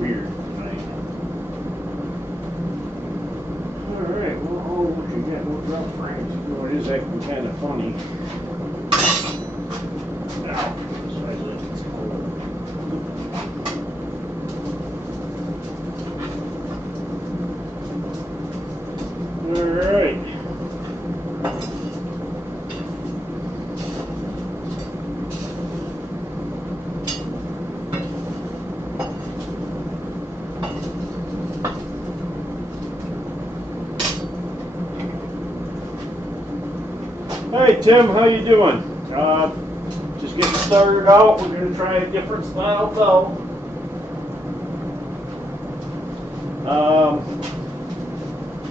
Weird, right? Alright, well, oh, look, you got no drop frames. Oh, it is acting kind of funny. Ow, so I like it's cold. Alright. Hey Tim, how you doing? Just getting started out. We're going to try a different style bow.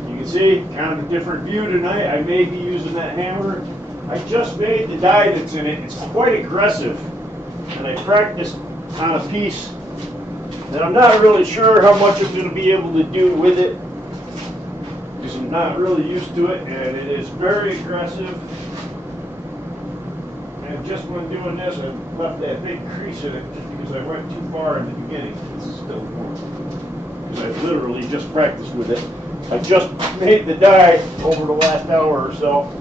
You can see kind of a different view tonight. I may be using that hammer. I just made the die that's in it. It's quite aggressive, and I practiced on a piece that I'm not really sure how much I'm going to be able to do with it, because I'm not really used to it, and it is very aggressive. And just when doing this, I left that big crease in it just because I went too far in the beginning. This is still warm, because I literally just practiced with it. I just made the die over the last hour or so.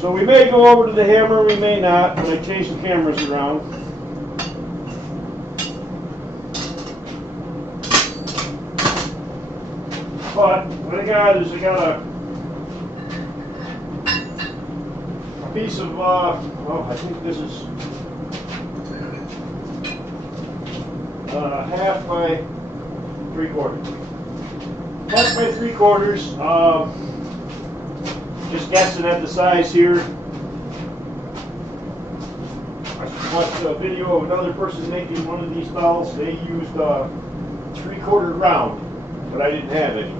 So we may go over to the hammer, we may not, when I change the cameras around. But what I got is I got a piece of, well, I think this is half by 3/4. Half by 3/4. Just guessing at the size here. I watched a video of another person making one of these dolls. They used 3/4 round, but I didn't have any.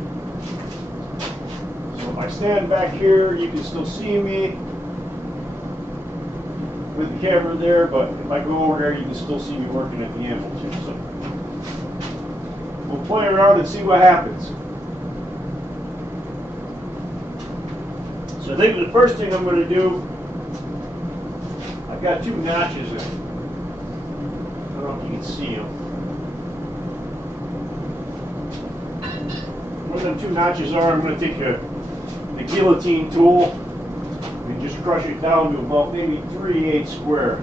So if I stand back here, you can still see me with the camera there, but if I go over there, you can still see me working at the anvil too. So we'll play around and see what happens. So I think the first thing I'm going to do, I've got 2 notches in it. I don't know if you can see them. What them 2 notches are, I'm going to take the guillotine tool and just crush it down to about maybe 3/8 square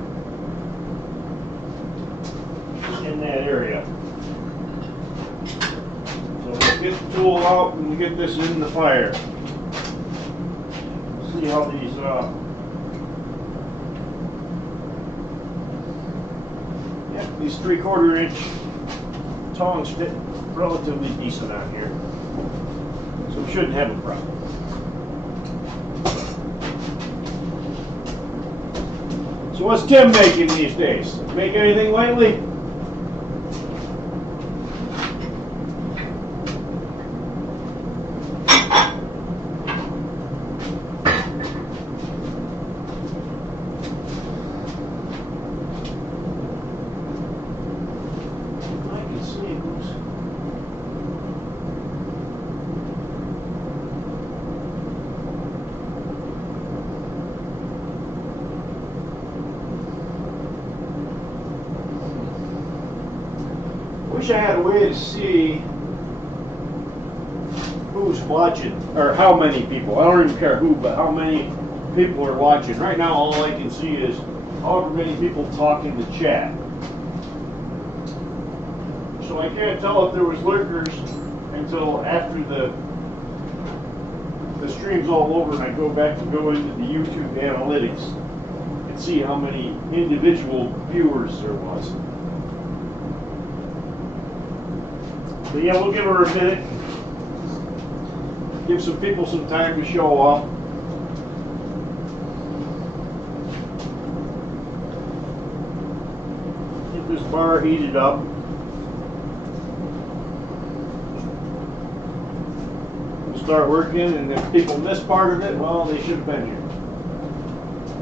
in that area. So we'll get the tool out and we'll get this in the fire. See how these these 3/4 inch tongs fit relatively decent on here, so we shouldn't have a problem. So what's Tim making these days? Make anything lately? wish I had a way to see who's watching, or how many people. I don't even care who, but how many people are watching. Right now, all I can see is however many people talk in the chat. So I can't tell if there was lurkers until after the stream's all over and I go back to go into the YouTube analytics and see how many individual viewers there was. But yeah, we'll give her a minute. Give some people some time to show off. Get this bar heated up. We'll start working, and if people miss part of it, well, they should have been here.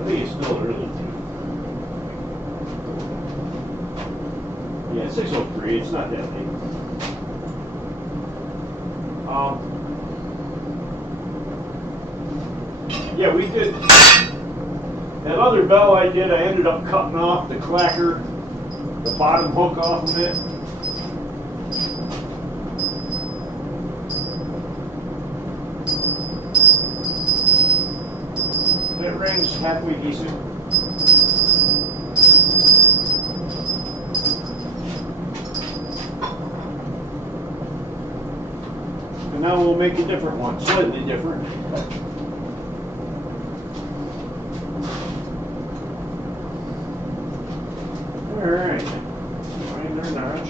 I think it's still early too. Yeah, it's 6:03. It's not that late. Yeah, we did. That other bell I did, I ended up cutting off the clacker, the bottom hook off of it. It rings halfway decent. And now we'll make a different one, slightly different. Alright, find their notch.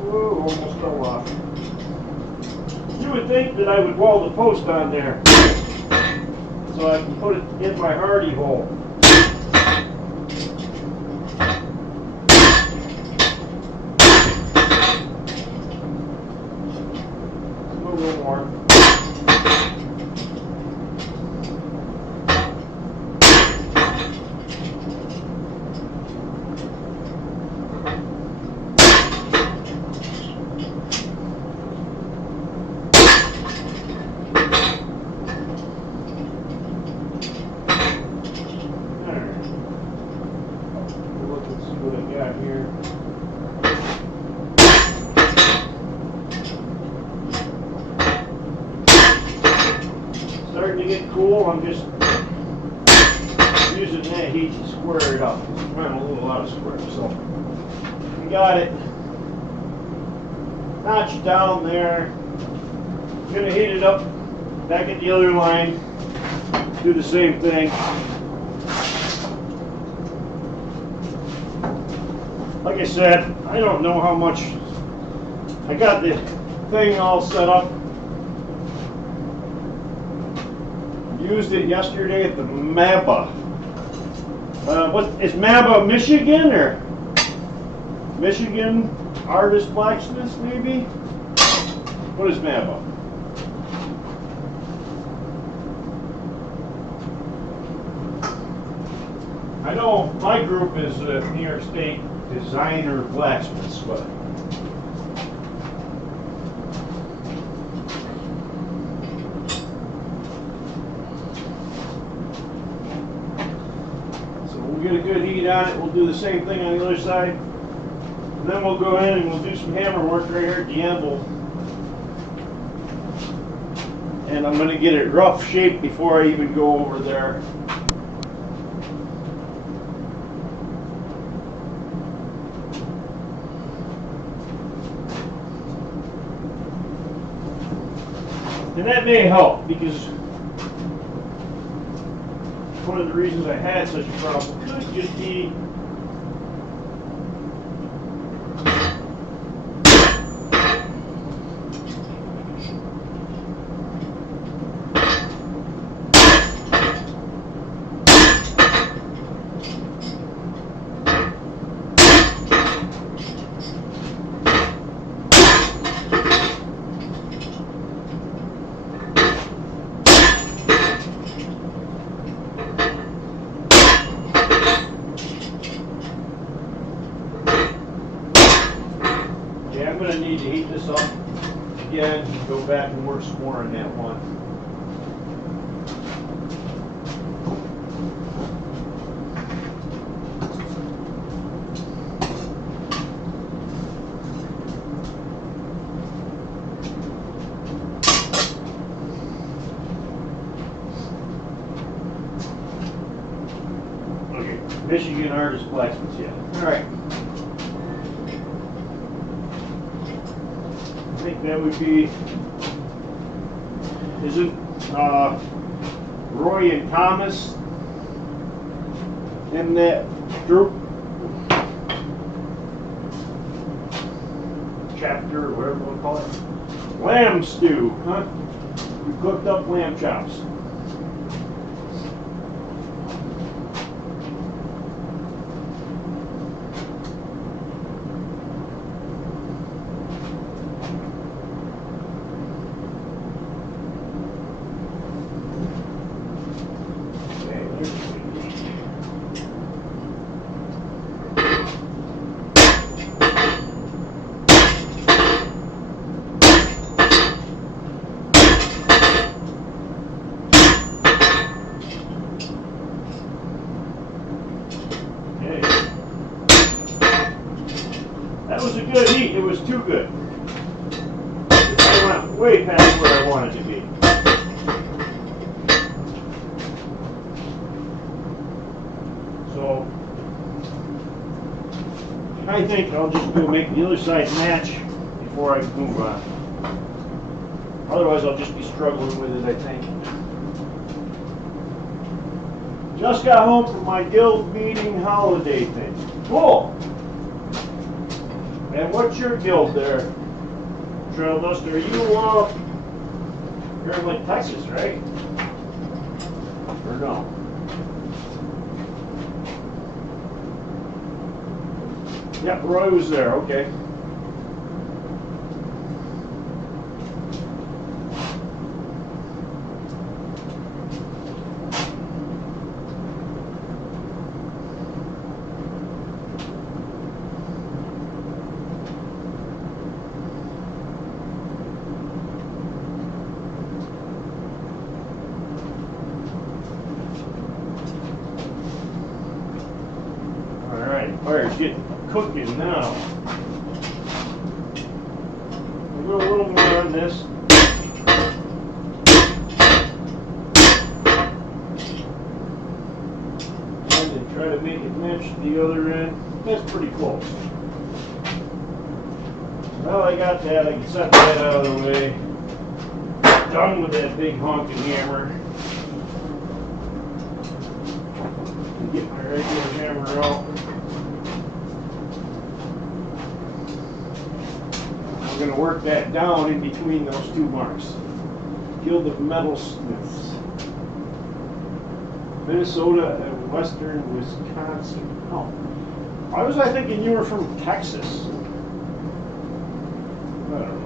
Whoa, almost fell off. You would think that I would weld the post on there so I can put it in my hardy hole. Starting to get cool. I'm just using that heat to square it up. I'm a little out of square, so we got it notched down there. I'm gonna heat it up back at the other line. Do the same thing. Like I said, I don't know how much. I got the thing all set up. Used it yesterday at the MABA. What is MABA, Michigan, or Michigan Artist Blacksmiths, maybe? What is MABA? I know my group is New York State Designer Blacksmiths, but get a good heat on it. We'll do the same thing on the other side. And then we'll go in and we'll do some hammer work right here at the anvil. And I'm going to get it rough shaped before I even go over there. And that may help, because one of the reasons I had such a problem could just be again and go back and work some more on that one. Michigan Artist Blacksmiths, yeah. All right. I think that would be, isn't Roy and Thomas in that group? Chapter, or whatever you want to call it. Lamb stew, huh? We cooked up lamb chops. That was a good heat. It was too good. I went way past where I wanted to be. So I think I'll just go make the other side match before I move on. Otherwise, I'll just be struggling with it, I think. Just got home from my guild meeting holiday thing. Cool. And what's your guild there, Trail Dust? Are you, you're in like Texas, right? Or no? Yep, Roy was there, okay. Fire's getting cooking now. We'll go a little more on this. And then try to make it match the other end. That's pretty close. Well, I got that. I can set that out of the way. Done with that big honking hammer. Get my regular hammer out. I'm going to work that down in between those two marks. Guild of Metalsmiths. Minnesota and Western Wisconsin. Oh. Why was I thinking you were from Texas? I don't know.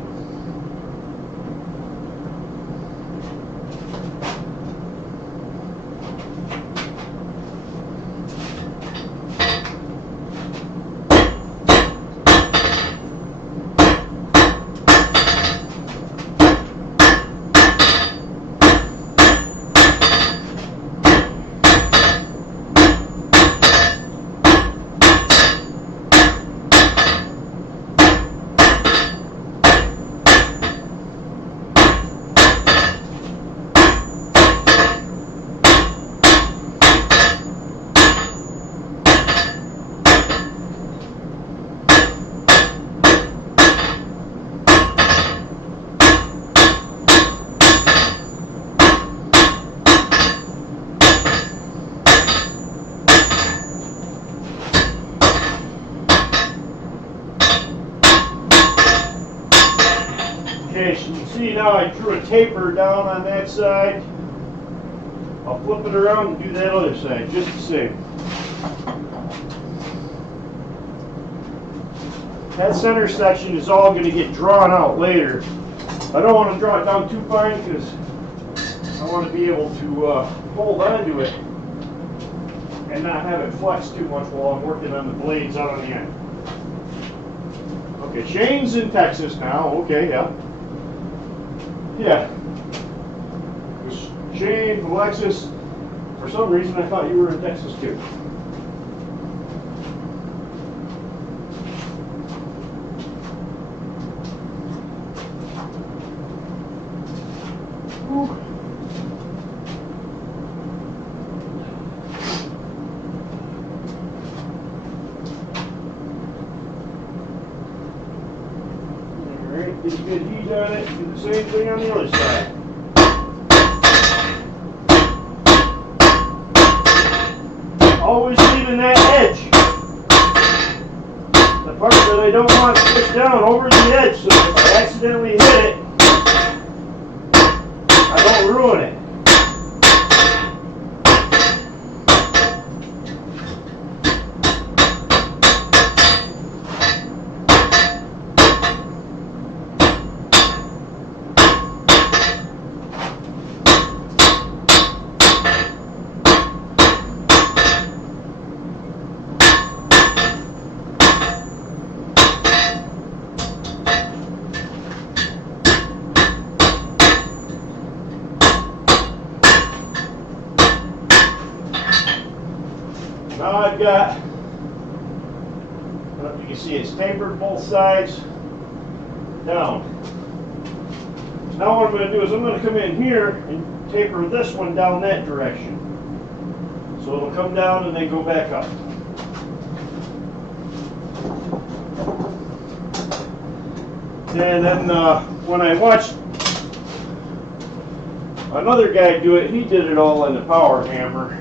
Okay, so you can see now I drew a taper down on that side. I'll flip it around and do that other side, just the same. That center section is all going to get drawn out later. I don't want to draw it down too fine because I want to be able to hold onto it and not have it flex too much while I'm working on the blades out on the end. Okay, Shane's in Texas now. Okay, yeah. Yeah. Shane, Alexis, for some reason I thought you were in Texas too. Alright, get a good heat on it, do the same thing on the other side. Always leaving that edge. The part that I don't want to push down over the edge, so if I accidentally hit it, I don't ruin it. Now I've got, I don't know if you can see, it's tapered both sides down. So now what I'm going to do is I'm going to come in here and taper this one down that direction. So it'll come down and then go back up. And then when I watched another guy do it, he did it all in the power hammer.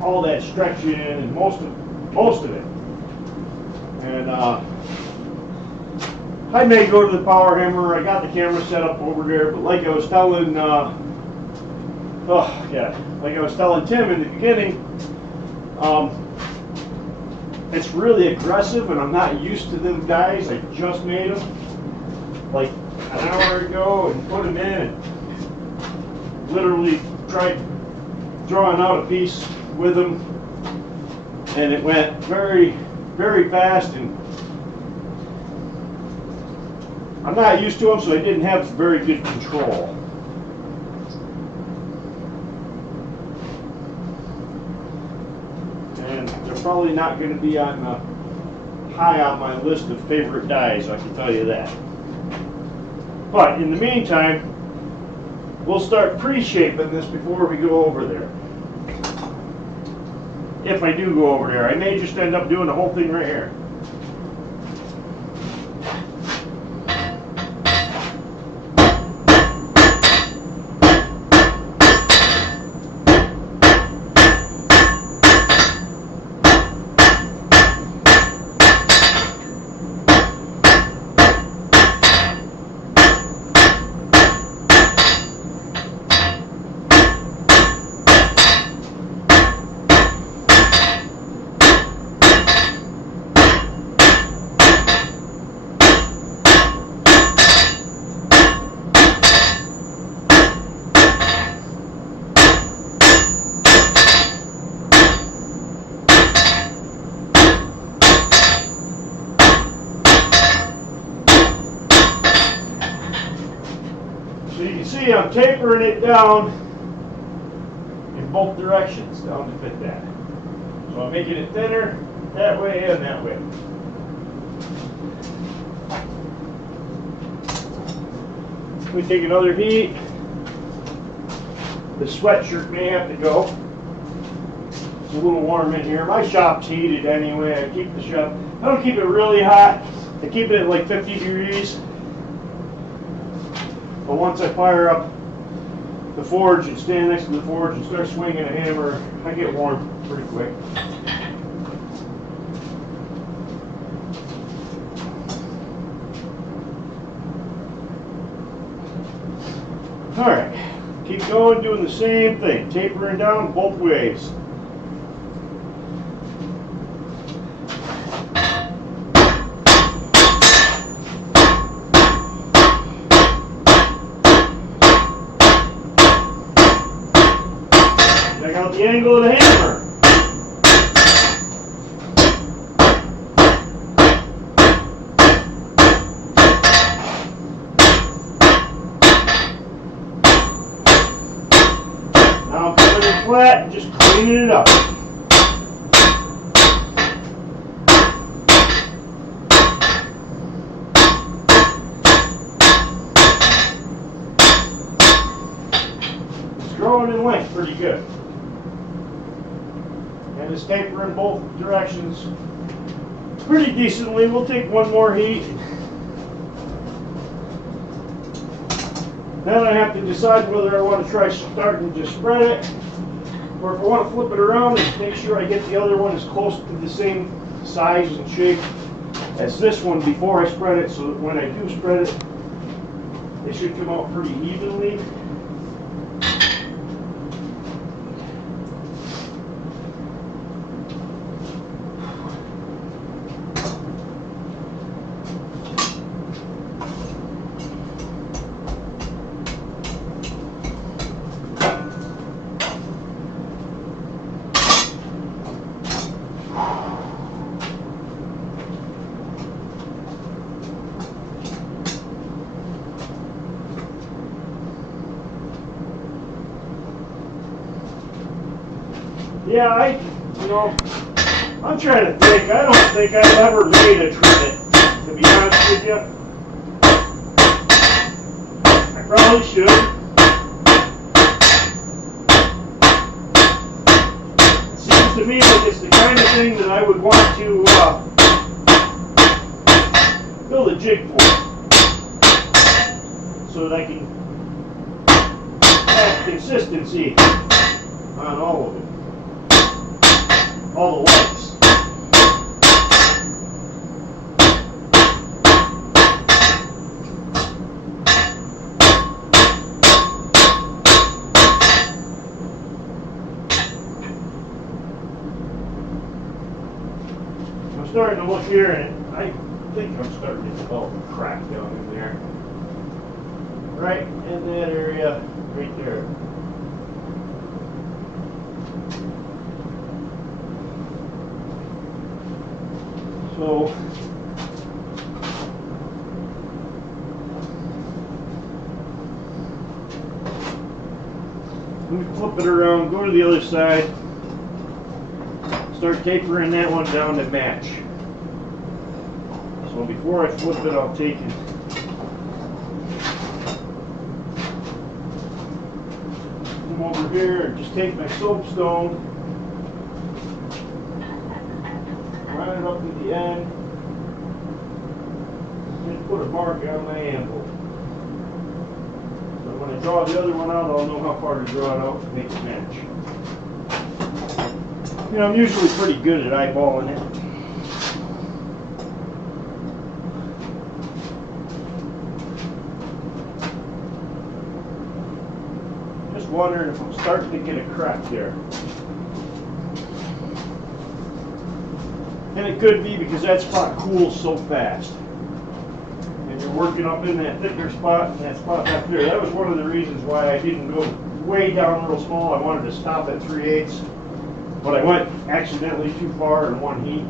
All that stretching and most of it. And I may go to the power hammer. I got the camera set up over there, but like I was telling, like I was telling Tim in the beginning, it's really aggressive, and I'm not used to them dies. I just made them like an hour ago and put them in, and literally tried drawing out a piece with them, and it went very, very fast, and I'm not used to them, so I didn't have very good control. And they're probably not going to be on high on my list of favorite dies, I can tell you that. But in the meantime, we'll start pre-shaping this before we go over there. If I do go over there, I may just end up doing the whole thing right here. So you can see I'm tapering it down in both directions down to fit that. So I'm making it thinner that way and that way. We take another heat. The sweatshirt may have to go. It's a little warm in here. My shop's heated anyway. I keep the shop. I don't keep it really hot. I keep it at like 50 degrees. But once I fire up the forge and stand next to the forge and start swinging a hammer, I get warm pretty quick. All right, keep going, doing the same thing, tapering down both ways. Check out the angle of the hammer. flat and just cleaning it up. It's growing in length pretty good. And it's tapering both directions pretty decently. We'll take one more heat. Then I have to decide whether I want to try starting to spread it, or if I want to flip it around and make sure I get the other one as close to the same size and shape as this one before I spread it, so that when I do spread it, it should come out pretty evenly. Yeah, I'm trying to think. I don't think I've ever made a trivet, to be honest with you. I probably should. It seems to me like it's the kind of thing that I would want to build a jig for, so that I can have consistency on all of it. All the lights. I'm starting to look here, and I think I'm starting to develop a crack down in there. Right in that area, right there. So let me flip it around, go to the other side, start tapering that one down to match. So before I flip it, I'll take it. Come over here and just take my soapstone. Run it up to the end, and put a mark on my anvil. So when I draw the other one out, I'll know how far to draw it out to make it match. I'm usually pretty good at eyeballing it. Just wondering if I'm starting to get a crack there. And it could be because that spot cools so fast. And you're working up in that thicker spot and that spot back there. That was one of the reasons why I didn't go way down real small. I wanted to stop at 3/8, but I went accidentally too far in one heat.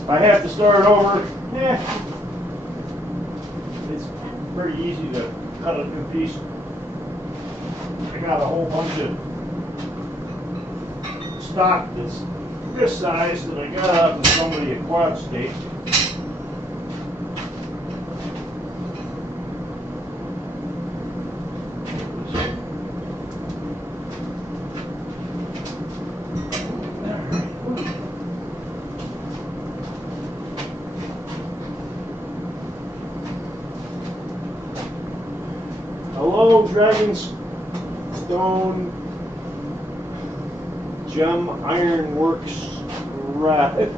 If I have to start over, it's pretty easy to cut a new piece. I got a whole bunch of stock that's this size that I got out of somebody at Quad State. Hello, Dragonstone Gem Ironworks.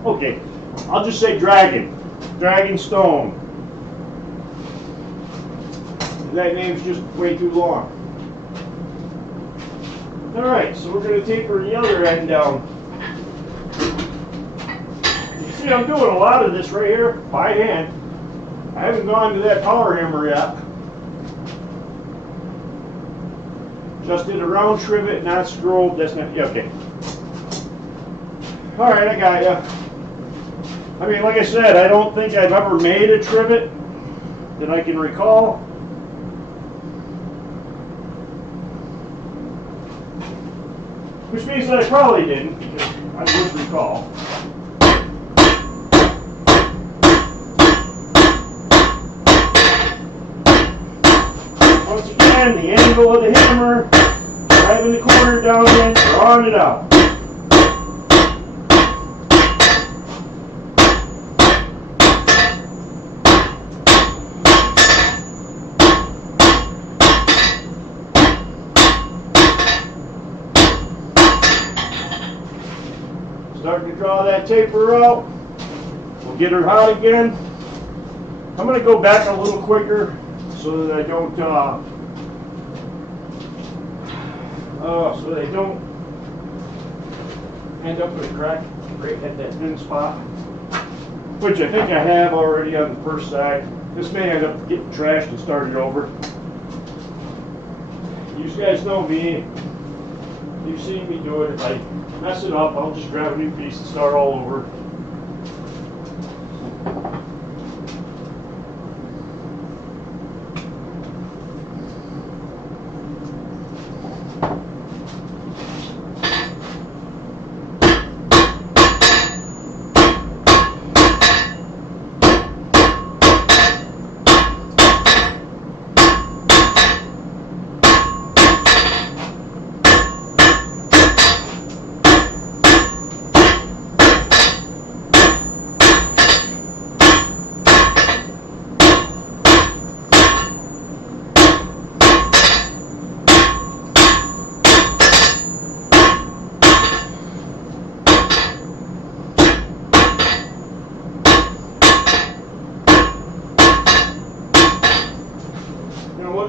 Okay, I'll just say Dragonstone. That name's just way too long. Alright, so we're going to taper the other end down. You see, I'm doing a lot of this right here by hand. I haven't gone to that power hammer yet. Just did a round trivet, not scrolled. That's not, yeah, okay. All right, I got you. I mean, like I said, I don't think I've ever made a trivet. that I can recall. Which means that I probably didn't, because I would recall. Once again, the angle of the hammer, driving the corner down in, drawing it out. Starting to draw that taper out. We'll get her hot again. I'm going to go back a little quicker so that I don't end up with a crack right at that thin spot, which I think I have already on the first side. This may end up getting trashed and started over. You guys know me. You've seen me do it. If I mess it up, I'll just grab a new piece and start all over.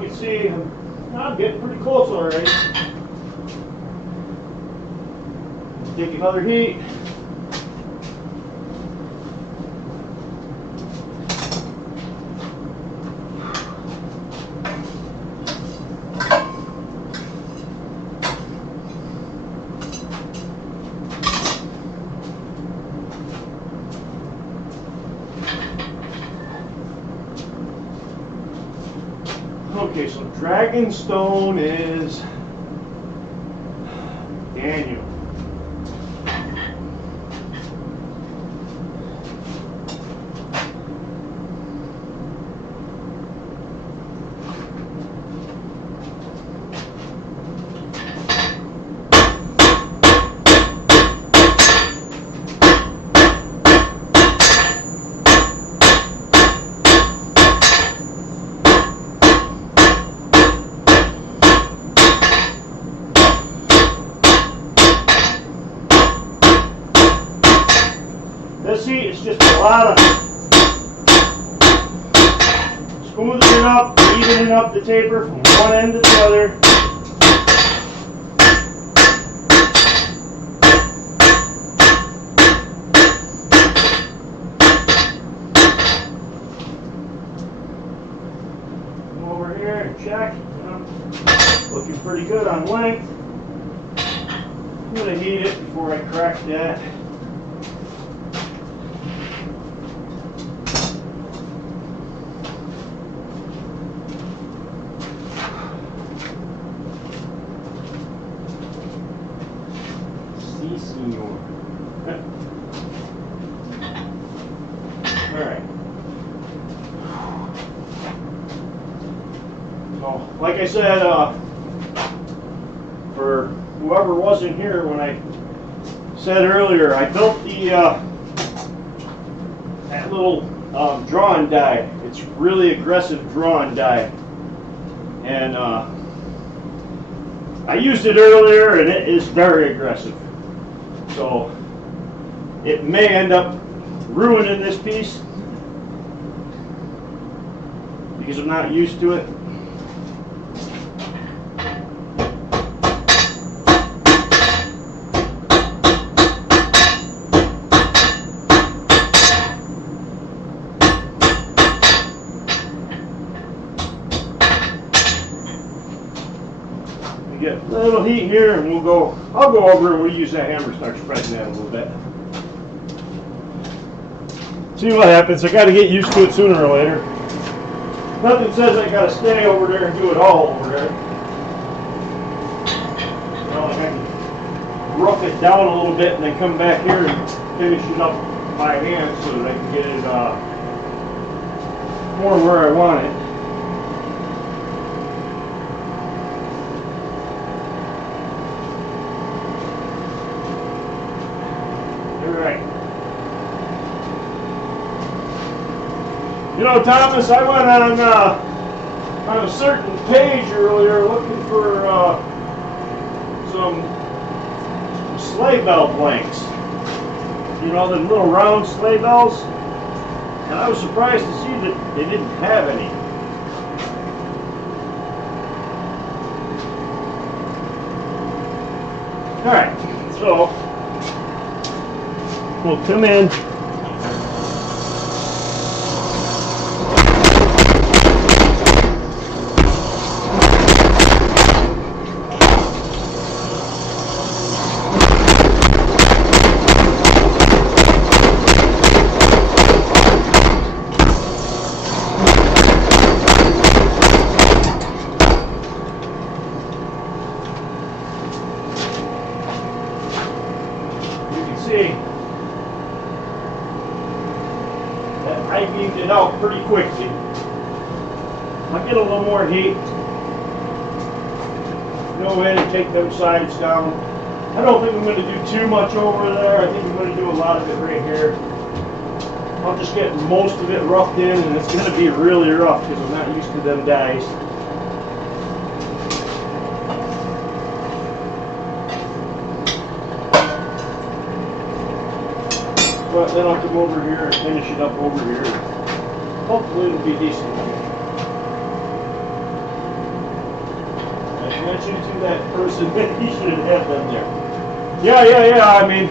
You can see I'm getting pretty close already. Take another heat. Okay, so Dragonstone is Daniel. This heat is just a lot of smoothing it up, evening up the taper from one end to the other. Come over here and check. Looking pretty good on length. I'm going to heat it before I crack that. Alright. So, like I said, for whoever wasn't here when I said earlier, I built the that little drawing die. It's really aggressive drawing die. And I used it earlier and it is very aggressive. So it may end up ruining this piece because I'm not used to it. We get a little heat here and I'll go over and we'll use that hammer and start spreading that a little bit. See what happens. I got to get used to it sooner or later. Nothing says I gotta stay over there and do it all over there. You know, like I can rough it down a little bit and then come back here and finish it up by hand so that I can get it more where I want it. Alright. You know, Thomas, I went on a certain page earlier looking for some sleigh bell blanks. You know, the little round sleigh bells? And I was surprised to see that they didn't have any. Alright, so we'll come in. See that I beamed it out pretty quickly. I'll get a little more heat. Go in and take them sides down. I don't think I'm going to do too much over there. I think I'm going to do a lot of it right here. I'll just get most of it roughed in, and it's going to be really rough because I'm not used to them dies. But then I'll come over here and finish it up over here. Hopefully it'll be decent. I mentioned to that person that he should have them there. Yeah. I mean,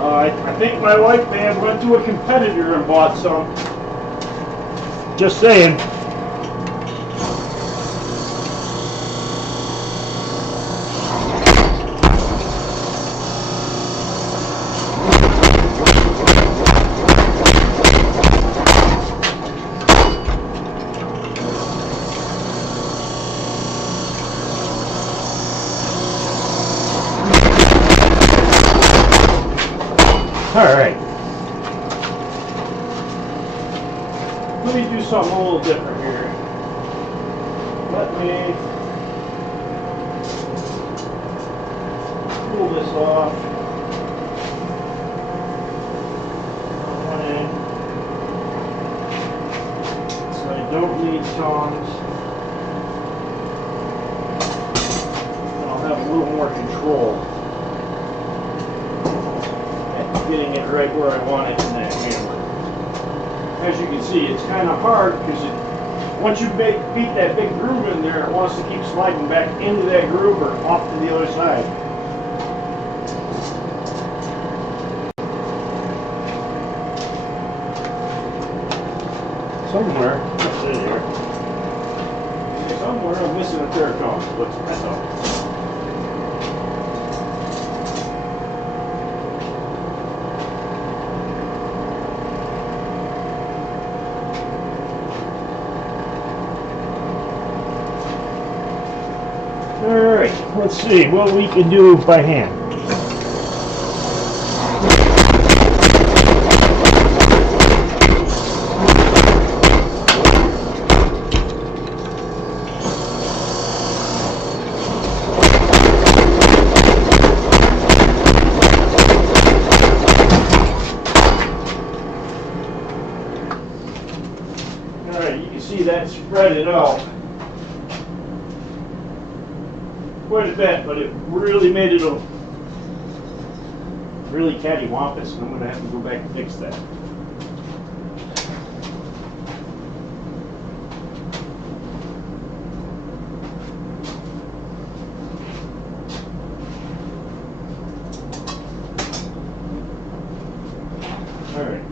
I think my wife may have went to a competitor and bought some. Just saying. Alright. Let me do something a little different here. Let me pull this off. One end. So I don't need tongs. And I'll have a little more control. Getting it right where I want it in that hammer. As you can see, it's kind of hard because once you beat that big groove in there, it wants to keep sliding back into that groove or off to the other side. Somewhere, let's see here. Somewhere I'm missing a pair of tongs. What's that up? Alright, let's see what we can do by hand. Alright, you can see that spread it out quite a bit, but it really made it a really cattywampus, and I'm going to have to go back and fix that. All right.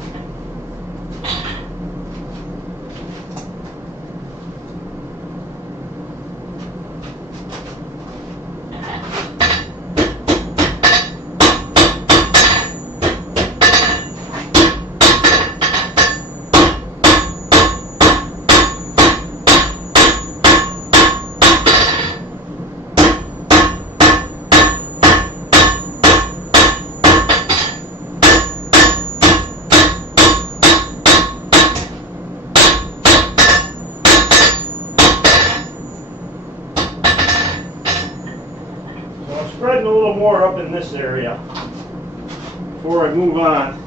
in this area before I move on.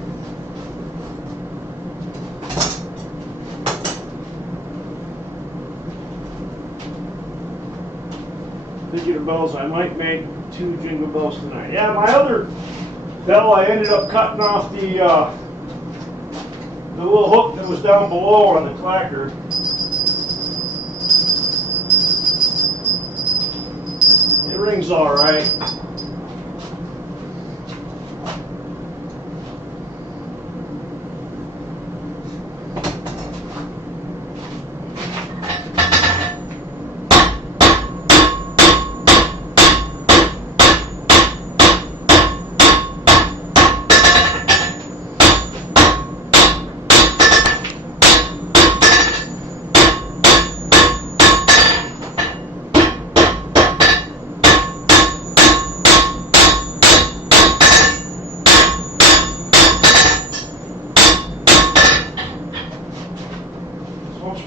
Thinking of bells, I might make 2 jingle bells tonight. Yeah, my other bell, I ended up cutting off the little hook that was down below on the clacker. It rings all right.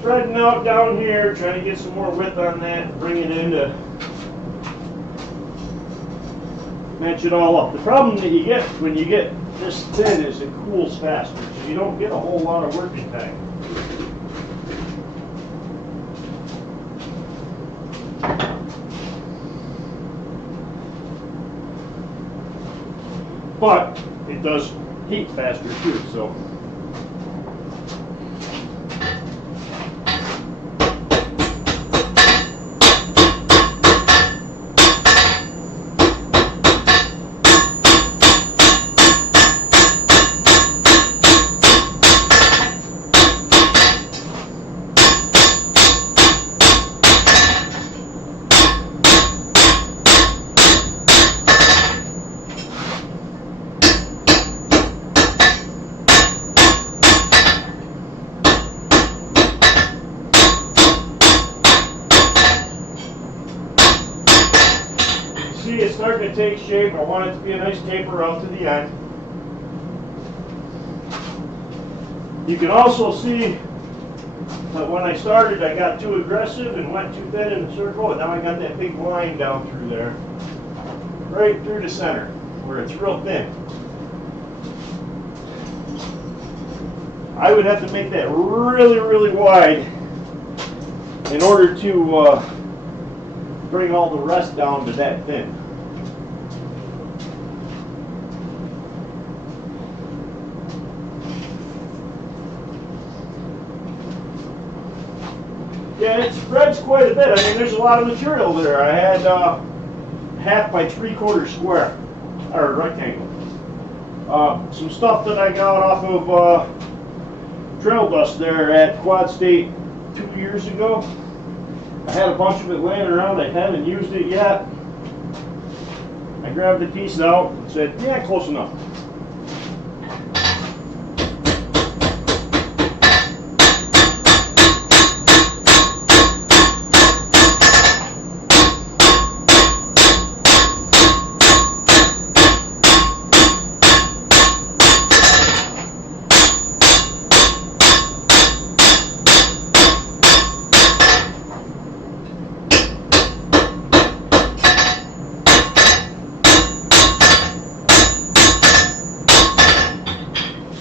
Spreading out down here, trying to get some more width on that, bring it in to match it all up. The problem that you get when you get this thin is it cools faster, so you don't get a whole lot of working time. But it does heat faster too, so. See, it's starting to take shape. I want it to be a nice taper out to the end. You can also see that when I started, I got too aggressive and went too thin in the circle, and now I got that big line down through there, right through the center, where it's real thin. I would have to make that really, really wide in order to bring all the rest down to that thin. Yeah, it spreads quite a bit. I mean, there's a lot of material there. I had 1/2 by 3/4 square, or rectangle. Some stuff that I got off of trail dust there at Quad State 2 years ago. I had a bunch of it laying around. I hadn't used it yet. I grabbed a piece out and said, yeah, close enough.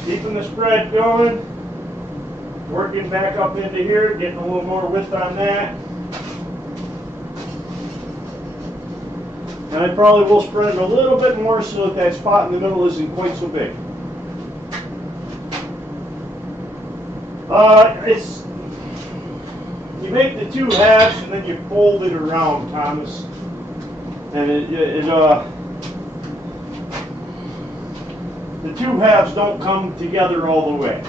Keeping the spread going, working back up into here, getting a little more width on that. And I probably will spread it a little bit more so that that spot in the middle isn't quite so big. You make the 2 halves and then you fold it around, Thomas. And the 2 halves don't come together all the way.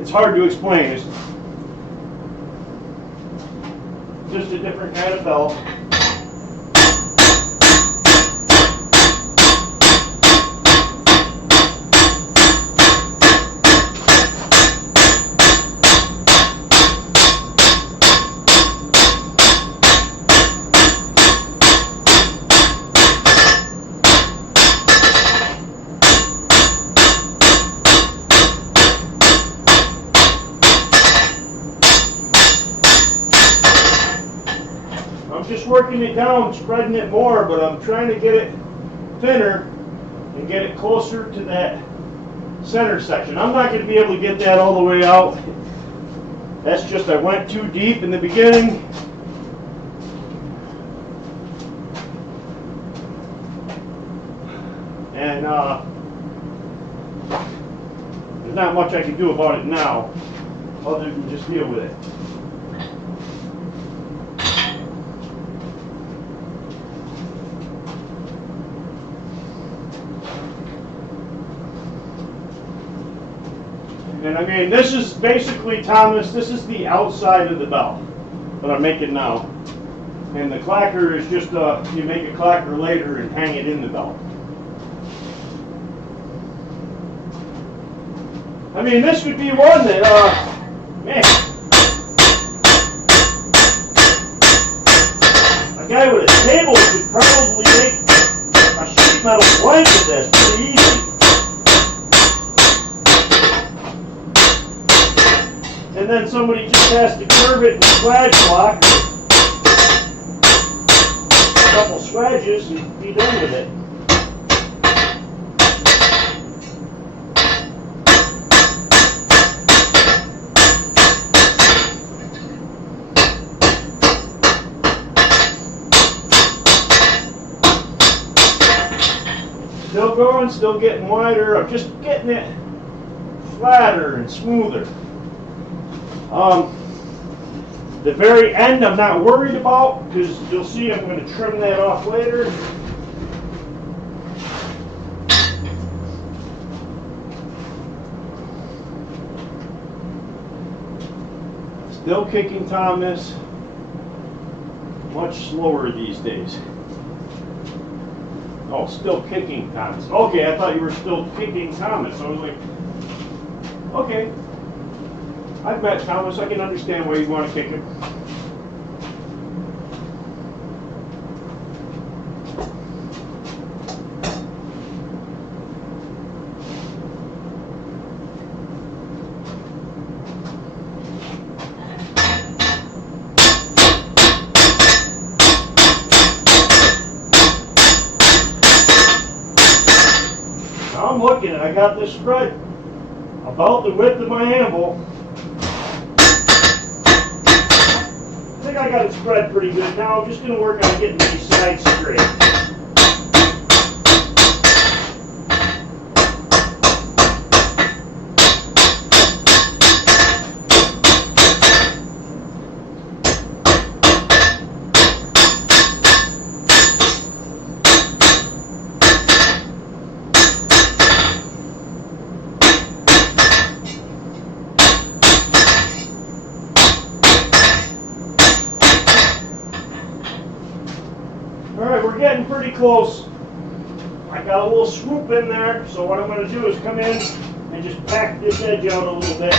It's hard to explain. It's just a different kind of belt. down, spreading it more, but I'm trying to get it thinner and get it closer to that center section. I'm not going to be able to get that all the way out. That's just, I went too deep in the beginning. And there's not much I can do about it now, other than just deal with it. And I mean, this is basically, Thomas, this is the outside of the belt that I'm making now. And the clacker is just, you make a clacker later and hang it in the belt. I mean, this would be one that, man, a guy with a table could probably make a sheet metal blanket that's pretty easy. And then somebody just has to curve it in swag block, a couple swages, and be done with it. Still going, still getting wider. I'm just getting it flatter and smoother. The very end I'm not worried about, because you'll see I'm going to trim that off later. Still kicking Thomas, much slower these days. Oh, still kicking Thomas. Okay, I thought you were still kicking Thomas. I was like, okay. I've met Thomas. I can understand why you want to kick him. Now I'm looking and I got this spread about the width of my anvil. I got it spread pretty good. Now I'm just going to work on getting these sides straight. Alright, we're getting pretty close. I got a little swoop in there, so what I'm going to do is come in and just pack this edge out a little bit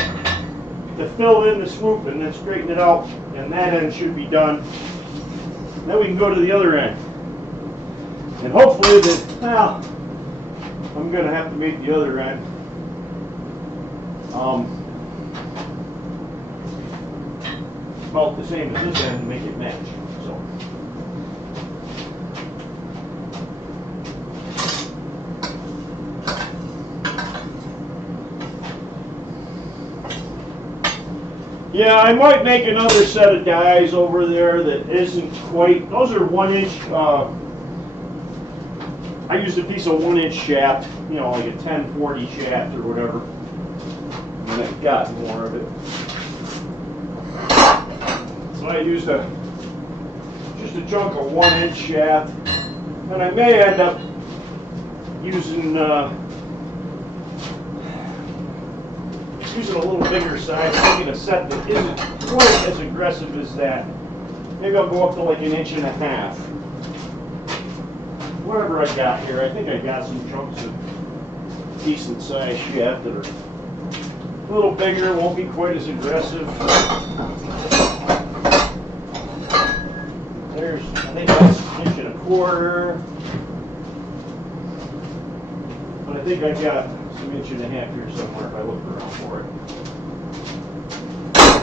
to fill in the swoop and then straighten it out, and that end should be done. Then we can go to the other end. And hopefully well, I'm going to have to make the other end. About the same as this end to make it match. So. Yeah, I might make another set of dies over there that isn't quite, those are 1 inch, I used a piece of 1 inch shaft, you know, like a 1040 shaft or whatever, and I got more of it. So I used just a chunk of 1 inch shaft, and I may end up using a little bigger size, making a set that isn't quite as aggressive as that. Maybe I'll go up to like 1.5 inches. Whatever I got here, I think I got some chunks of decent size shaft that are a little bigger, won't be quite as aggressive. There's, I think that's 1.25 inches. But I think I've got some 1.5 inches here somewhere if I look around for it.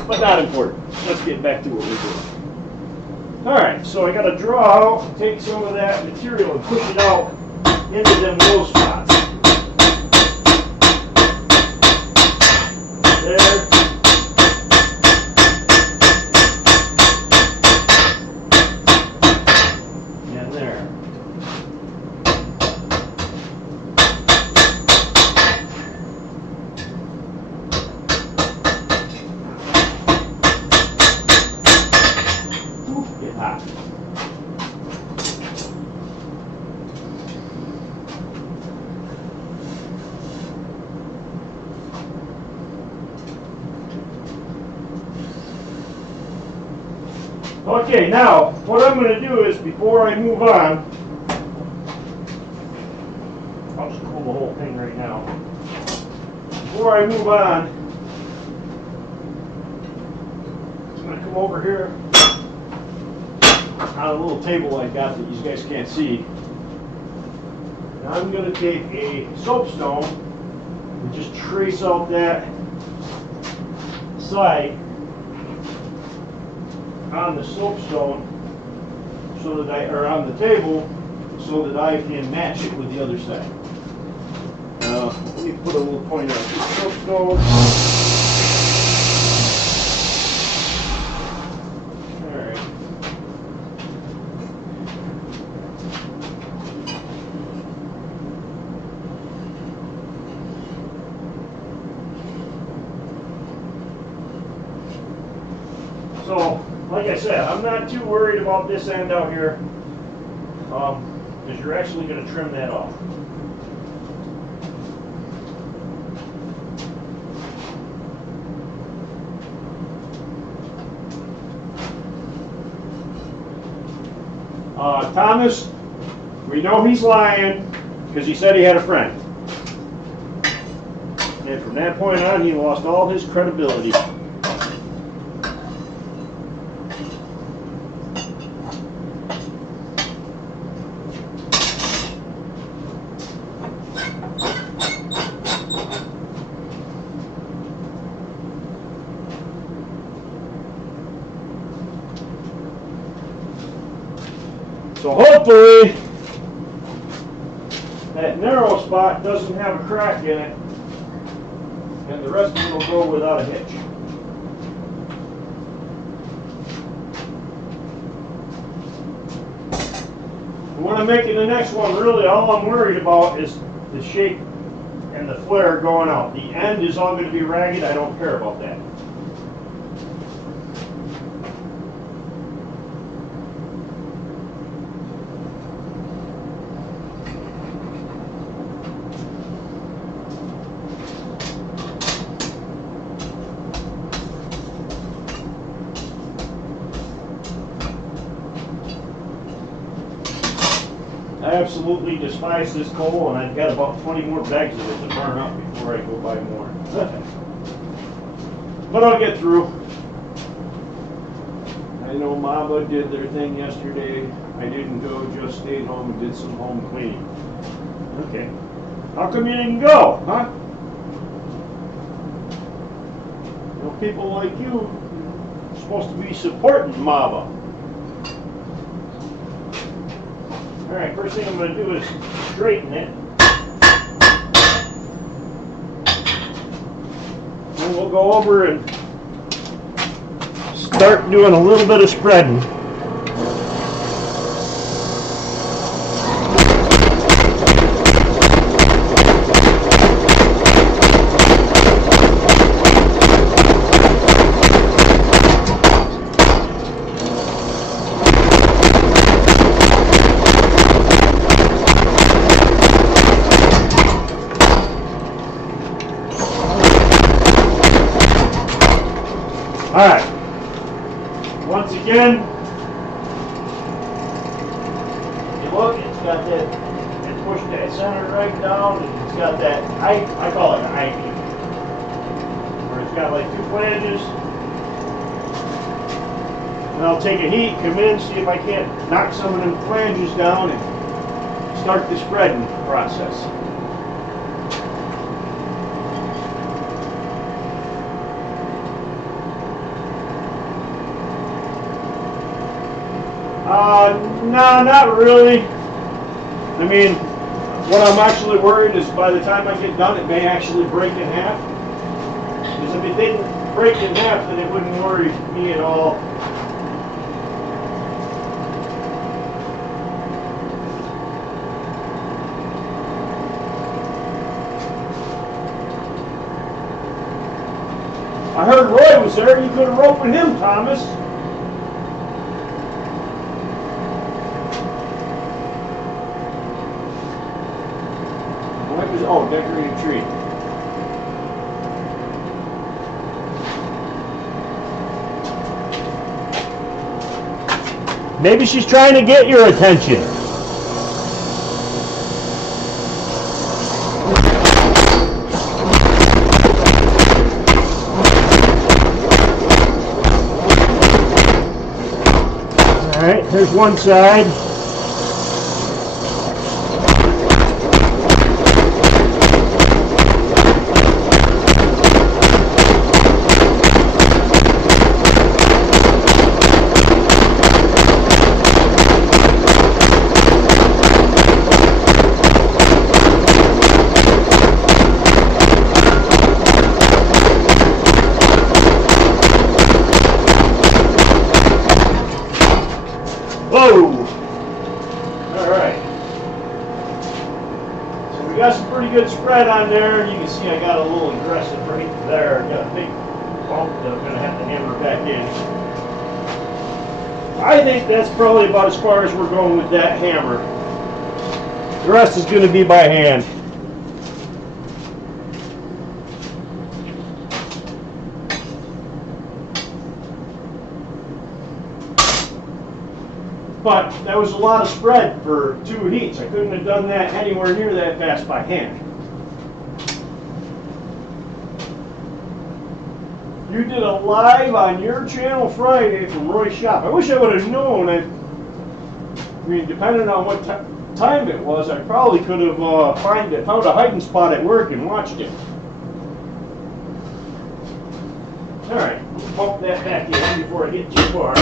But not important. Let's get back to what we're doing. Alright, so I got to draw out, take some of that material and push it out into them low spots. There. And there. Get hot. Okay, now what I'm going to do is before I move on, I'll just pull the whole thing right now. Before I move on, I'm going to come over here on a little table I got that you guys can't see. And I'm going to take a soapstone and just trace out that side on the soapstone so that or on the table so that I can match it with the other side. Let me put a little pointer on this soapstone. Alright. So, like I said, I'm not too worried about this end out here, because you're actually going to trim that off. Thomas, we know he's lying because he said he had a friend. And from that point on, he lost all his credibility. So hopefully that narrow spot doesn't have a crack in it and the rest of it will go without a hitch. When I'm making the next one, really all I'm worried about is the shape and the flare going out. The end is all going to be ragged, I don't care about that. I absolutely despise this coal, and I've got about 20 more bags of it to burn up before I go buy more. But I'll get through. I know Mama did their thing yesterday. I didn't go, just stayed home and did some home cleaning. Okay. How come you didn't go, huh? You know, people like you are supposed to be supporting Mama. Alright, first thing I'm going to do is straighten it. Then we'll go over and start doing a little bit of spreading. Alright, once again, you look, it's got that, it pushed that center right down, and it's got that, I call it an eye beam, where it's got like 2 flanges. And I'll take a heat, come in, see if I can't knock some of them flanges down and start the spreading process. No, not really. I mean, what I'm actually worried is by the time I get done, it may actually break in half. Because if it didn't break in half, then it wouldn't worry me at all. I heard Roy was there. You could have roped him, Thomas. What was, oh, decorated tree. Maybe she's trying to get your attention. All right, here's one side. Whoa! Alright. So we got some pretty good spread on there. You can see I got a little aggressive right there. Got a big bump that I'm going to have to hammer back in. I think that's probably about as far as we're going with that hammer. The rest is going to be by hand. But that was a lot of spread for 2 heats. I couldn't have done that anywhere near that fast by hand. You did a live on your channel Friday from Roy's shop. I wish I would have known. I mean, depending on what time it was, I probably could have found a hiding spot at work and watched it. All right, pump that back in before I get too far.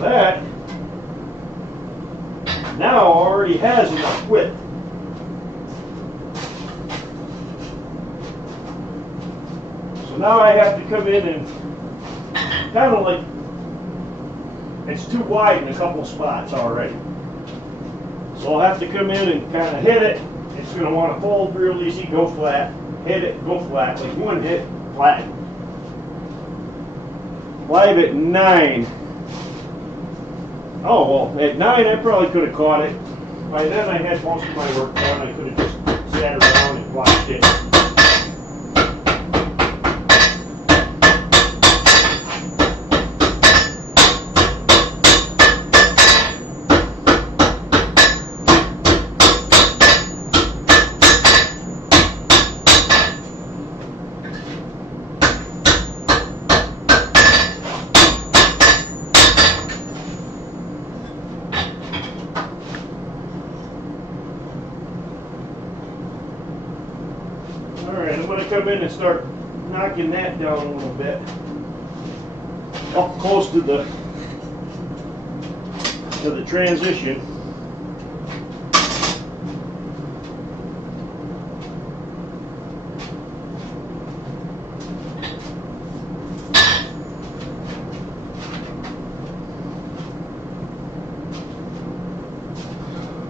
That now already has enough width. So now I have to come in and kind of like, it's too wide in a couple spots already. So I'll have to come in and kind of hit it. It's going to want to fold real easy, go flat, hit it, go flat, like one hit, flat. Live at 9. Oh, well, at 9 I probably could have caught it. By then I had most of my work done. I could have just sat around and watched it. Alright, I'm going to come in and start knocking that down a little bit. Up close to the transition.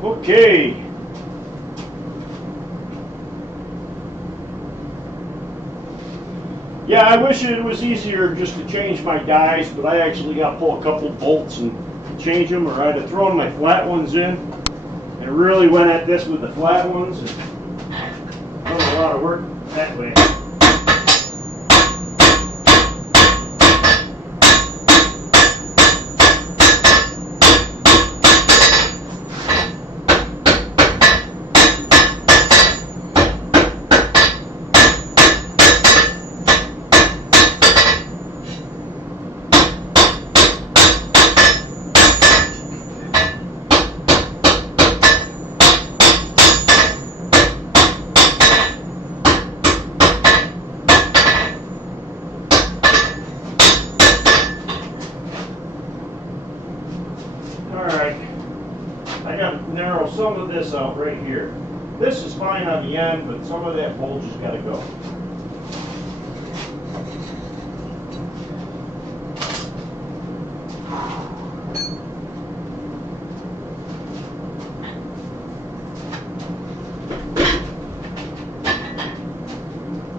Okay. Yeah, I wish it was easier just to change my dies, but I actually got to pull a couple bolts and change them, or I'd have thrown my flat ones in and really went at this with the flat ones and done a lot of work that way. this out right here. This is fine on the end, but some of that bulge has got to go.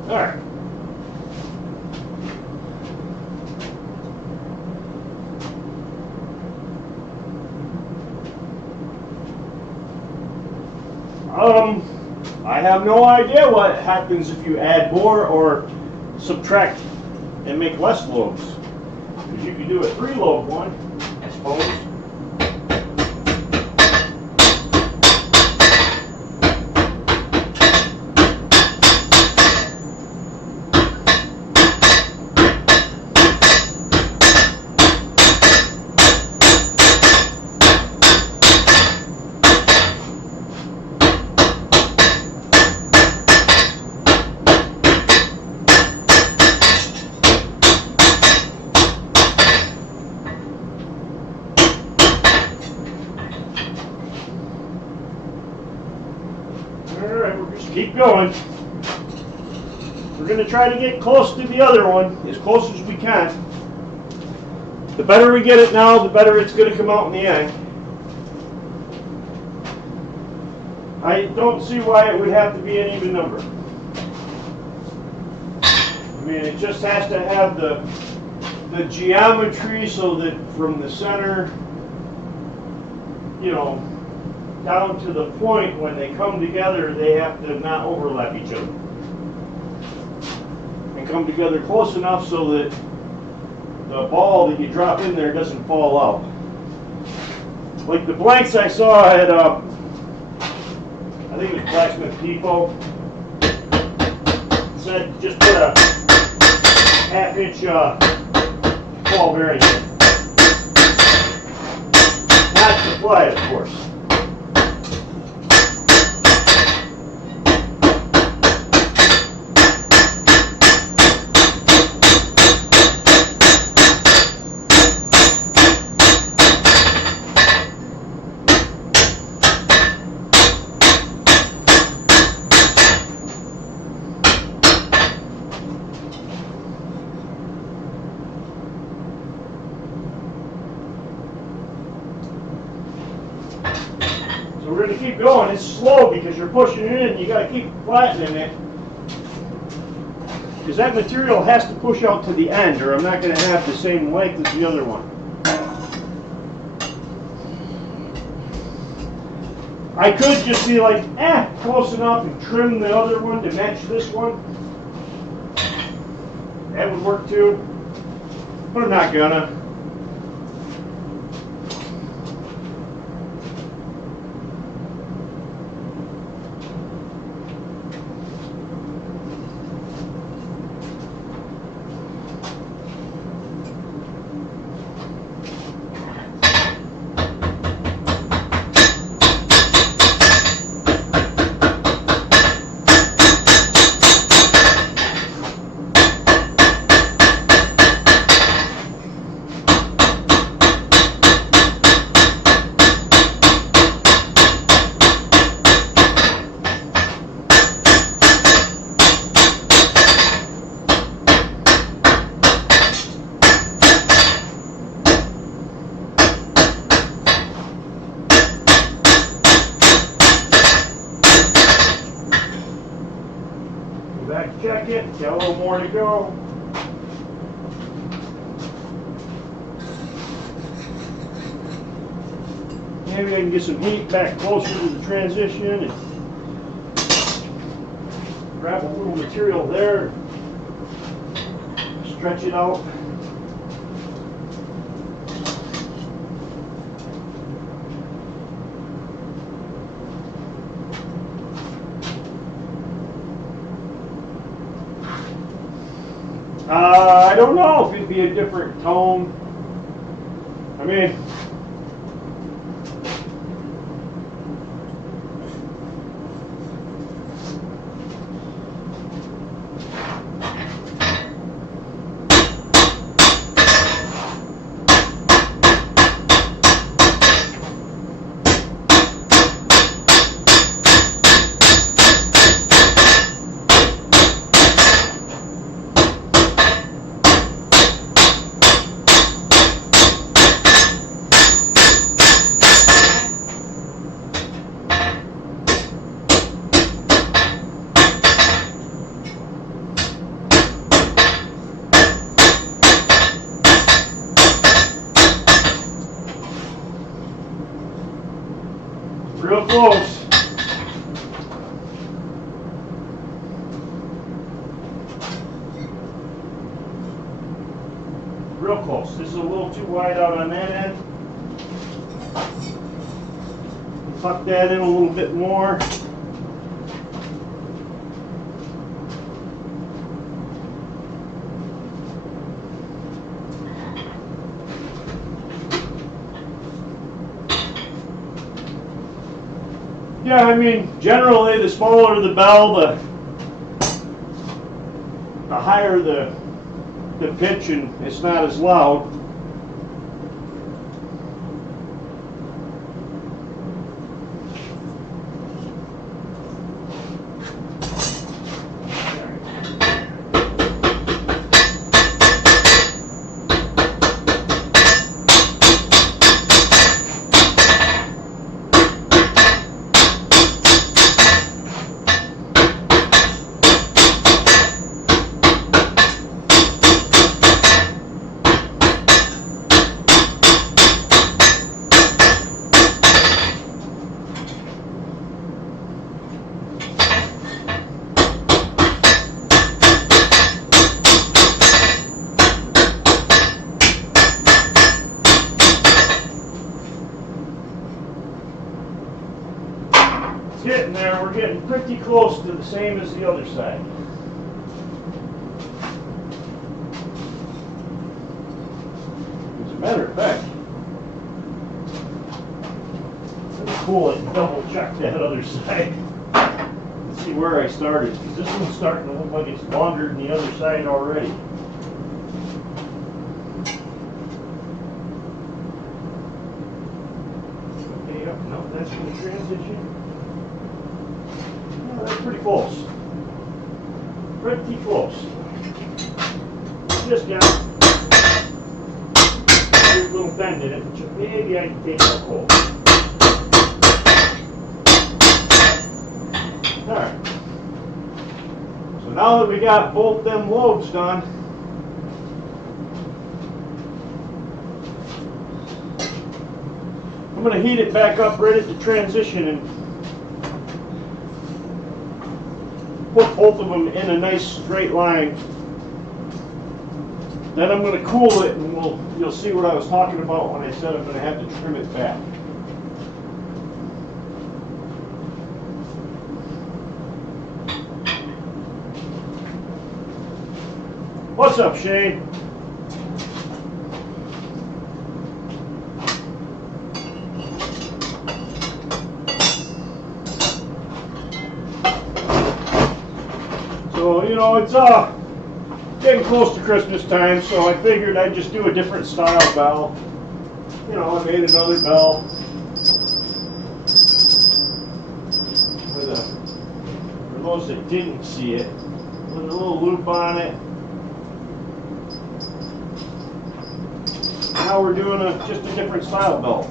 All right. I have no idea what happens if you add more or subtract and make less loads. Because you could do a 3-load one, I suppose. Alright, we'll just keep going. We're going to try to get close to the other one, as close as we can. The better we get it now, the better it's going to come out in the end. I don't see why it would have to be an even number. I mean, it just has to have the geometry so that from the center, you know, down to the point when they come together, they have to not overlap each other. And come together close enough so that the ball that you drop in there doesn't fall out. Like the blanks I saw at, I think it was Blacksmith Depot, said just put a half-inch ball bearing in. Not supply, of course. So we're going to keep going. It's slow because you're pushing it in. You got to keep flattening it. Because that material has to push out to the end or I'm not going to have the same length as the other one. I could just be like, close enough and trim the other one to match this one. That would work too. But I'm not gonna. Back check it, got a little more to go. Maybe I can get some heat back closer to the transition and grab a little material there, stretch it out. I don't know if it'd be a different tone. I mean, close. Real close. This is a little too wide out on that end. Tuck that in a little bit more. Yeah, I mean, generally the smaller the bell, the higher the pitch, and it's not as loud. Getting there, we're getting pretty close to the same as the other side. As a matter of fact, let me pull it and double check that other side. Let's see where I started, because this one's starting to look like it's longer than the other side already. Okay, yep, no, that's for the transition. That's pretty close. Pretty close. Just got a little bend in it, which maybe I can take out cold. Alright. So now that we got both them lobes done, I'm going to heat it back up right at the transition and put both of them in a nice straight line. Then I'm going to cool it, and you'll see what I was talking about when I said I'm going to have to trim it back. What's up, Shane? So, you know, it's getting close to Christmas time, so I figured I'd just do a different style bell. You know, I made another bell with for those that didn't see it, with a little loop on it. Now we're doing just a different style belt.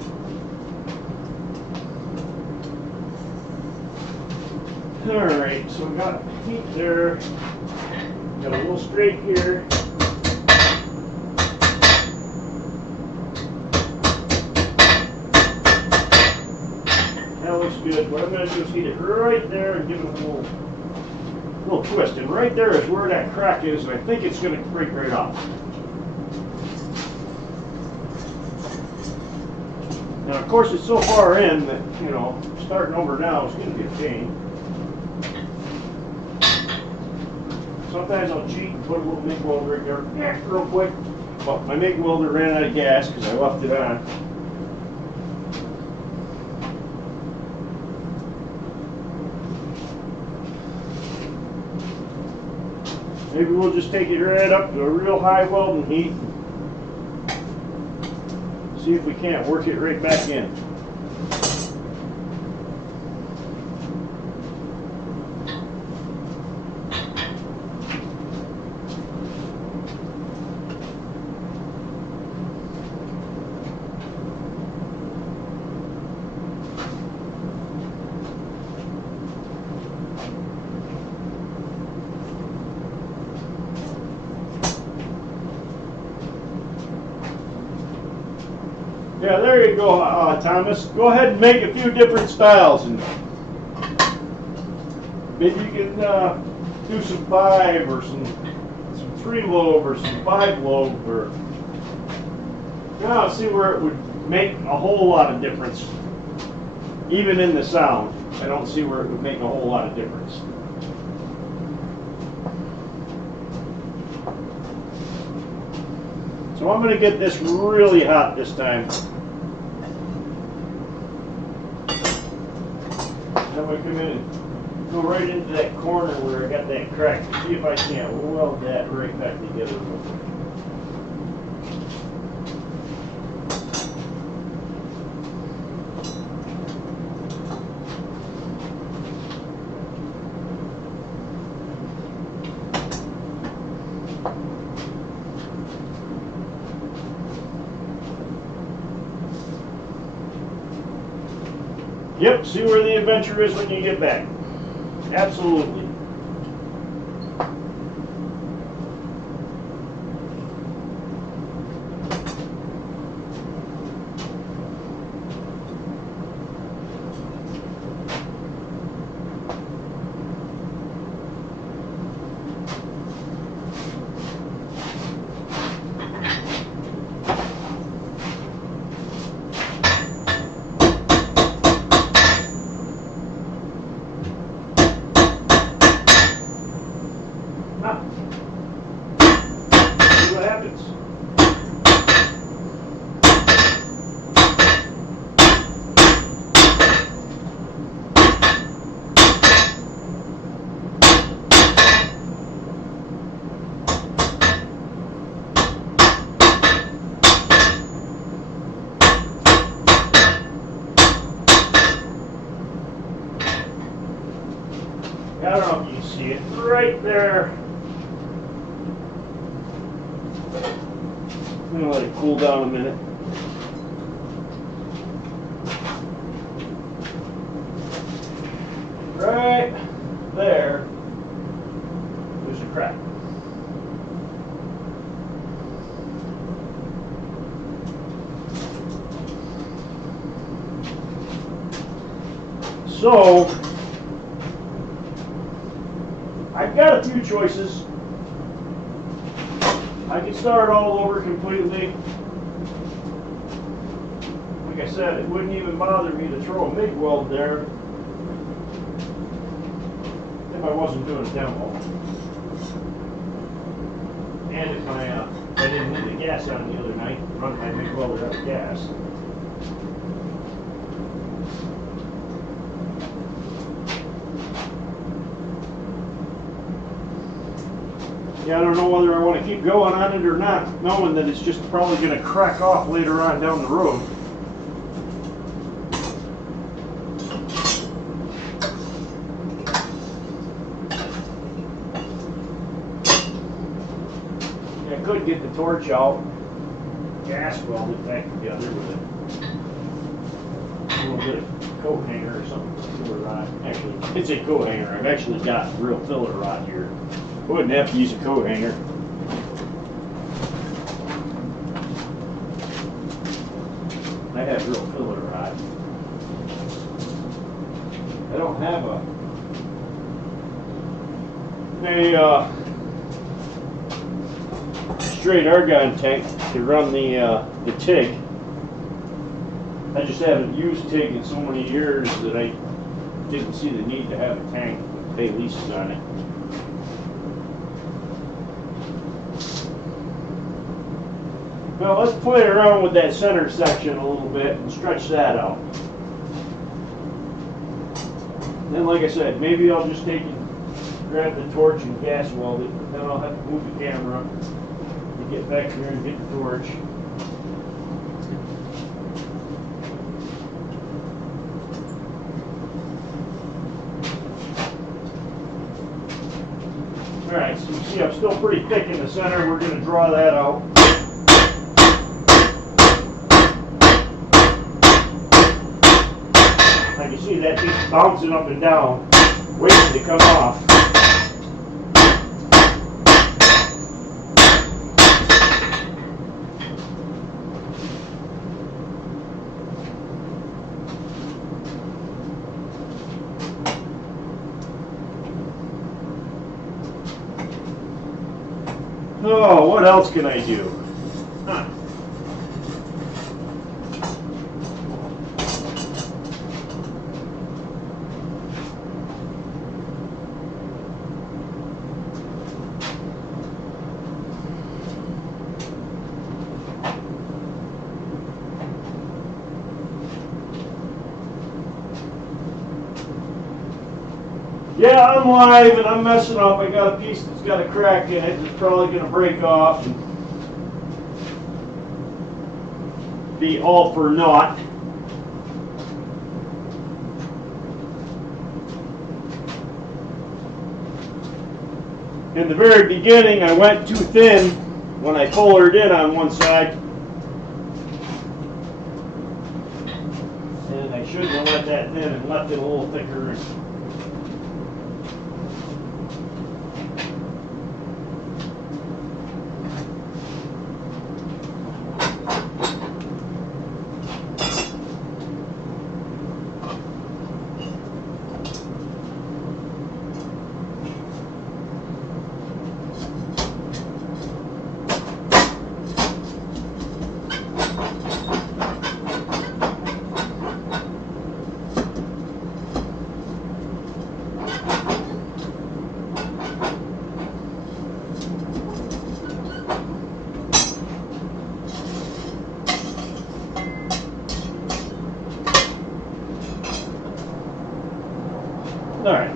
Alright, so we got heat there, got a little straight here. That looks good. What I'm going to do is heat it right there and give it a little twist. And right there is where that crack is, and I think it's going to break right off. Now, of course, it's so far in that, you know, starting over now is going to be a pain. Sometimes I'll cheat and put a little MIG welder in there real quick. But my MIG welder ran out of gas because I left it on. Maybe we'll just take it right up to a real high welding heat. See if we can't work it right back in. Yeah, there you go, Thomas. Go ahead and make a few different styles, and maybe you can do some 5 or some 3 lobe or some 5 lobe, or now see where it would make a whole lot of difference. Even in the sound, I don't see where it would make a whole lot of difference. So I'm going to get this really hot this time. I'm going to come in and go right into that corner where I got that crack. See if I can't weld that right back together. Yep, see where the adventure is when you get back. Absolutely. See what happens. I don't know if you can see it right there. I'm going to let it cool down a minute. Right there, there's a crack. So, I've got a few choices. I can start all over completely. Like I said, it wouldn't even bother me to throw a MIG weld there if I wasn't doing a demo. And if I didn't leave the gas on the other night, run my MIG welder out of gas. Yeah, I don't know whether I want to keep going on it or not, knowing that it's just probably going to crack off later on down the road. Yeah, I could get the torch out, gas weld it back together with a little bit of coat hanger or something, filler rod. Actually, it's a coat hanger. I've actually got real filler rod here. Wouldn't have to use a coat hanger. I have real filler rod. I don't have a straight argon tank to run the TIG. I just haven't used TIG in so many years that I didn't see the need to have a tank with pay leases on it. Now let's play around with that center section a little bit and stretch that out. Then, like I said, maybe I'll just take and grab the torch and gas weld it, but then I'll have to move the camera to get back here and get the torch. Alright, so you see I'm still pretty thick in the center. We're going to draw that out. Like you see, that thing's bouncing up and down, waiting to come off. So, what else can I do? Huh. Yeah, I'm live and I'm messing up. I got a piece that's got a crack in it. It's probably going to break off and be all for naught. In the very beginning, I went too thin when I colored in on one side. And I shouldn't have let that thin and left it a little thicker. Alright.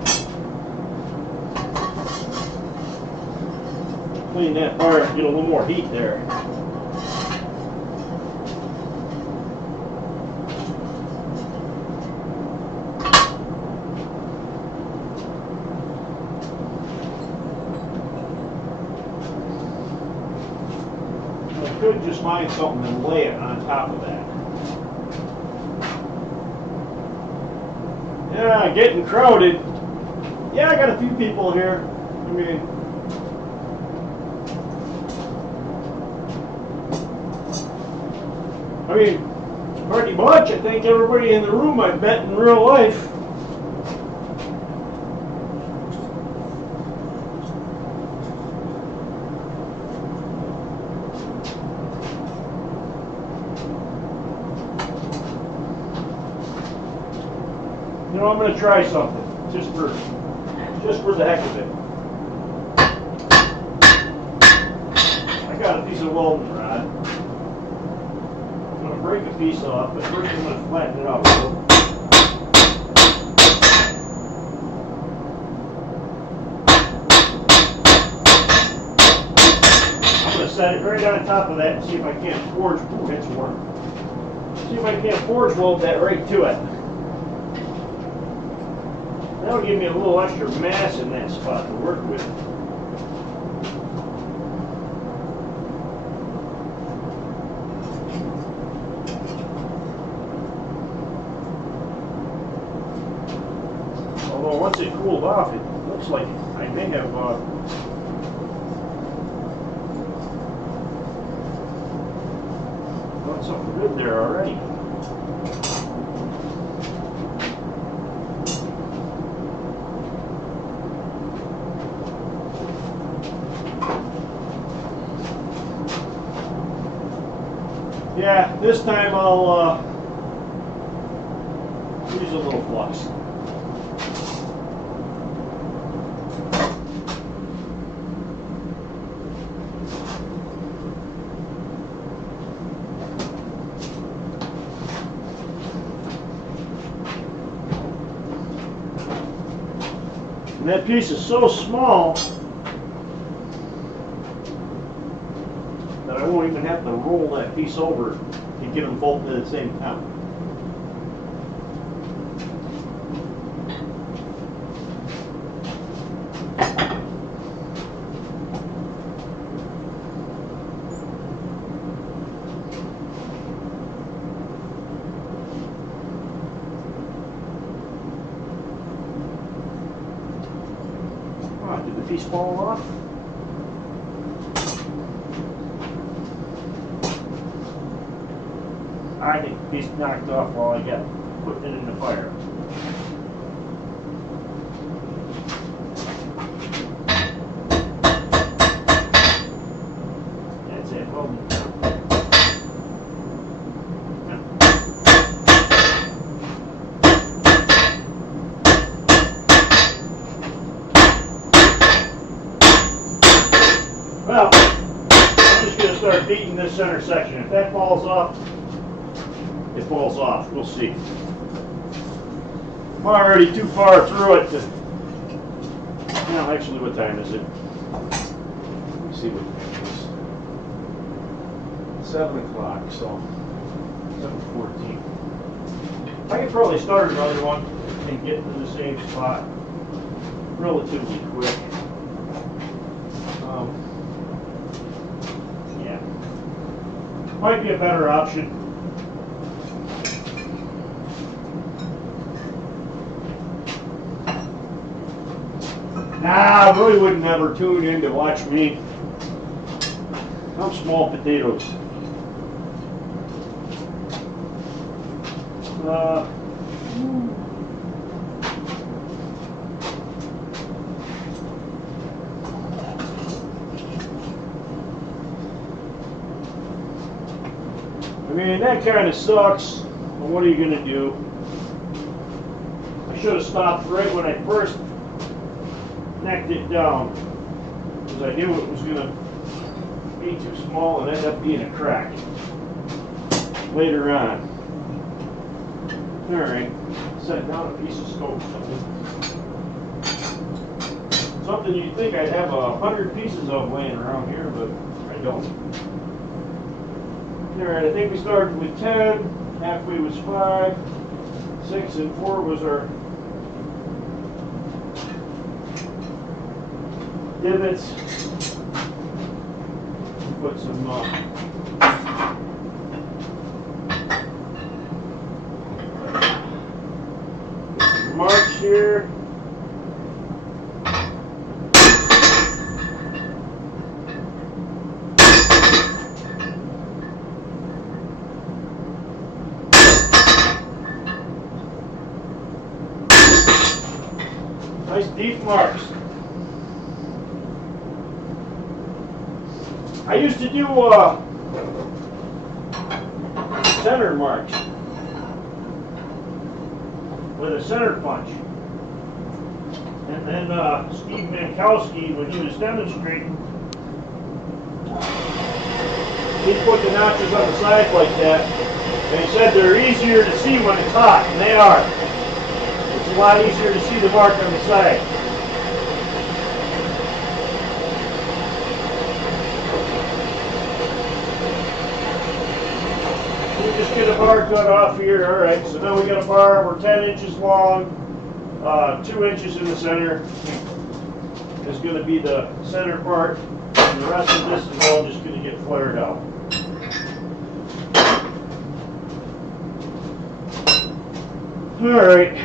Clean that part, get a little more heat there. I could just find something and lay it on top of that. Yeah, getting crowded. Yeah, I got a few people here. I mean, pretty much. I think everybody in the room I've met in real life. You know, I'm going to try something, just for the heck of it. I got a piece of welding rod. I'm going to break a piece off, but first I'm going to flatten it out a little. I'm going to set it right on top of that and see if I can't forge. Ooh, it's warm. See if I can't forge weld that right to it. That'll give me a little extra mass in that spot to work with. Although once it cooled off, it looks like I may have done something good there already. Yeah, this time I'll use a little flux. And that piece is so small that I won't even have to roll that piece over to get them both at the same time. Oh, did the piece fall off? I think the piece knocked off while I got putting it in the fire. start beating this center section. If that falls off, it falls off. We'll see. I'm already too far through it to... No, actually, what time is it? Let me see what time it is. 7 o'clock, so 7:14. I could probably start another one and get to the same spot relatively quick. Yeah. Might be a better option. Nah, I really would never tune in to watch me. I'm small potatoes. I mean, that kind of sucks, but what are you going to do? I should have stopped right when I first necked it down, because I knew it was going to be too small and end up being a crack later on. Alright, set down a piece of scope. Something you'd think I'd have 100 pieces of laying around here, but I don't. Alright, I think we started with 10, halfway was 5, 6 and 4 was our divots. Put some marks here. Nice deep marks. I used to do center marks with a center punch. And then Steve Mankowski, when he was demonstrating, he put the notches on the side like that, and he said they're easier to see when it's hot, and they are. It's a lot easier to see the mark on the side. Just get a bar cut off here. All right, so now we got a bar. We're 10 inches long, 2 inches in the center is going to be the center part, and the rest of this is all just going to get flared out. All right.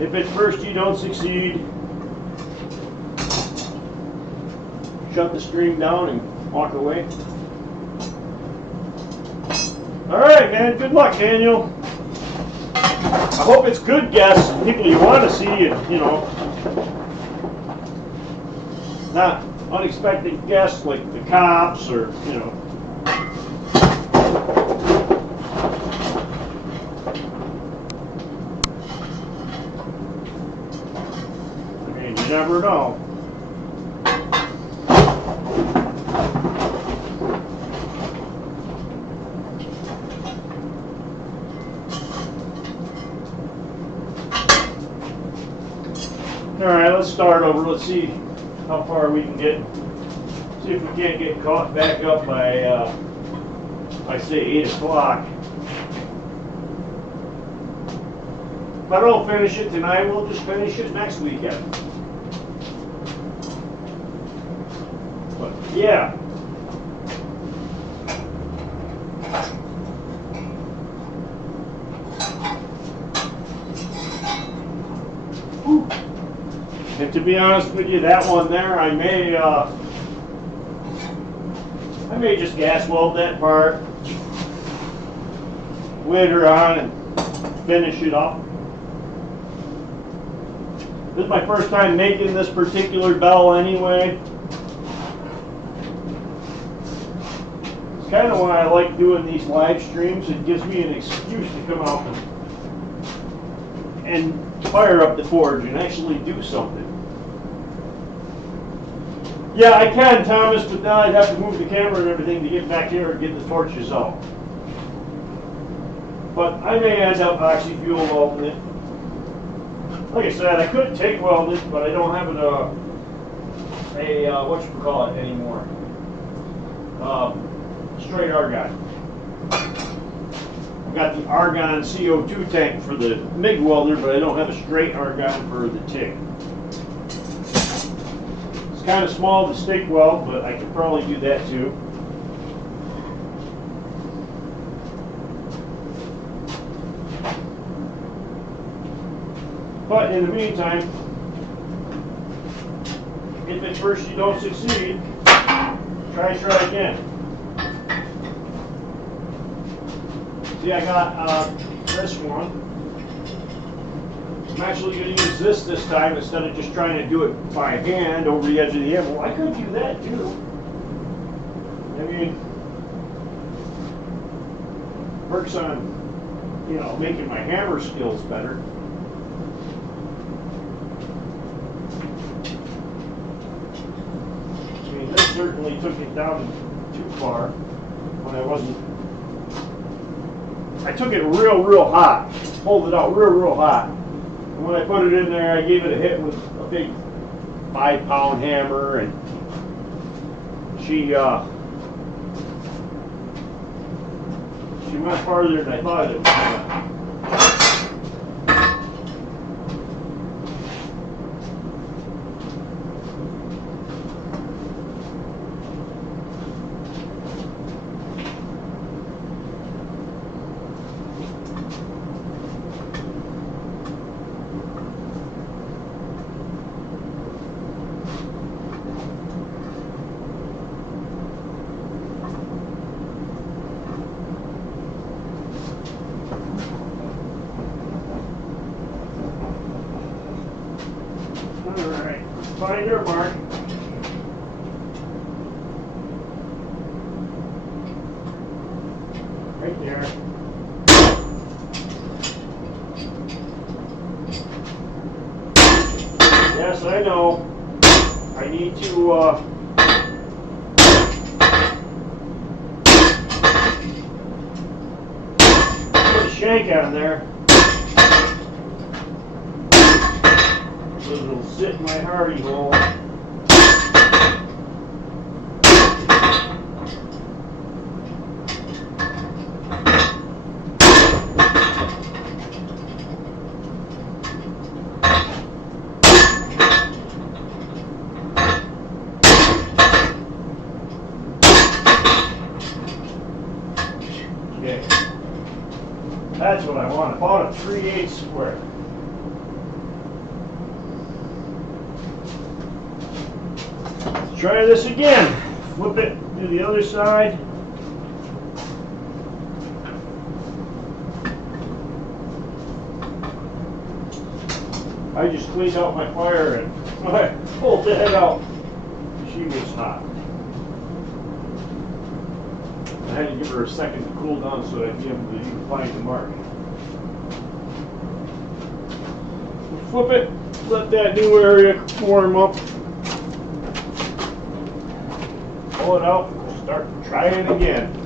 If at first you don't succeed, shut the stream down and walk away. All right, man. Good luck, Daniel. I hope it's good guests, people you want to see, and you know, not unexpected guests like the cops or you know. I mean, you never know. Alright, let's start over. Let's see how far we can get. See if we can't get caught back up by, I say 8 o'clock. If I don't finish it tonight, we'll just finish it next weekend. But, yeah. And to be honest with you, that one there, I may just gas weld that part later on and finish it up. This is my first time making this particular bell anyway. It's kind of why I like doing these live streams. It gives me an excuse to come out and fire up the forge and actually do something. Yeah, I can, Thomas, but now I'd have to move the camera and everything to get back here and get the torches out. But I may end up actually fuel welding it. Like I said, I could TIG weld it, but I don't have whatchamacallit anymore. Straight argon. I've got the argon CO2 tank for the MIG welder, but I don't have a straight argon for the TIG. It's kind of small to stick weld, but I could probably do that too. But in the meantime, if at first you don't succeed, try again. See, I got this one. I'm actually going to use this time instead of just trying to do it by hand over the edge of the anvil. I could do that too. I mean, works on, making my hammer skills better. I mean, this certainly took it down too far when I took it real hot, pulled it out real hot. And when I put it in there, I gave it a hit with a big 5-pound hammer, and she went farther than I thought it was gonna. Alright, find your mark. Right there. Yes, I know. I need to put a shank on there. So it'll sit in my hardy hole. Okay. That's what I want, about a 3/8 square. Try this again. Flip it to the other side. I just cleaned out my fire and I pulled the head out. She was hot. I had to give her a second to cool down so I'd be able to even find the mark. Flip it, let that new area warm up. Pull it out, start trying again.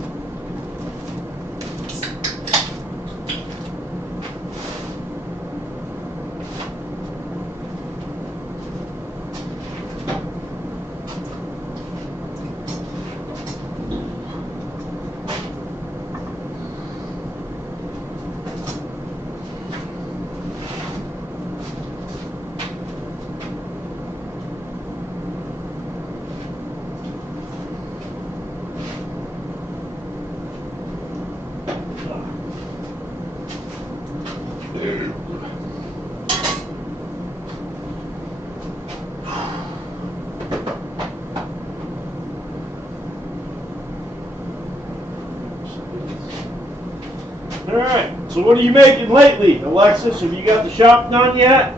All right, so what are you making lately, Alexis? Have you got the shop done yet?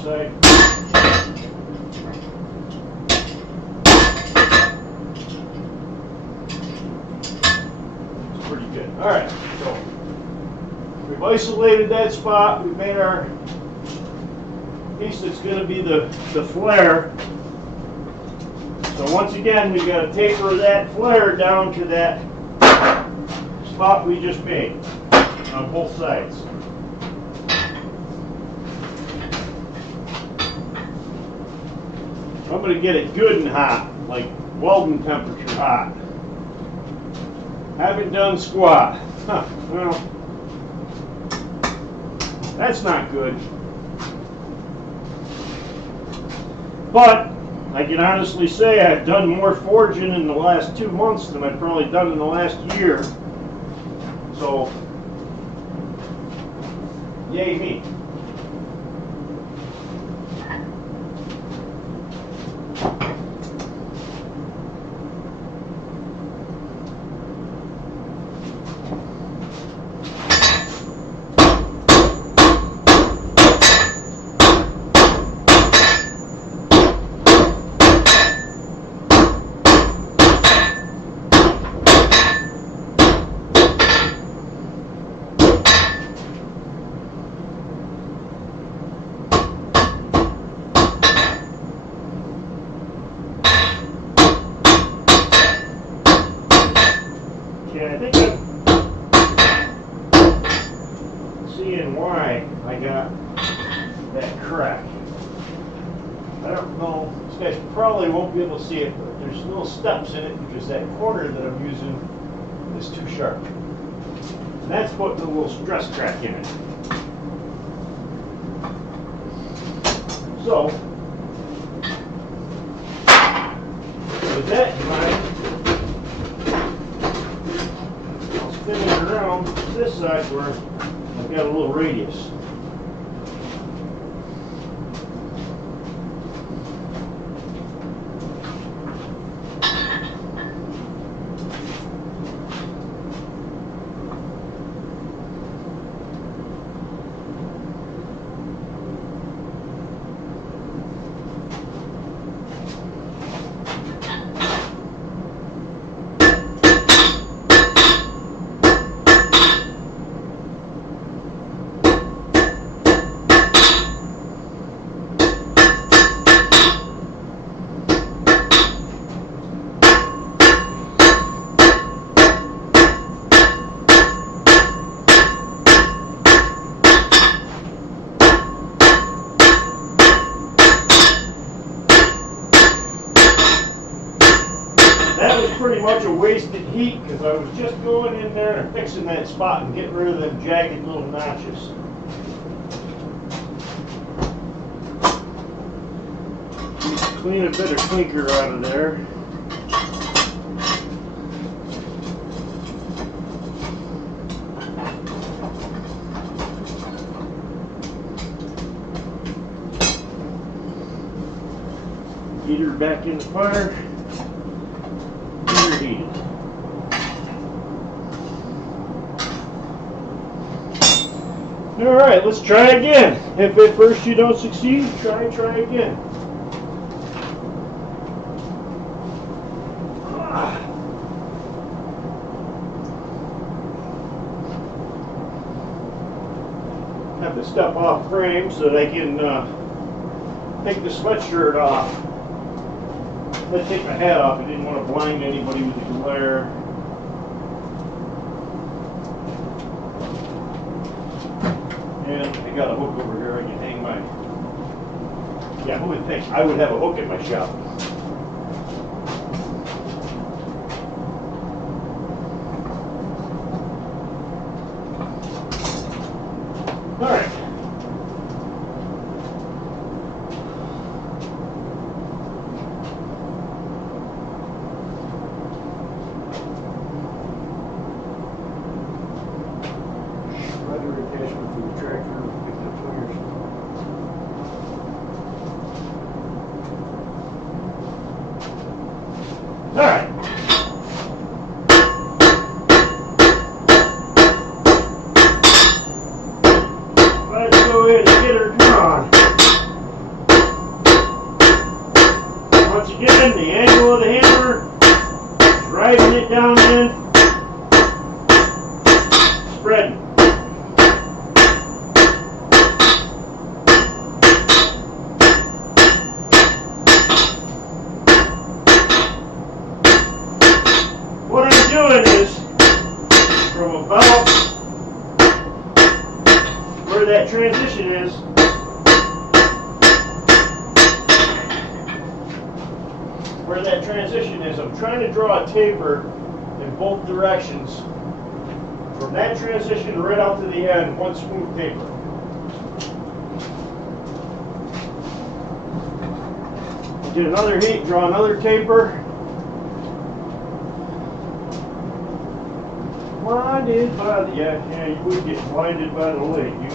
side. It's pretty good. All right, so we've isolated that spot. We've made our piece that's going to be the flare. So once again, we've got to taper that flare down to that spot we just made on both sides. I'm going to get it good and hot, like welding temperature hot. Haven't done squat. Huh, well, that's not good. But I can honestly say I've done more forging in the last 2 months than I've probably done in the last year. So, yay me. I think I'm seeing why I got that crack. I don't know, you guys probably won't be able to see it, but there's little steps in it because that corner that I'm using is too sharp. And that's putting a little stress crack in it. So, with that in mind, spinning around this side where I've got a little radius. That was pretty much a wasted heat because I was just going in there and fixing that spot and getting rid of them jagged little notches. Clean a bit of clinker out of there. Heater back in the fire. Heated. All right, let's try again. If at first you don't succeed, try again. Have the stuff off frame so that I can take the sweatshirt off. Let's take my hat off. I didn't want to blind anybody with the glare. And I got a hook over here. I can hang my... Yeah, who would think I would have a hook in my shop? All right. Attachment for the tractor, pick the swingers. All right. Let's go ahead and get her drawn. the angle of the hammer, driving it down in, spreading. What I'm doing is, from about where that transition is, I'm trying to draw a taper in both directions. From that transition right out to the end, one smooth taper. Get another heat, draw another taper. Blinded by the, yeah, you would get blinded by the light.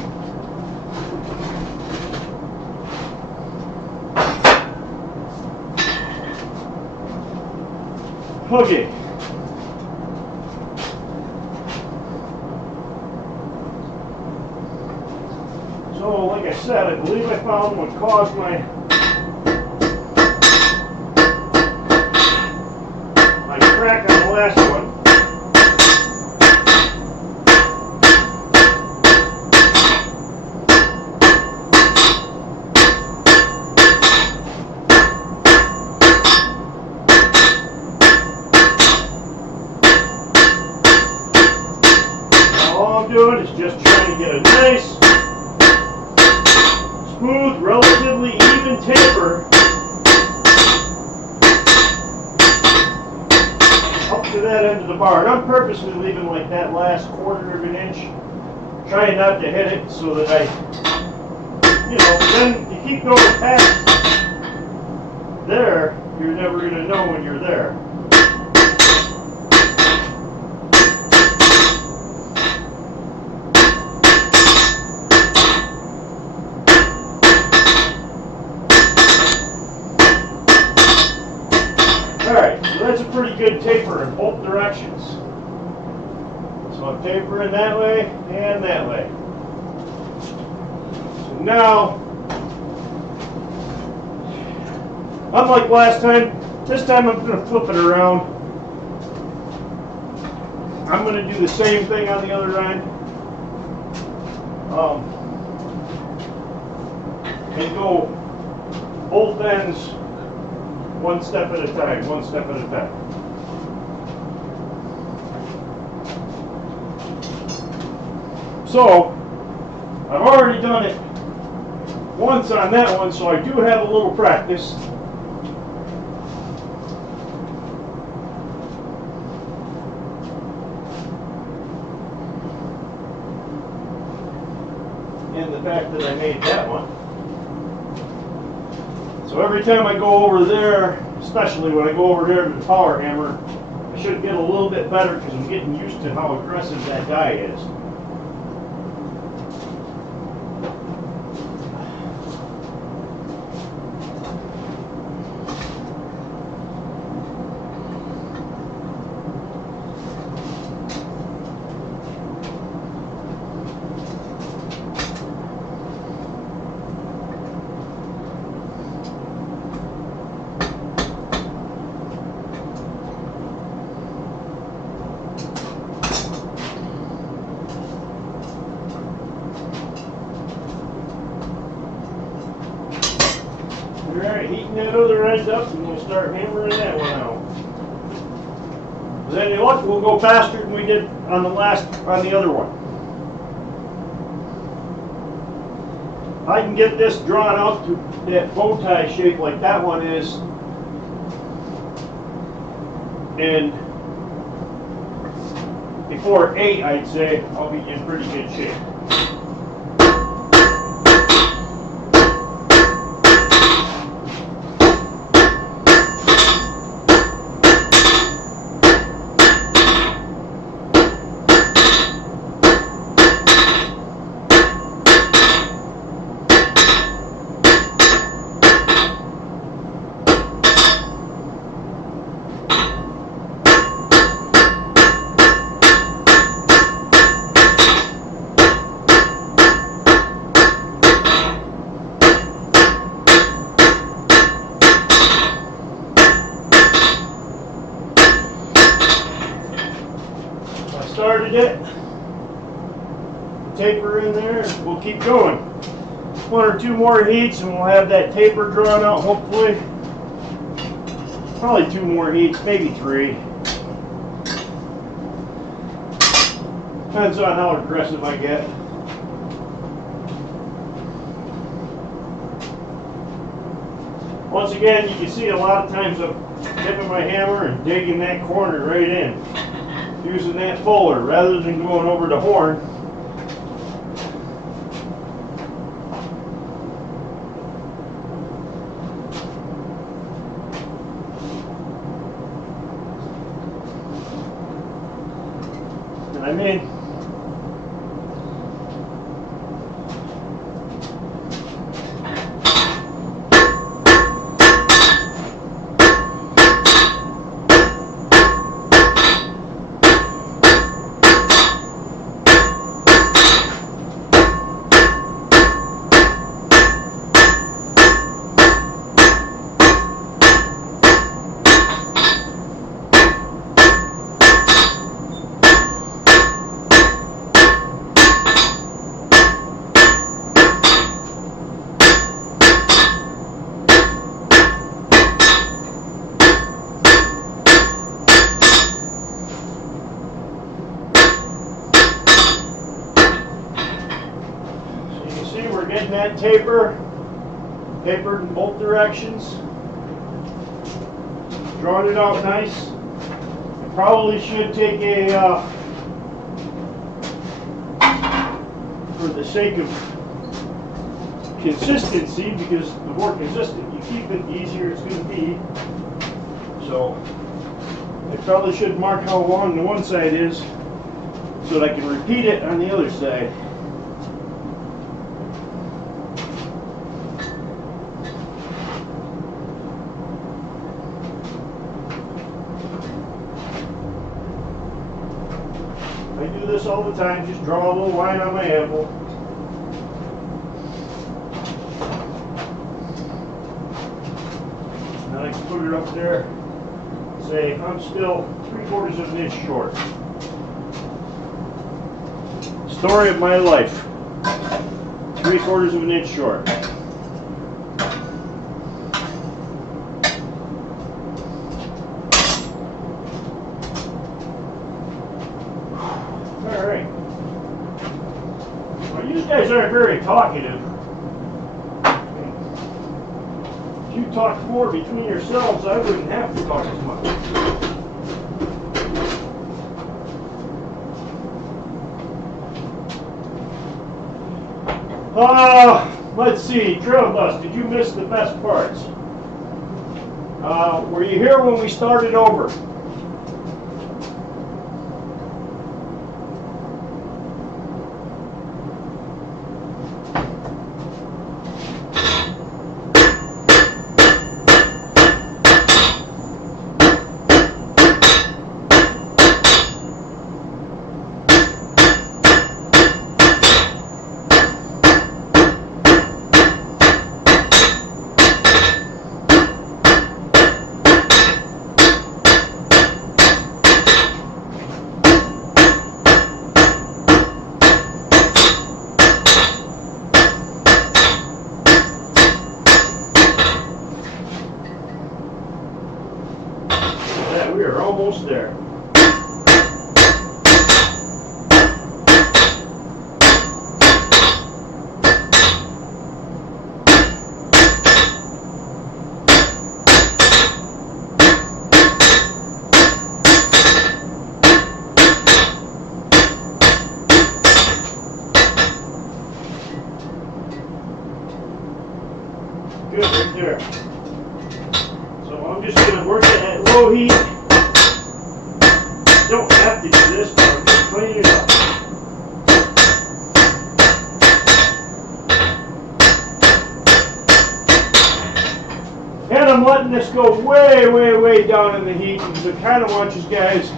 Okay. So, like I said, I believe I found what caused my crack on the last one. All I'm doing is just trying to get a nice, smooth, relatively even taper up to that end of the bar. And I'm purposely leaving like that last quarter of an inch, trying not to hit it so that then you keep going past there, you're never going to know when you're there. Alright, so that's a pretty good taper in both directions. So I'm tapering that way and that way. So now, unlike last time, this time I'm going to flip it around. I'm going to do the same thing on the other end. And go both ends one step at a time, one step at a time. So, I've already done it once on that one, so I do have a little practice. In the fact that I made that one. So every time I go over there, especially when I go over there to the power hammer, I should get a little bit better because I'm getting used to how aggressive that die is. Alright, heating that other end up and we'll start hammering that one out. With any luck, we'll go faster than we did on the other one. I can get this drawn out to that bow tie shape like that one is, and before 8, I'd say, I'll be in pretty good shape. started it. Taper in there, and we'll keep going. One or two more heats and we'll have that taper drawn out, hopefully. Probably 2 more heats, maybe 3. Depends on how aggressive I get. Once again, you can see a lot of times I'm dipping my hammer and digging that corner right in, using that fuller rather than going over the horn. And I mean, getting that tapered in both directions. Drawing it out nice. I probably should take a, for the sake of consistency, because the more consistent you keep it, the easier it's going to be. So I probably should mark how long the one side is so that I can repeat it on the other side. I do this all the time, just draw a little line on my anvil. And I can put it up there, say I'm still 3/4 of an inch short. Story of my life, 3/4 of an inch short. Alright. Well, you guys aren't very talkative. If you talked more between yourselves, I wouldn't have to talk as much. Let's see, Trail Bus, did you miss the best parts? Were you here when we started over? Yeah, we are almost there. Good, right there. So I'm just going to work it at low heat. Don't have to do this, but I'm just cleaning it up. And I'm letting this go way, way, way down in the heat because I kind of want you guys.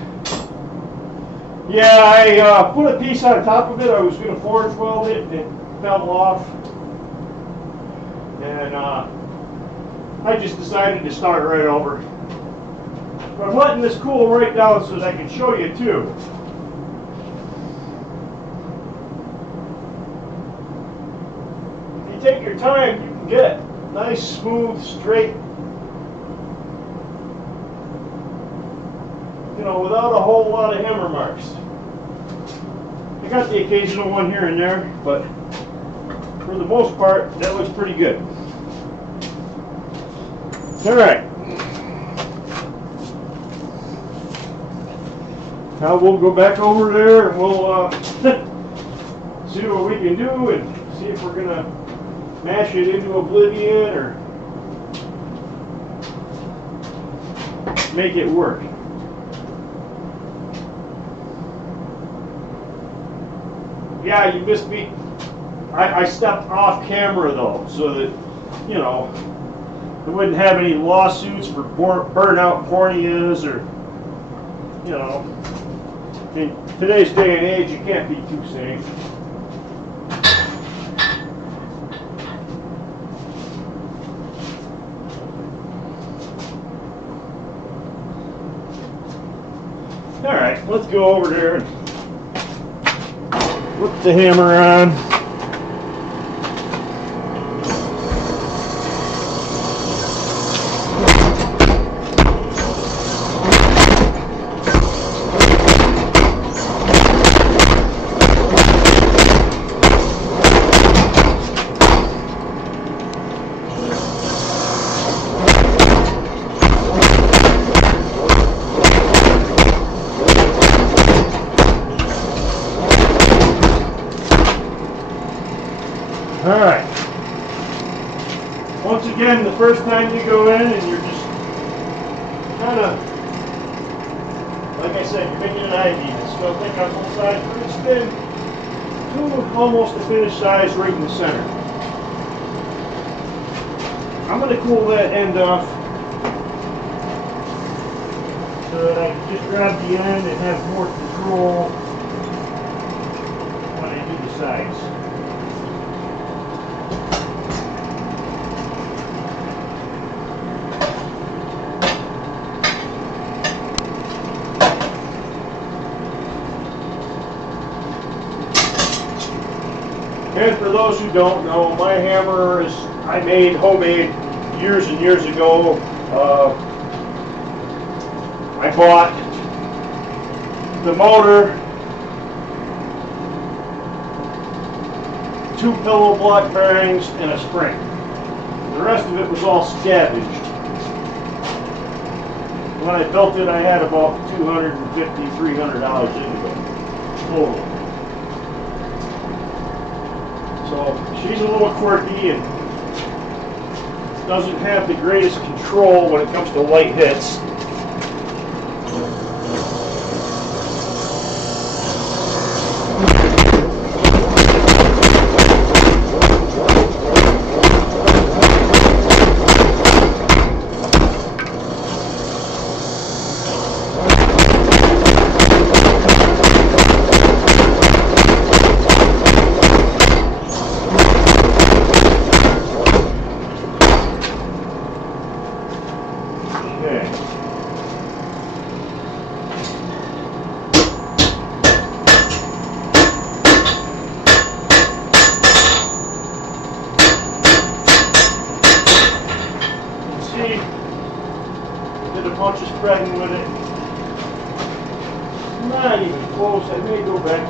Yeah, I put a piece on top of it. I was going to forge weld it and it fell off. And I just decided to start right over. But I'm letting this cool right down so that I can show you too. every time you can get nice, smooth, straight, you know, without a whole lot of hammer marks. I got the occasional one here and there, but for the most part, that looks pretty good. All right. Now we'll go back over there and we'll see what we can do and see if we're gonna mash it into oblivion or make it work. Yeah, you missed me. I stepped off camera though, so that, you know, we wouldn't have any lawsuits for burnout corneas or, you know, in today's day and age, you can't be too safe. All right, let's go over there and put the hammer on. All right. Once again, the first time you go in and you're just kind of, like I said, you're making an ID. It's going to take out both sides, but it's been to almost the finished size right in the center. I'm going to cool that end off so that I can just grab the end and have more control when I do the sides. And for those who don't know, my hammer is I made homemade years and years ago. I bought the motor, 2 pillow block bearings, and a spring. The rest of it was all scavenged. When I built it, I had about $250, $300 into it total. So she's a little quirky and doesn't have the greatest control when it comes to light hits. Did a bunch of spreading with it. Not even close. I may go back,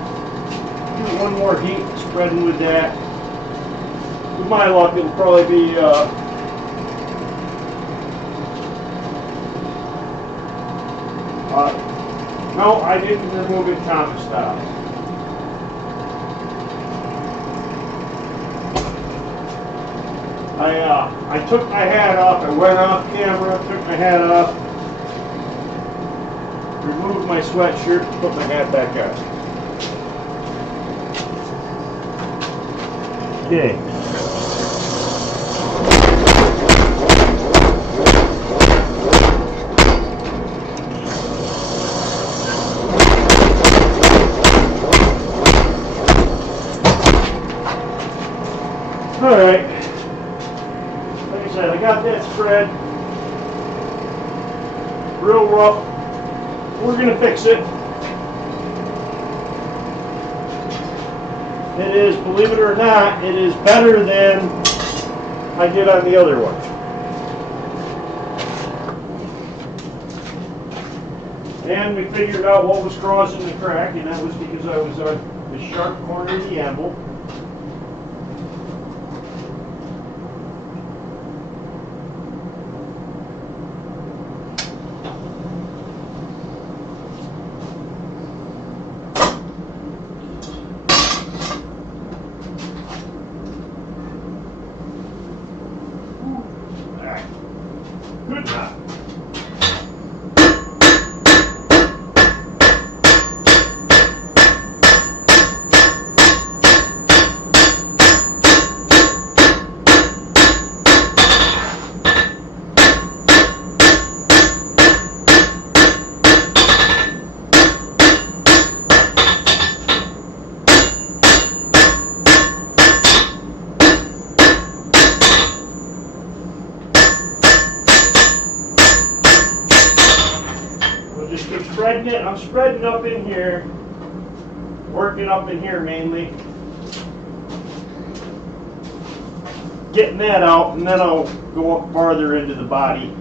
do one more heat spreading with that. With my luck, it'll probably be no, I didn't remove it Thomas style. I took my hat off, I went off camera, took my hat off, removed my sweatshirt, put my hat back on. Okay. All right. Like I said, I got that spread real rough. We're going to fix it. It is, believe it or not, it is better than I did on the other one. And we figured out what was causing the crack, and that was because I was on the sharp corner of the anvil. Good job. Just keep spreading it. I'm spreading up in here, working up in here mainly, getting that out, and then I'll go up farther into the body.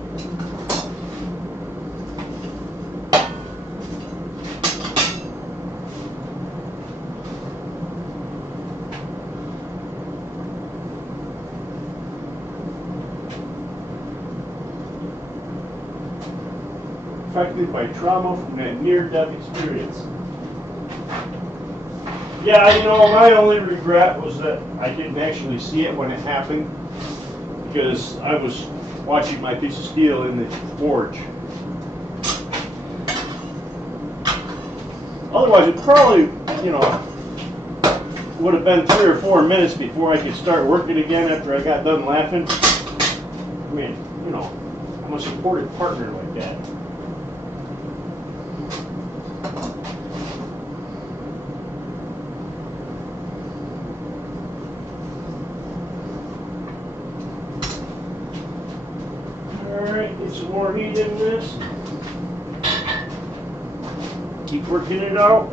Affected by trauma from that near-death experience. Yeah, you know, my only regret was that I didn't actually see it when it happened, because I was watching my piece of steel in the forge. Otherwise, it probably, you know, would have been 3 or 4 minutes before I could start working again after I got done laughing. I mean, you know, I'm a supportive partner like that. Alright, get some more heat in this. Keep working it out.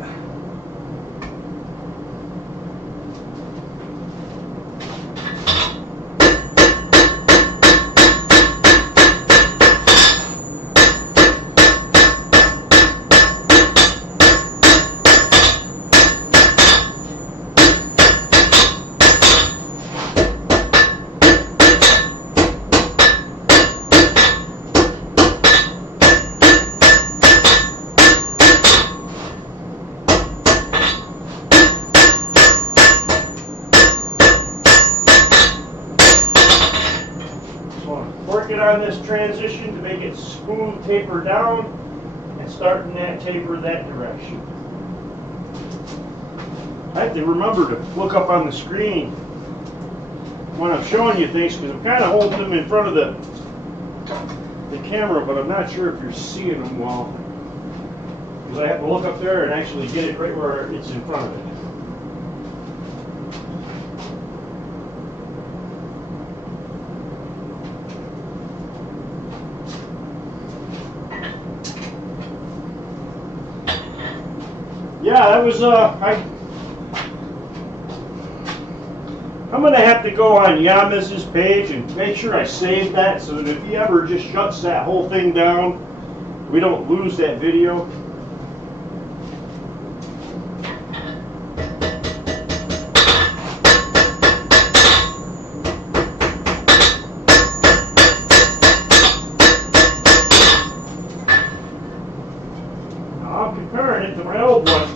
Working on this transition to make it smooth taper down and starting that taper that direction. I have to remember to look up on the screen when I'm showing you things, because I'm kind of holding them in front of the camera, but I'm not sure if you're seeing them well, because I have to look up there and actually get it right where it's in front of it. Yeah, that was, I'm going to have to go on Yamas's page and make sure I save that so that if he ever just shuts that whole thing down, we don't lose that video. I'm comparing it to my old one.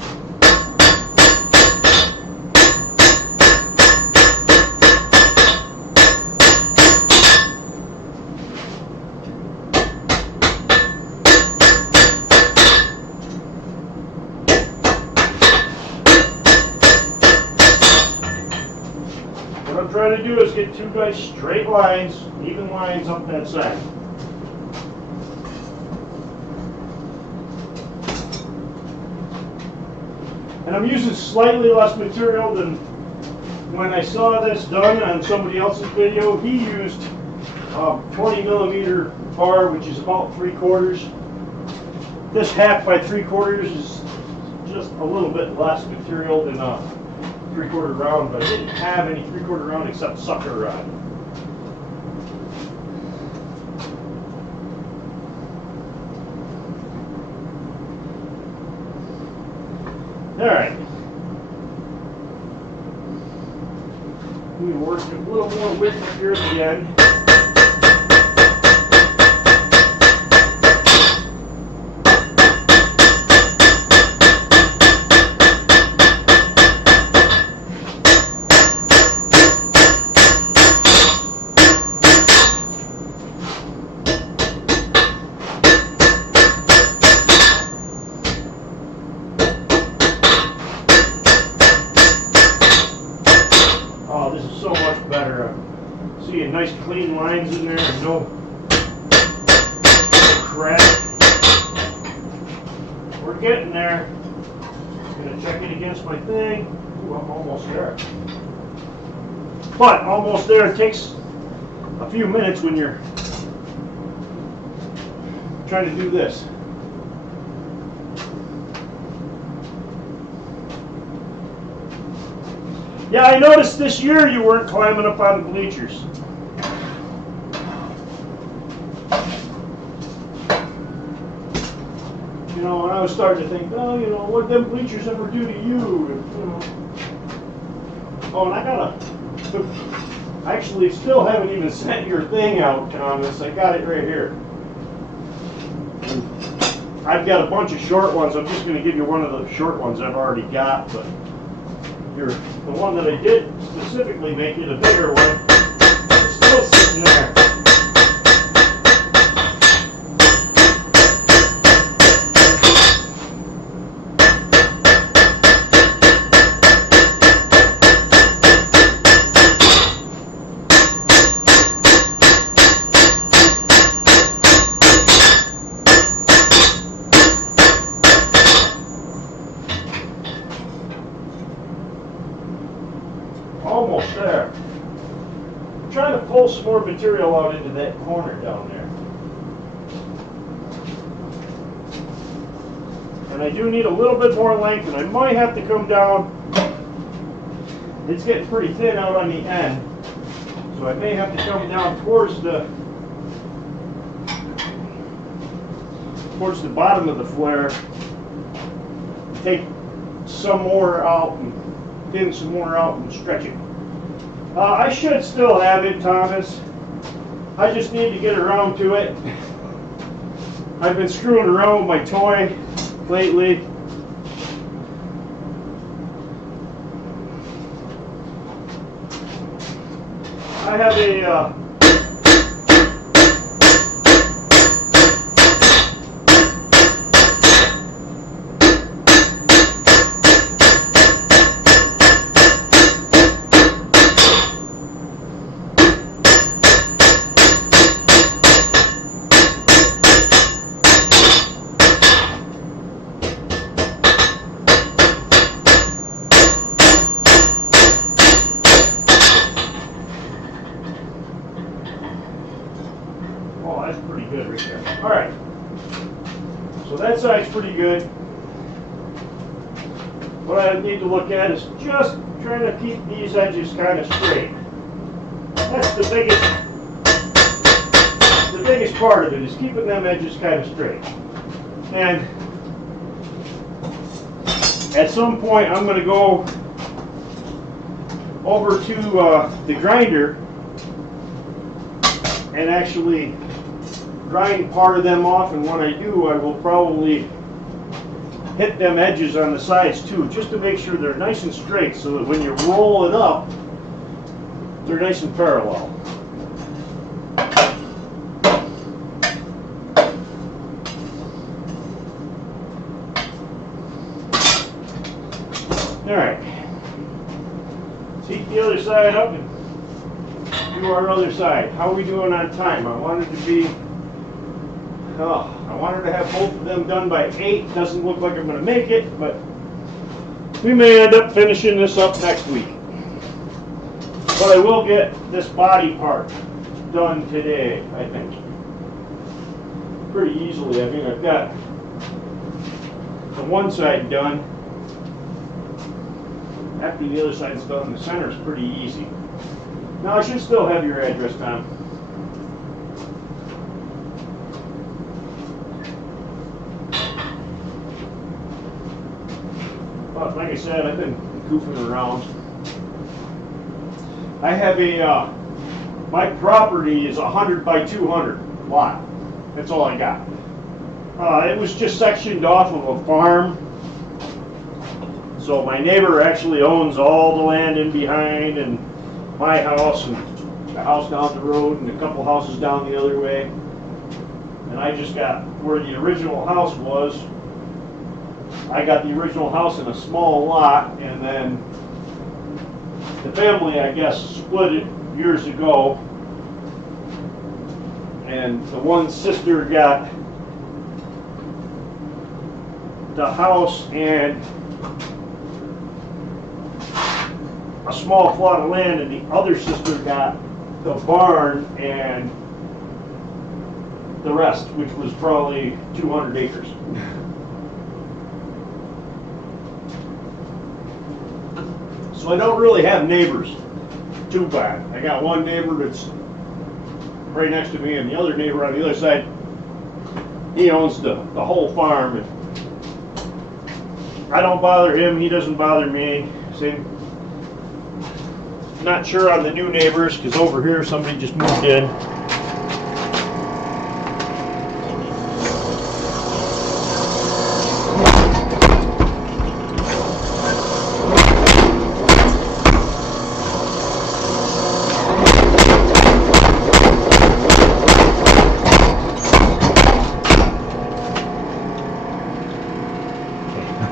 What I'm trying to do is get 2 nice straight lines, even lines up that side. And I'm using slightly less material than when I saw this done on somebody else's video. He used 20 millimeter bar, which is about 3/4. This 1/2 by 3/4 is just a little bit less material than a 3/4 round, but I didn't have any 3/4 round except sucker rod. All right. We work a little more width up here at the end. So much better. Seeing nice clean lines in there and no crack. We're getting there. I'm gonna check it against my thing. Ooh, I'm almost there. But almost there. It takes a few minutes when you're trying to do this. Yeah, I noticed this year you weren't climbing up on the bleachers. You know, and I was starting to think, oh, you know, what them bleachers ever do to you? You know. Oh, and I actually still haven't even sent your thing out, Thomas. I got it right here. And I've got a bunch of short ones. I'm just going to give you one of the short ones I've already got, but the one that I did specifically make it a bigger one. It's still sitting there. Almost there. I'm trying to pull some more material out into that corner down there. And I do need a little bit more length, and I might have to come down. It's getting pretty thin out on the end, so I may have to come down towards the bottom of the flare, take some more out and thin some more out and stretch it. I should still have it, Thomas. I just need to get around to it. I've been screwing around with my toy lately. I have a that's pretty good right there. All right. So that side's pretty good. What I need to look at is just trying to keep these edges kind of straight. That's the biggest part of it, is keeping them edges kind of straight. And at some point I'm going to go over to the grinder and actually grind part of them off, and when I do, I will probably hit them edges on the sides too, just to make sure they're nice and straight, so that when you roll it up, they're nice and parallel. Alright, let's heat the other side up and do our other side. How are we doing on time? I wanted to have both of them done by 8. Doesn't look like I'm going to make it, but we may end up finishing this up next week. But I will get this body part done today, I think. Pretty easily. I mean, I've got the one side done. After the other side's done, the center is pretty easy. Now I should still have your address, Tom. But like I said, I've been goofing around. I have my property is 100 by 200 lot. That's all I got. It was just sectioned off of a farm. So my neighbor actually owns all the land in behind, and my house and the house down the road and a couple houses down the other way. And I just got where the original house was. I got the original house in a small lot, and then the family, I guess, split it years ago. And the one sister got the house and a small plot of land, and the other sister got the barn and the rest, which was probably 200 acres. So I don't really have neighbors too bad. I got one neighbor that's right next to me, and the other neighbor on the other side, he owns the whole farm. And I don't bother him, he doesn't bother me. Same. Not sure on the new neighbors, because over here somebody just moved in.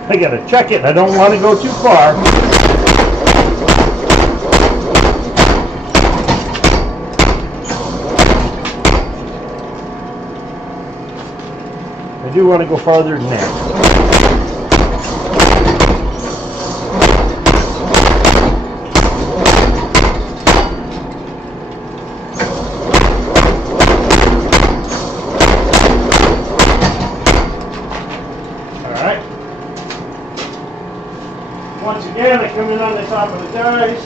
I gotta check it. I don't want to go too far. I do want to go farther than that. Once again, I come in on the top of the dies,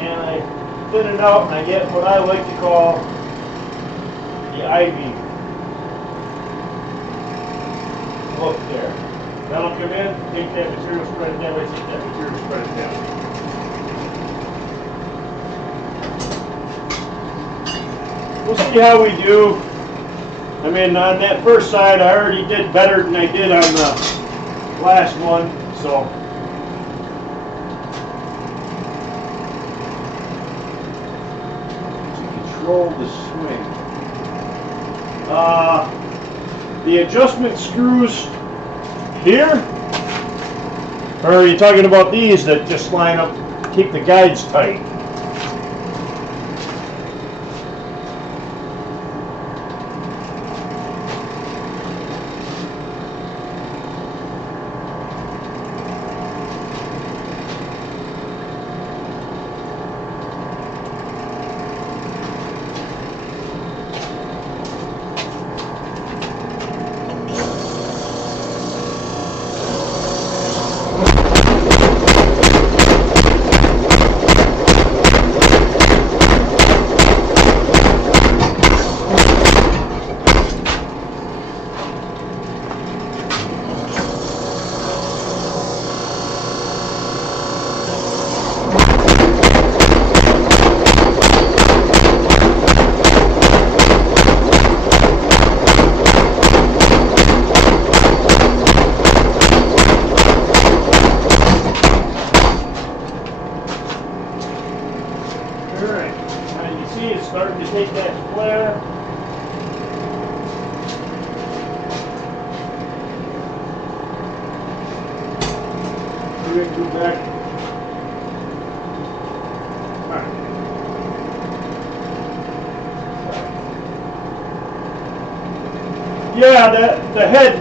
and I thin it out, and I get what I like to call the ivy look there. That'll come in, take that material, spread it that way, take that material, spread it that way. We'll see how we do. I mean, on that first side, I already did better than I did on the last one. So to control the swing, the adjustment screws here, or are you talking about these that just line up, keep the guides tight? Starting to take that flare. We're going to go back. All right. Yeah, the head,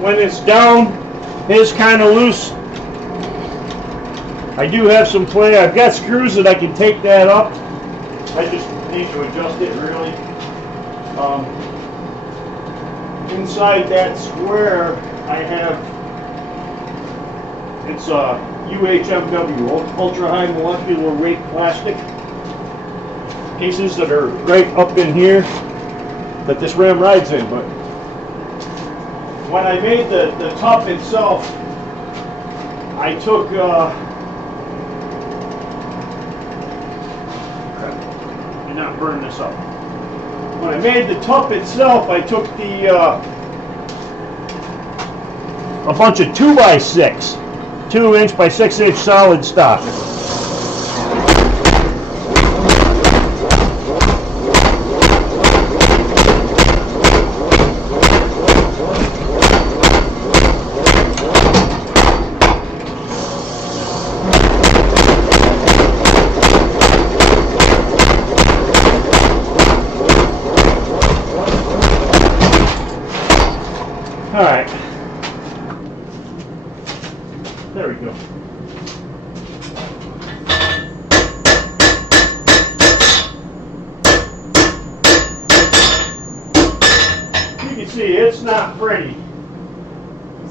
when it's down, is kind of loose. I do have some play. I've got screws that I can take that up. I just need to adjust it really. Inside that square, I have, it's a UHMW, ultra high molecular weight plastic pieces that are right up in here that this ram rides in. But when I made the tub itself, I took, did not burn this up. When I made the top itself, I took A bunch of 2x6, 2" by 6" solid stock. All right. There we go. You can see it's not pretty.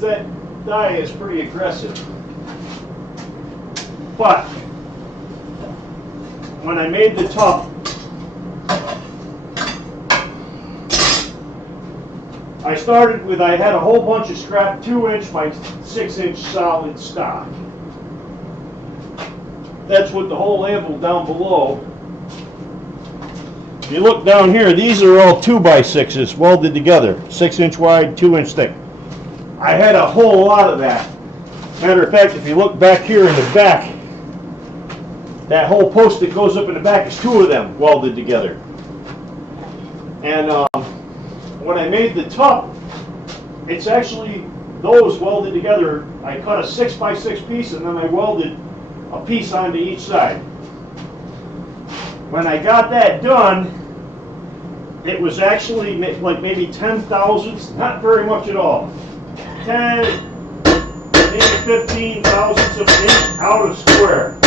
That die is pretty aggressive. But when I made the top, I started with, I had a whole bunch of scrap 2" by 6" solid stock. That's what the whole label down below. If you look down here, these are all 2x6s welded together, 6" wide, 2" thick. I had a whole lot of that. Matter of fact, if you look back here in the back, that whole post that goes up in the back is 2 of them welded together. And when I made the top, it's actually those welded together. I cut a 6x6 piece and then I welded a piece onto each side. When I got that done, it was actually like maybe 10 thousandths, not very much at all. 10, maybe 15 thousandths of an inch out of square.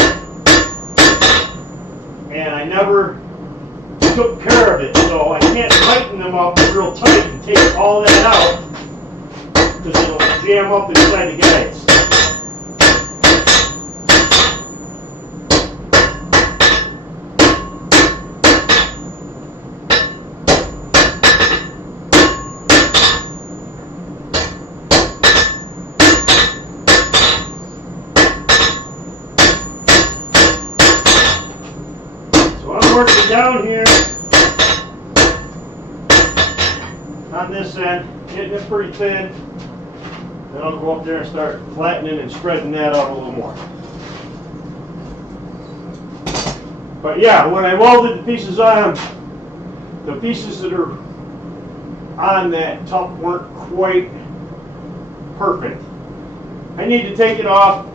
And I never took care of it, so I can't tighten them up real tight and take all that out because it'll jam up inside the guides. So I'm working down here on this end, getting it pretty thin. Then I'll go up there and start flattening and spreading that out a little more. But yeah, when I welded the pieces on, the pieces that are on that top weren't quite perfect. I need to take it off,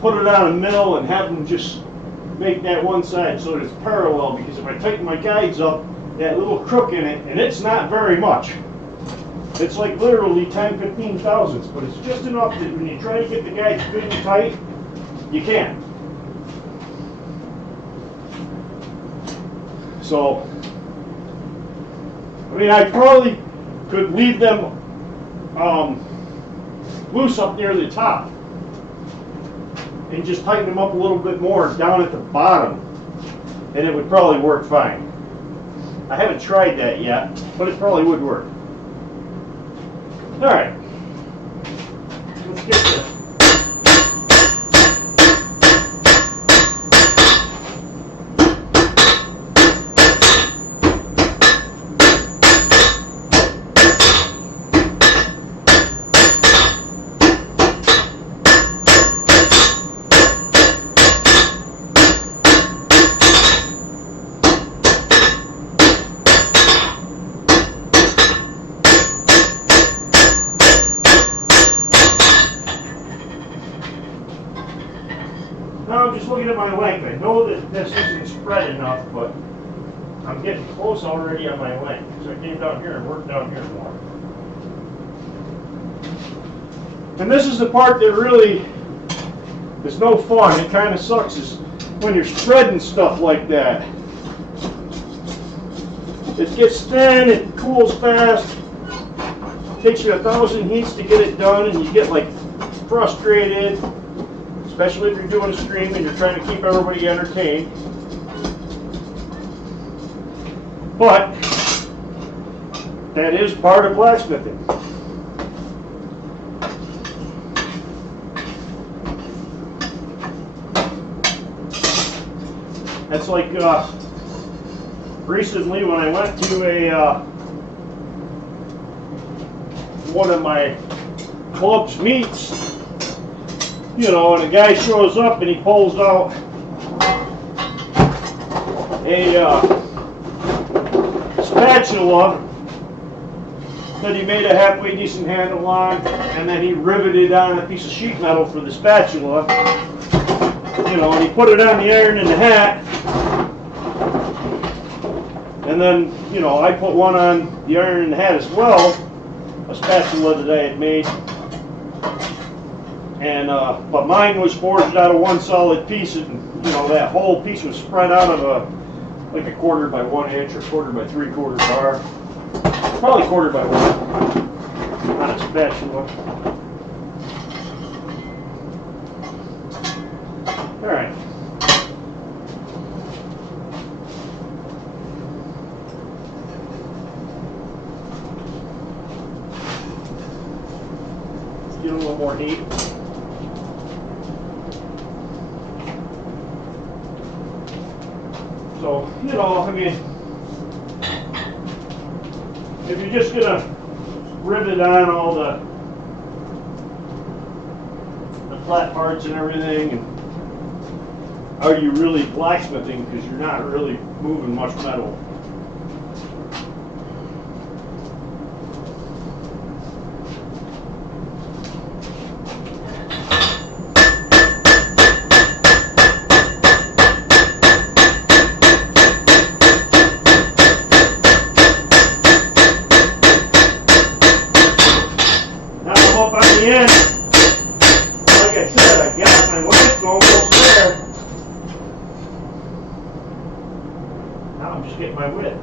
put it on a mill, and have them just make that one side so that it's parallel, because if I tighten my guides up, that little crook in it, and it's not very much. It's like literally 10, 15 thousandths, but it's just enough that when you try to get the guides good and tight, you can't. So, I mean, I probably could leave them loose up near the top and just tighten them up a little bit more down at the bottom, and it would probably work fine. I haven't tried that yet, but it probably would work. All right, let's get this. Now I'm just looking at my length. I know that this isn't spread enough, but I'm getting close already on my length. So I came down here and worked down here more. And this is the part that really is no fun. It kind of sucks is when you're spreading stuff like that. It gets thin, it cools fast. It takes you 1,000 heats to get it done, and you get like frustrated. Especially if you're doing a stream and you're trying to keep everybody entertained. But that is part of blacksmithing. That's like recently when I went to a one of my club's meets, you know, and a guy shows up and he pulls out a spatula that he made a halfway decent handle on, and then he riveted on a piece of sheet metal for the spatula, you know, and he put it on the iron in the hat, and then, you know, I put one on the iron in the hat as well, a spatula that I had made, and but mine was forged out of one solid piece, and you know, that whole piece was spread out of like a 1/4 by 1 inch or 1/4 by 3/4 bar. Probably 1/4 by 1 on a spatula. Alright. Let's get a little more heat. So, you know, I mean, if you're just going to rivet on all the flat parts and everything, and are you really blacksmithing, because you're not really moving much metal. Like I said, I got my width almost there. Now I'm just getting my width.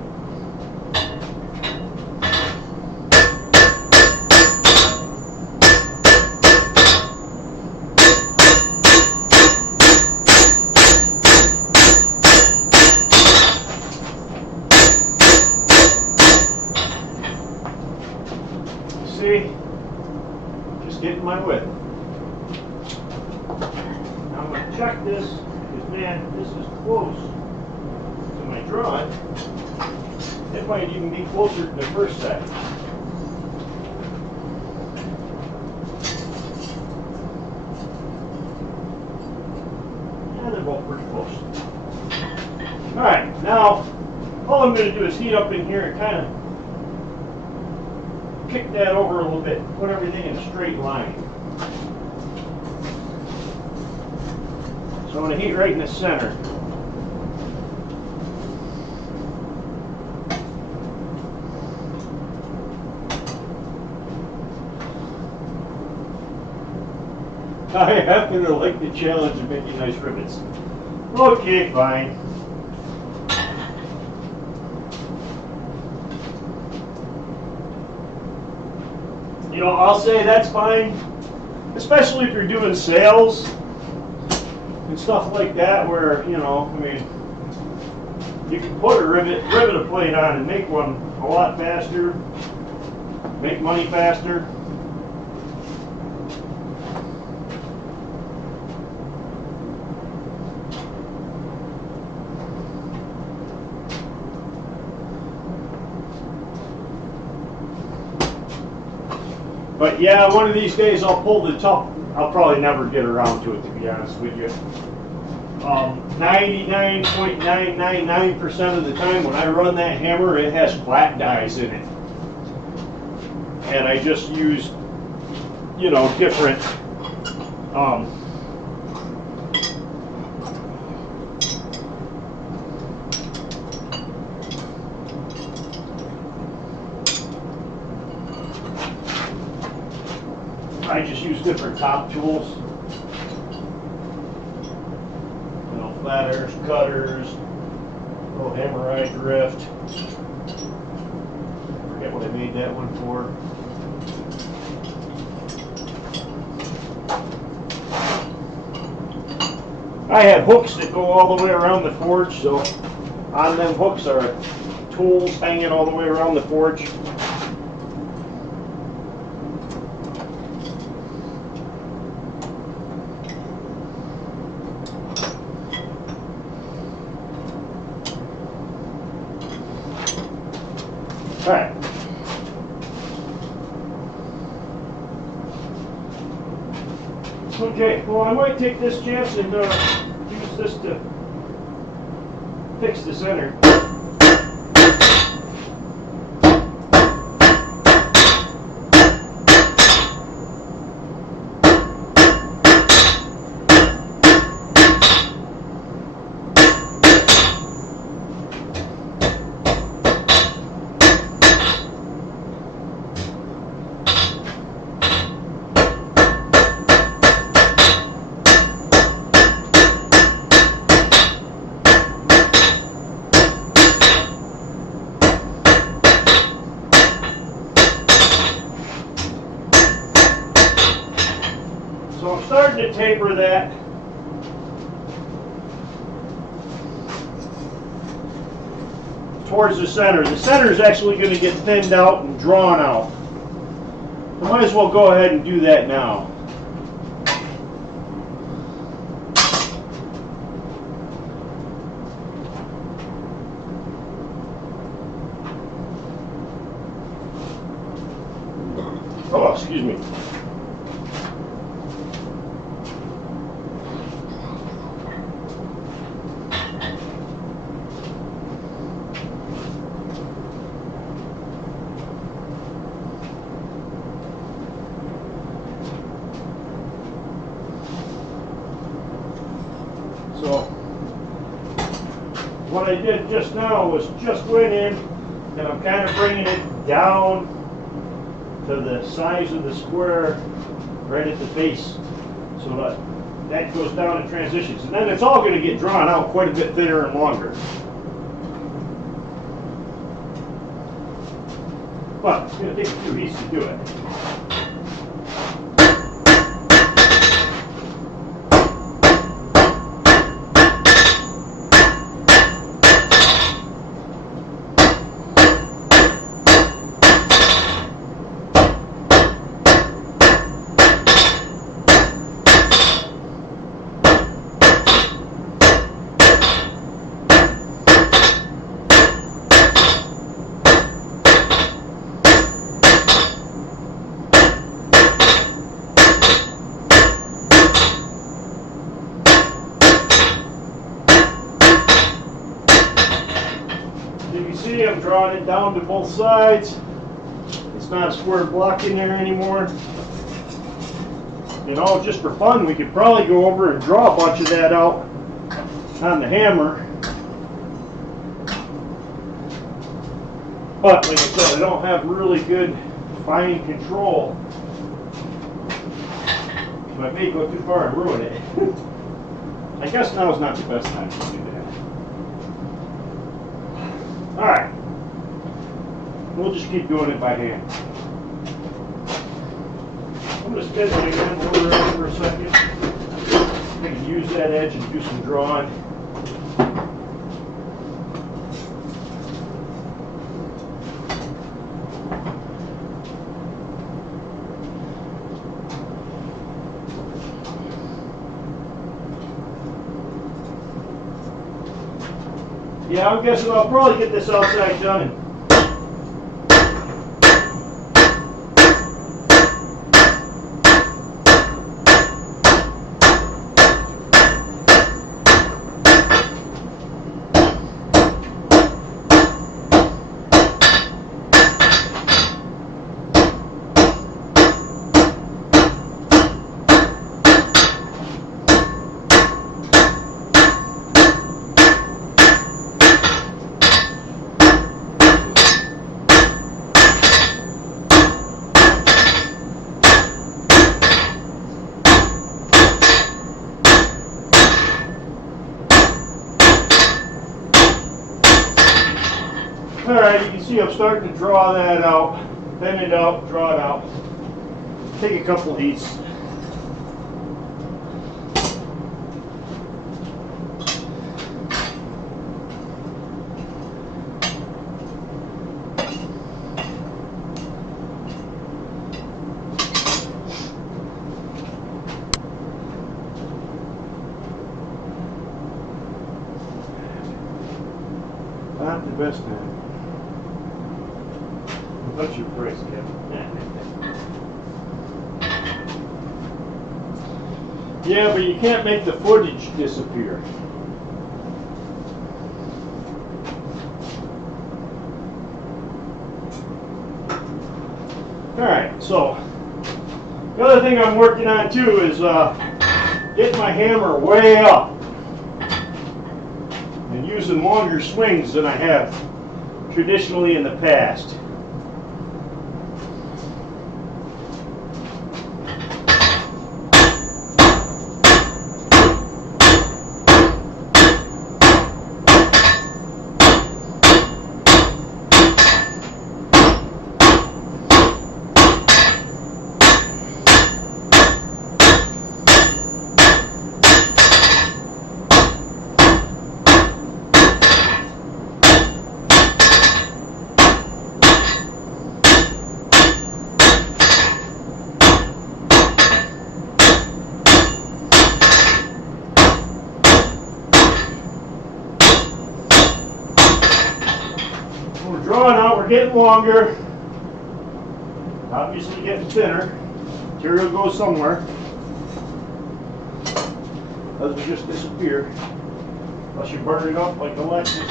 See? Getting my width. Now I'm going to check this, because man, this is close to my drawing. It might even be closer to the first set. Yeah, they're both pretty close. Alright, now all I'm going to do is heat up in here and kind of kick that over a little bit, put everything in a straight line. So I'm going to heat right in the center. I happen to like the challenge of making nice rivets. Okay, fine. You know, I'll say that's fine, especially if you're doing sales and stuff like that, where, you know, I mean, you can put a rivet a plate on and make one a lot faster, make money faster. But yeah, one of these days I'll pull the top. I'll probably never get around to it, to be honest with you. 99.999% of the time when I run that hammer, it has flat dies in it. And I just use, you know, different I just use different top tools. You know, flatters, cutters, little hammerite drift. Forget what I made that one for. I have hooks that go all the way around the forge, so on them hooks are tools hanging all the way around the forge. All right. Okay, well, I might take this chance and use this to fix the center. So I'm starting to taper that. Towards the center. The center is actually going to get thinned out and drawn out. I might as well go ahead and do that now. Oh, excuse me. So what I did just now was just went in and I'm kind of bringing it down to the size of the square right at the base so that goes down in transitions. And then it's all going to get drawn out quite a bit thinner and longer. But it's going to take a few heats to do it. You can see I'm drawing it down to both sides. It's not a square block in there anymore. You know, just for fun, we could probably go over and draw a bunch of that out on the hammer. But like I said, I don't have really good fine control. So I may go too far and ruin it. I guess now is not the best time to do that. Alright, we'll just keep doing it by hand. I'm going to spin it again over for a second. I can use that edge and do some drawing. Yeah, I'm guessing I'll probably get this outside done. Alright, you can see I'm starting to draw that out, thin it out, draw it out. Take a couple heats. Not the best time. What's your price, Kevin? Yeah, but you can't make the footage disappear. Alright, so the other thing I'm working on too is getting my hammer way up and using longer swings than I have traditionally in the past. We're drawing out, we're getting longer, obviously getting thinner. Material goes somewhere. Doesn't just disappear unless you burn it up like Alexis.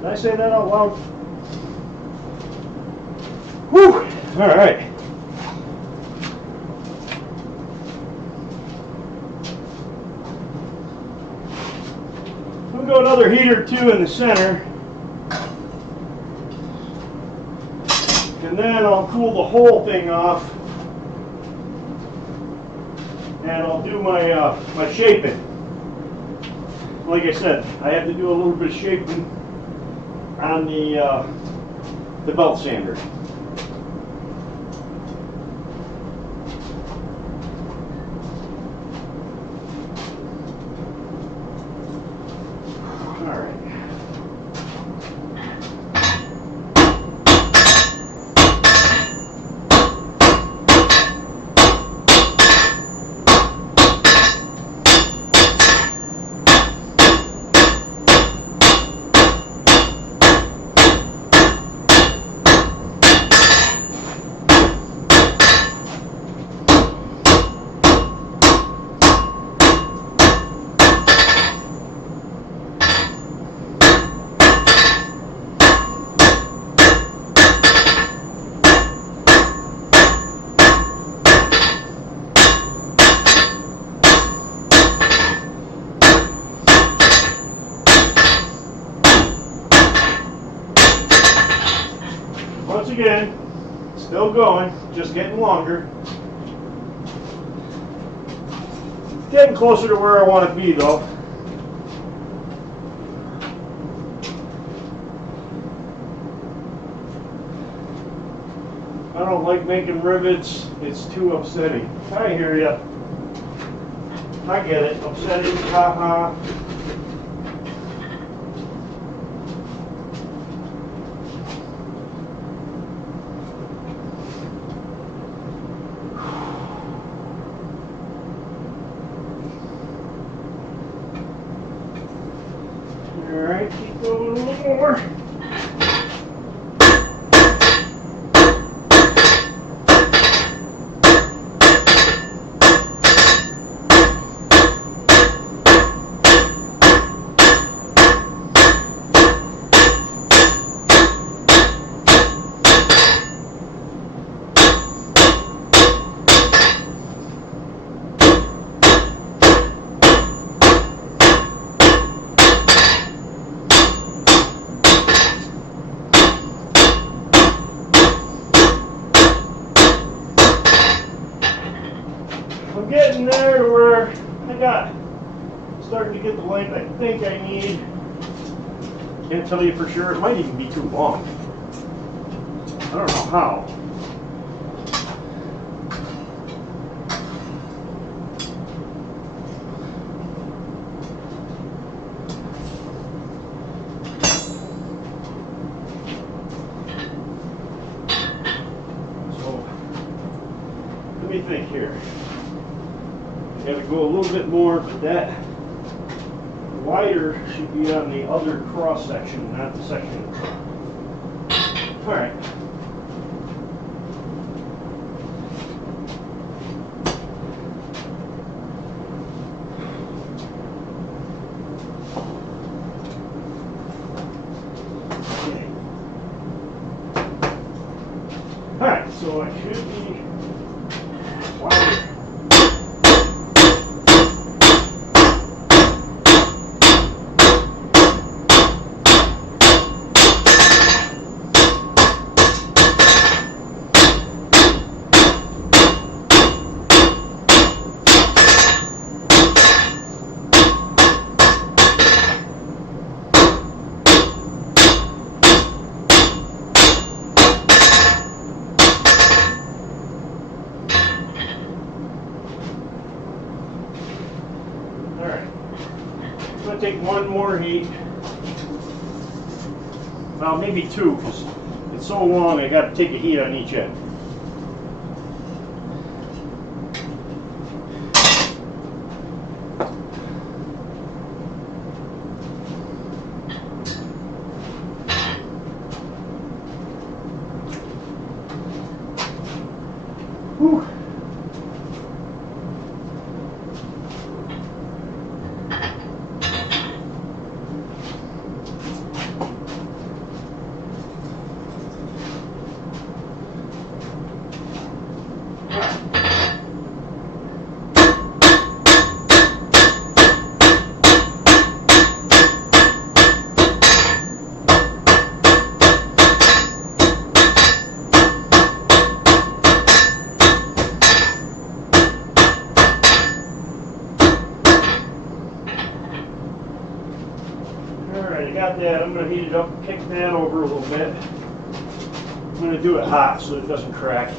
Did I say that out loud? Whew! All right. We'll go another heat or two in the center. And then I'll cool the whole thing off. And I'll do my my shaping. Like I said, I have to do a little bit of shaping on the belt sander. All right. Once again, still going, just getting longer. Getting closer to where I want to be though. I don't like making rivets, it's too upsetting. I hear ya. I get it, upsetting, haha. Alright, keep going a little more. I'm getting there to where I got starting to get the length I think I need. Can't tell you for sure. It might even be too long. I don't know how. So let me think here. Got to go a little bit more, but that wider should be on the other cross section, not the section. All right. All right, so I should be wider. I'm going to take one more heat. Well, maybe two, because it's so long I got to take a heat on each end. Whew. Alright, I got that. I'm going to heat it up, kick that over a little bit. I'm going to do it hot so it doesn't crack.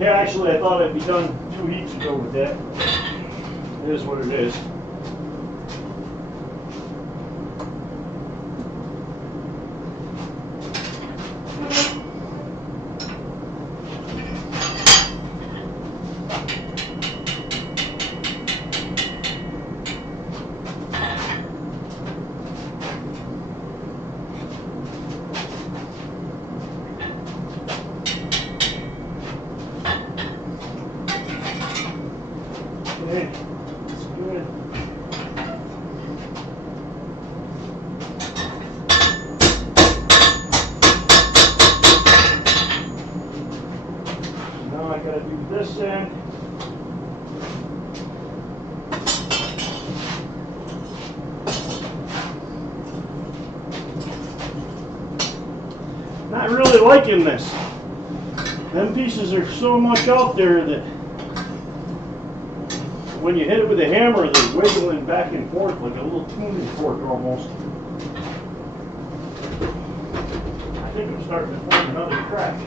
Yeah, actually I thought I'd be done 2 heats ago with that. It is what it is. Okay, that's good. Now I gotta do this end. Not really liking this. Them pieces are so much out there that when you hit it with a hammer, they're wiggling back and forth like a little tuning fork almost. I think I'm starting to form another crack.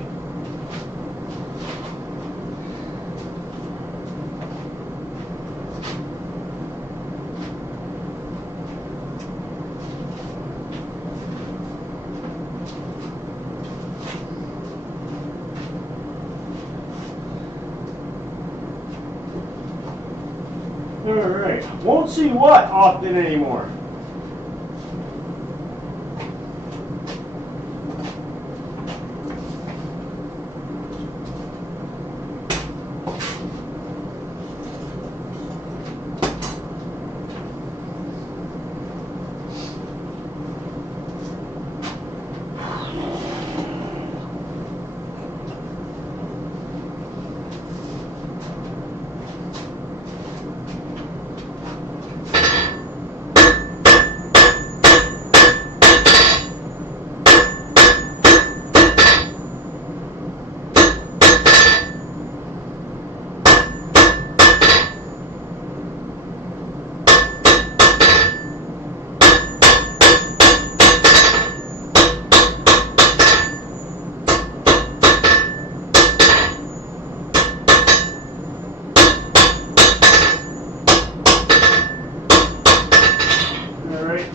Alright, won't see what often anymore.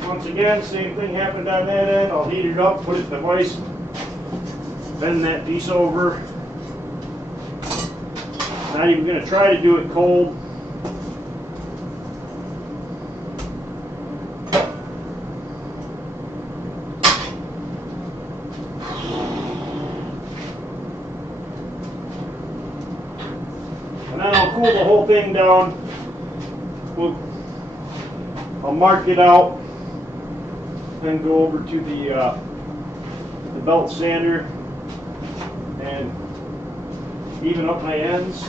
Once again, same thing happened on that end. I'll heat it up, put it in the vise, bend that piece over, Not even going to try to do it cold. And then I'll cool the whole thing down. I'll mark it out, then go over to the belt sander and even up my ends.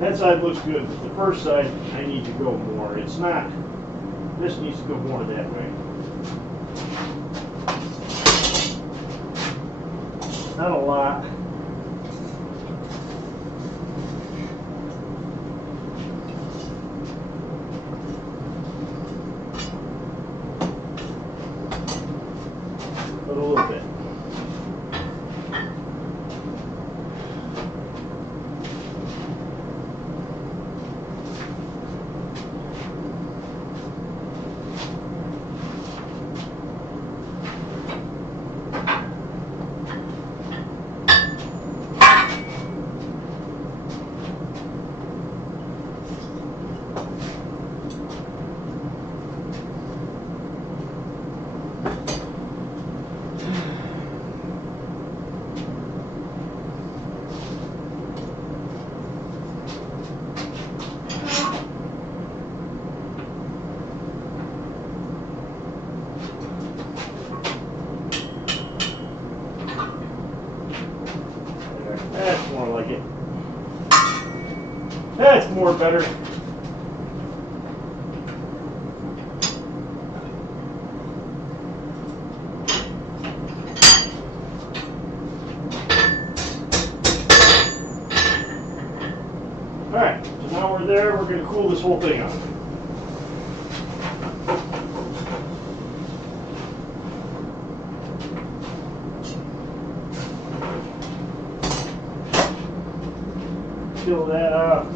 That side looks good, but the first side I need to go more. It's not, this needs to go more that way. Not a lot. But a little bit. That's more like it. That's more better. Alright, so now we're there, we're going to cool this whole thing off. Fill that up.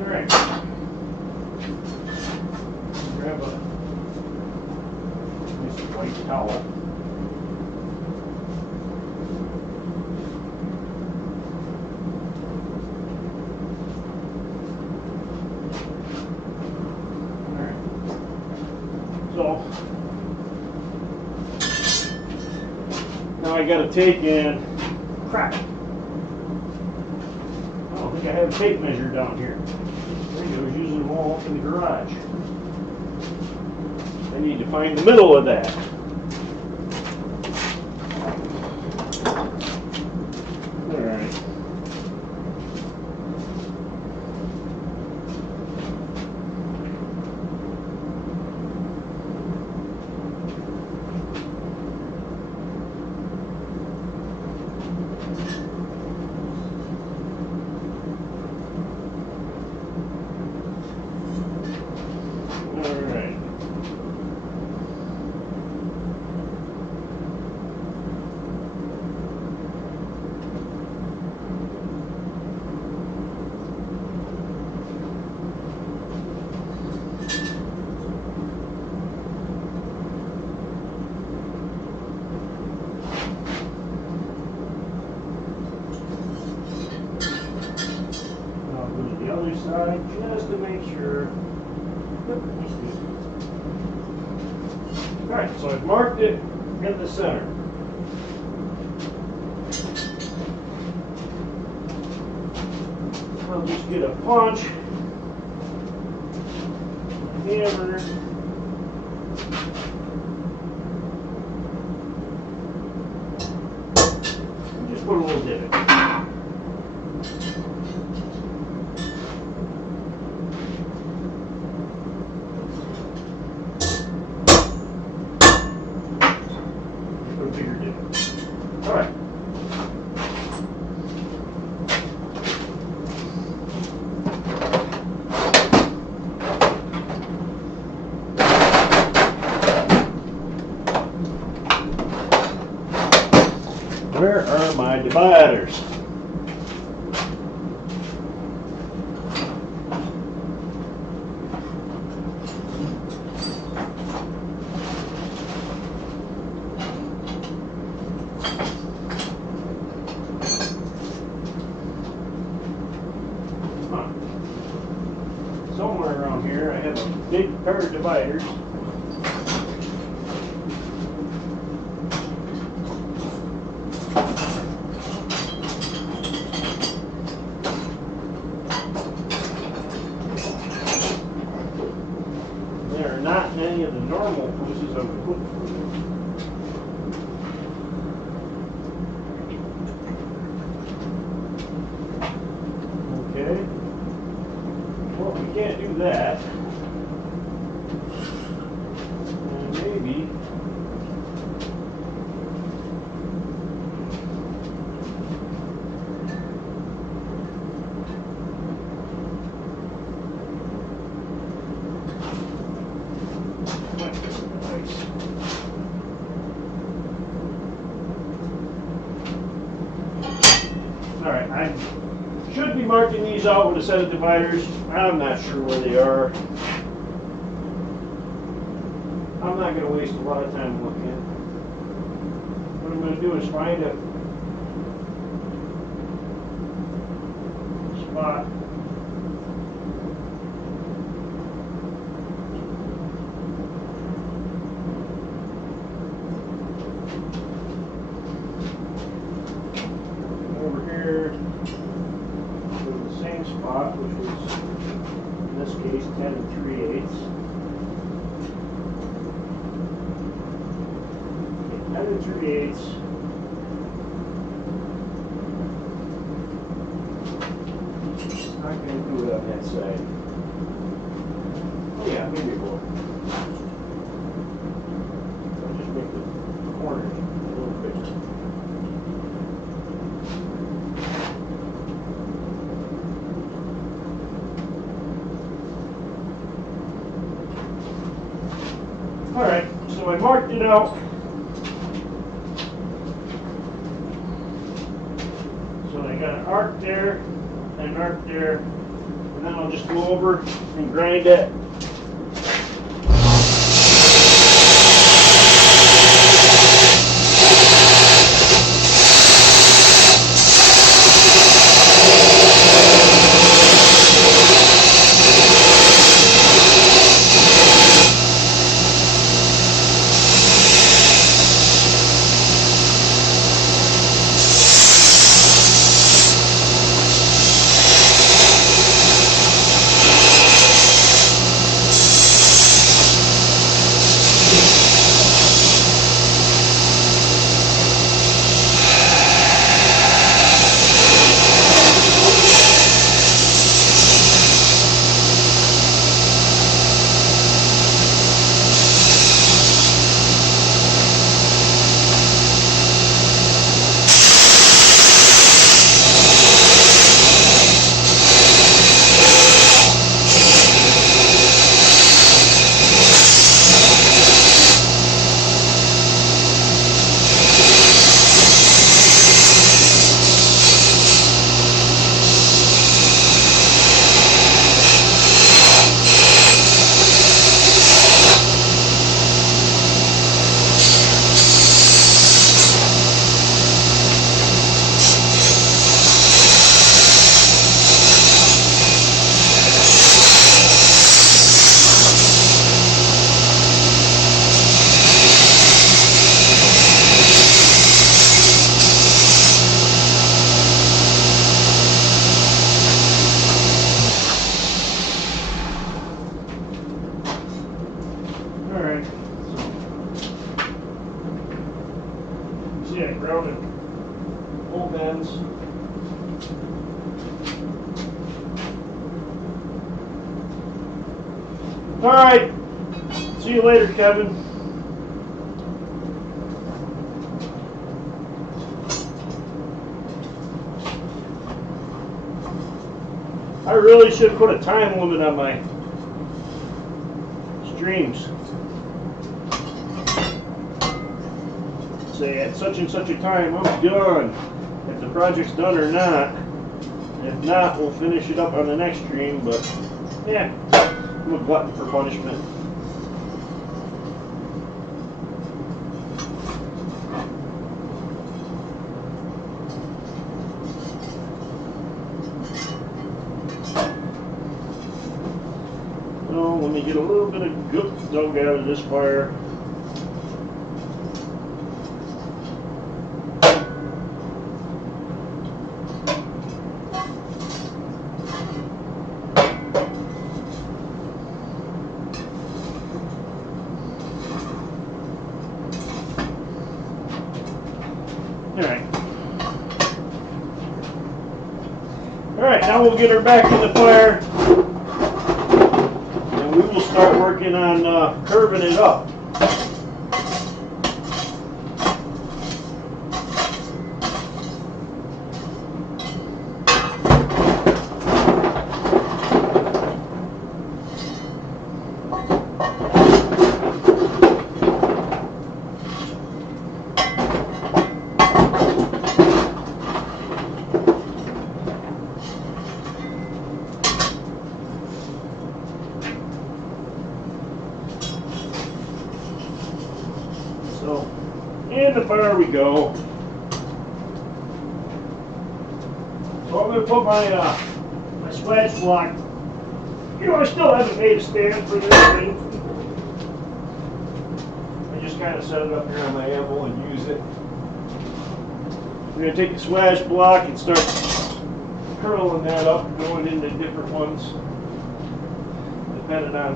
Alright. Grab a nice white towel. Alright. So now I got to take and crap. I don't think I have a tape measure down here. I think I was using them all up in the garage. I need to find the middle of that. All right. Other side just to make sure. Alright, so I've marked it in the center. I'll just get a punch, hammer, All right. Where are my dividers? Somewhere around here I have a big pair of dividers. There are not many of the normal places I would put them. Okay. Well, we can't do that. And maybe all right, I should be marking these out with a set of dividers. I'm not sure where they are. I'm not going to waste a lot of time looking. What I'm going to do is find a spot. Over here. The same spot, which was in this case 10 3/8. 10 3/8. Not going to do it on that side. Oh yeah, maybe it will. I'll just make the corner a little bigger. All right, so I marked it out. So I got an arc there, an arc there, and then I'll just go over and grind it. Yeah, grounded both ends. All right. See you later, Kevin. I really should put a time limit on my streams. Say at such and such a time I'm done. If the project's done or not. If not, we'll finish it up on the next stream, but yeah, I'm a glutton for punishment. So let me get a little bit of goop dug out of this fire. Alright, now we'll get her back in the fire and we will start working on curving it up. So, in the fire we go. So I'm going to put my my splash block. You know, I still haven't made a stand for this thing. I just kind of set it up here on my anvil and use it. I'm going to take the splash block and start curling that up, going into different ones, depending on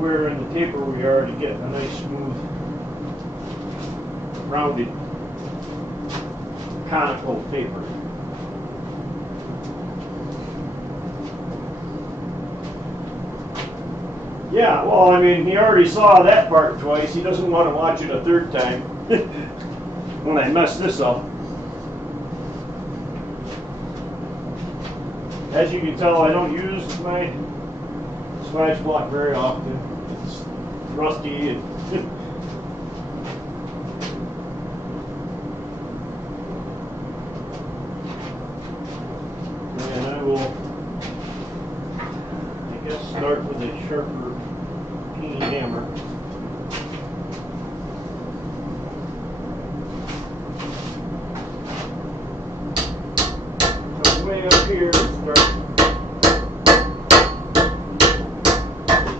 where in the taper we are to get a nice smooth rounded conical taper. Yeah, well, I mean, he already saw that part twice. He doesn't want to watch it a third time when I mess this up. As you can tell, I don't use my splash block very often. It's rusty and and I will, I guess, start with a sharper keen hammer. Come way up here and start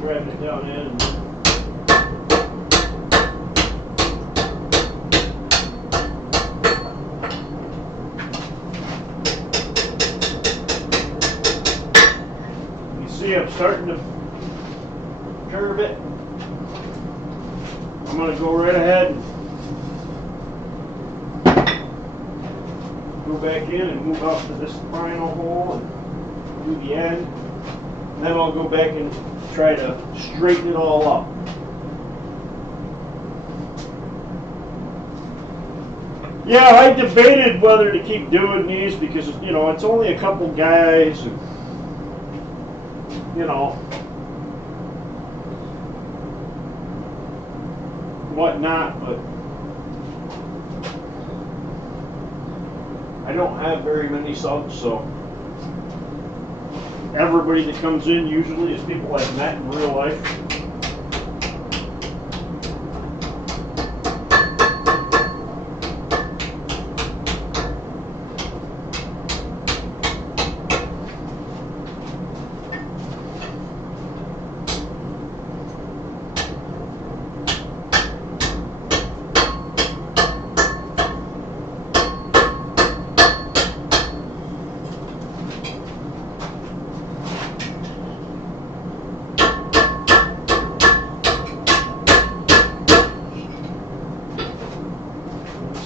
driving it down in. I'm starting to curve it. I'm going to go right ahead and go back in and move up to this final hole and do the end. And then I'll go back and try to straighten it all up. Yeah, I debated whether to keep doing these because, you know, it's only a couple guys and, you know, whatnot, but I don't have very many subs, so everybody that comes in usually is people I've met in real life.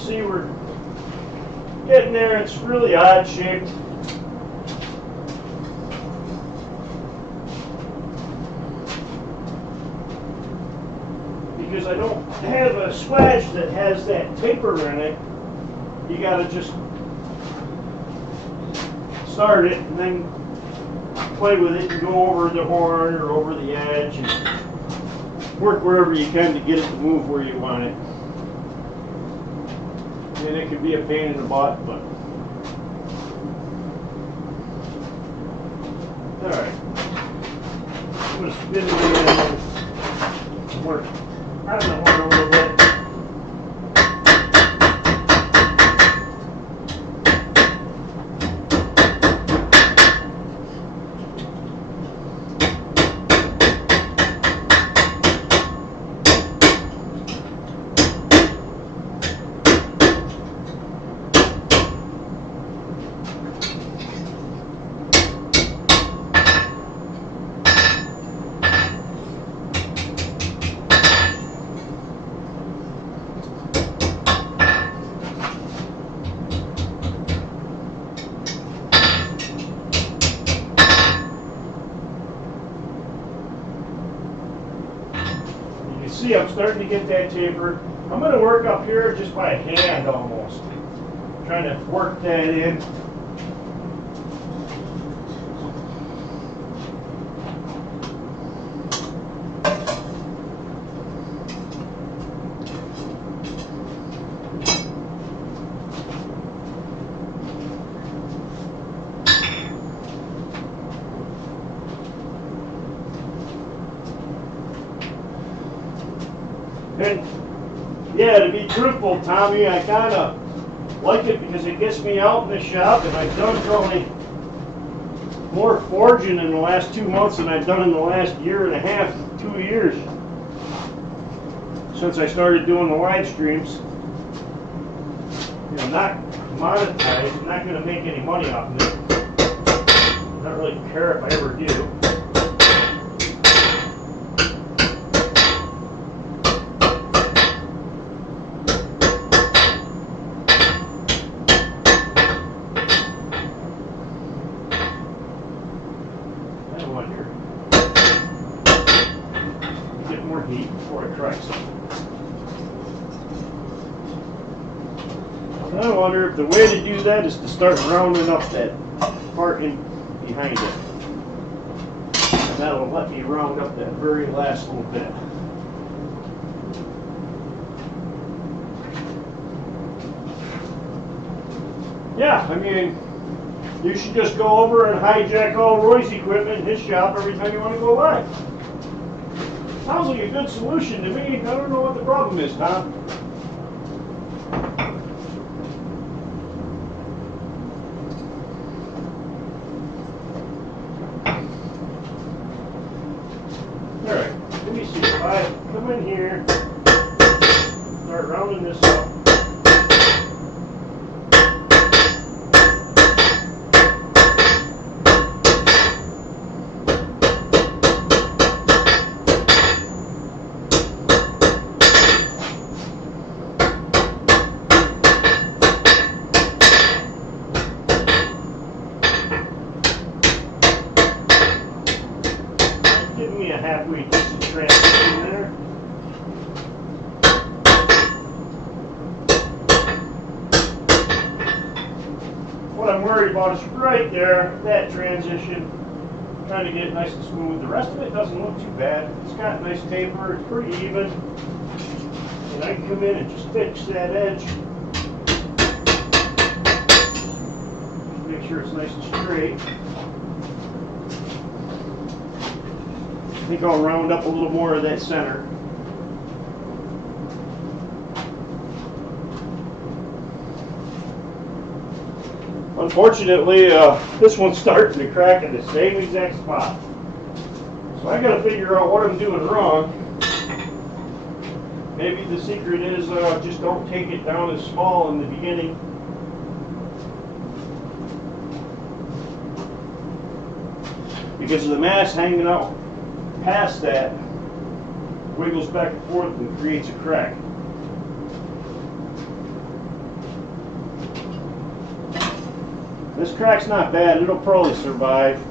See, we're getting there. It's really odd shaped. Because I don't have a splash that has that taper in it. You gotta just start it and then play with it and go over the horn or over the edge and work wherever you can to get it to move where you want it. And it can be a pain in the butt, but alright. I'm going to spin it and work on the horn a little bit. See, I'm starting to get that taper. I'm going to work up here just by hand almost. Trying to work that in. And yeah, to be truthful, Tommy, I kind of like it because it gets me out in the shop, and I've done probably more forging in the last 2 months than I've done in the last year and a half, 2 years, since I started doing the live streams. You know, not monetized, I'm not going to make any money off of it. I don't really care if I ever do. Before I try something. I wonder if the way to do that is to start rounding up that part in behind it. And that'll let me round up that very last little bit. Yeah, I mean, you should just go over and hijack all Roy's equipment in his shop every time you want to go live. Sounds like a good solution to me. I don't know what the problem is, Tom. Alright, let me see. If I come in here, start rounding this up. Give me a halfway decent transition there. What I'm worried about is right there, that transition. Trying to get it nice and smooth. The rest of it doesn't look too bad. It's got nice taper, it's pretty even. And I can come in and just fix that edge. Just make sure it's nice and straight. I think I'll round up a little more of that center. Unfortunately, this one's starting to crack in the same exact spot. So I gotta figure out what I'm doing wrong. Maybe the secret is just don't take it down as small in the beginning. Because the mass hanging out past that wiggles back and forth and creates a crack. This crack's not bad, it'll probably survive.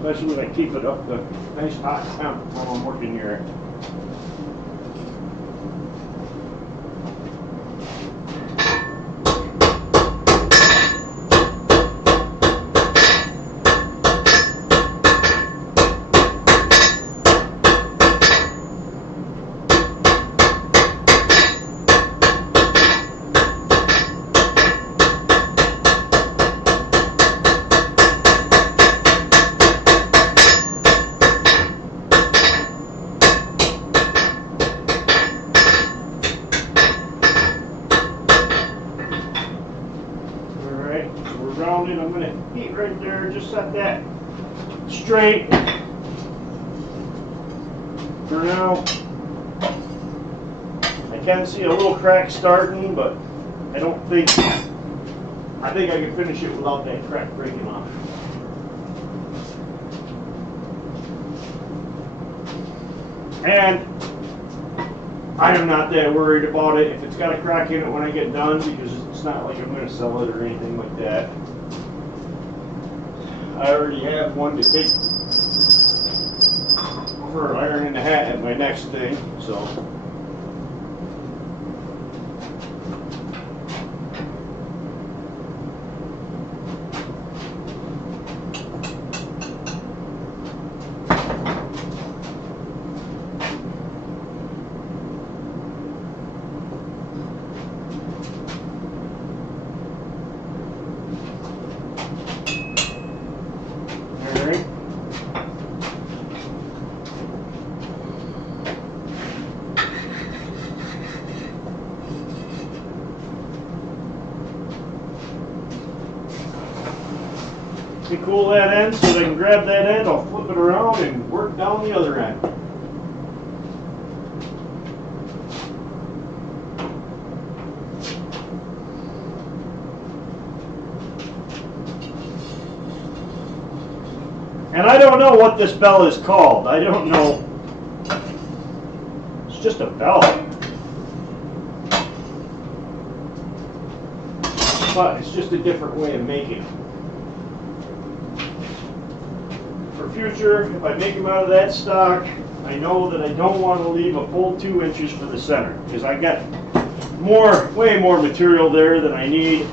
especially when I keep it up to nice hot temp while I'm working here. Rounded. I'm going to heat right there, just set that straight for now. I can see a little crack starting, but I think I can finish it without that crack breaking off. And I am not that worried about it if it's got a crack in it when I get done, because it's not like I'm going to sell it or anything like that. I already have one to take for ironing the hat at my next thing, so. To cool that end so they can grab that end, I'll flip it around and work down the other end. And I don't know what this bell is called. I don't know. It's just a bell. But it's just a different way of making it. For future, if I make them out of that stock, I know that I don't want to leave a full 2 inches for the center, because I got way more material there than I need.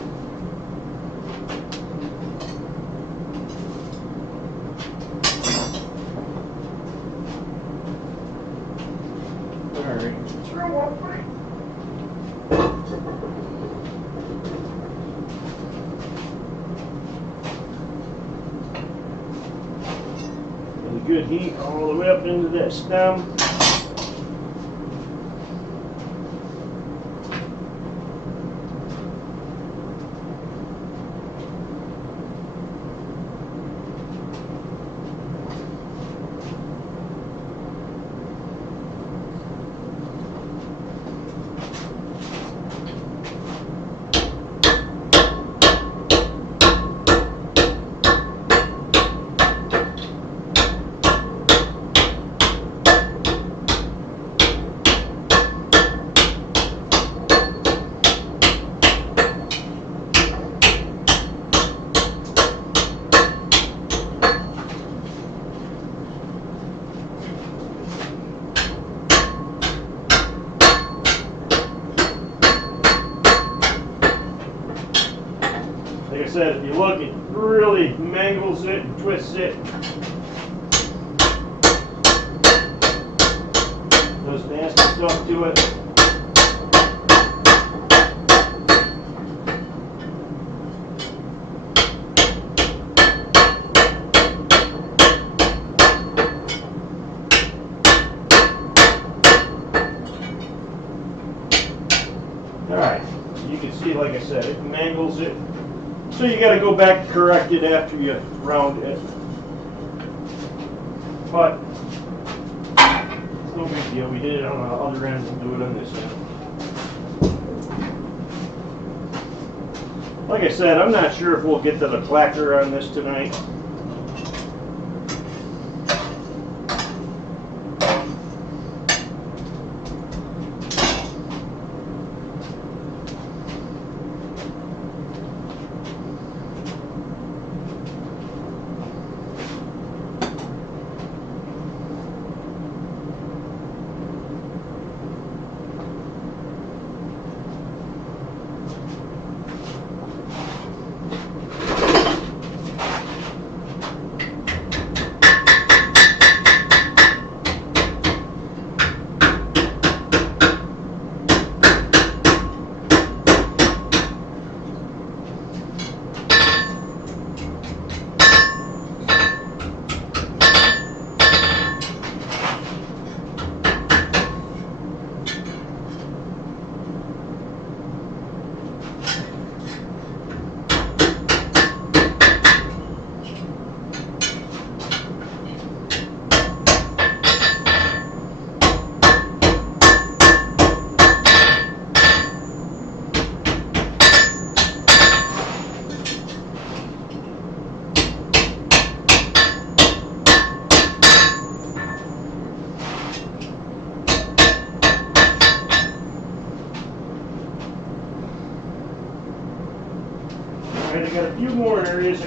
Good heat all the way up into that stem. Like I said, if you look, it really mangles it and twists it. Does nasty stuff to it. Alright, you can see, like I said, it mangles it. So you got to go back and correct it after you round it. But it's no big deal. We did it on the other end, we'll do it on this end. Like I said, I'm not sure if we'll get to the clacker on this tonight.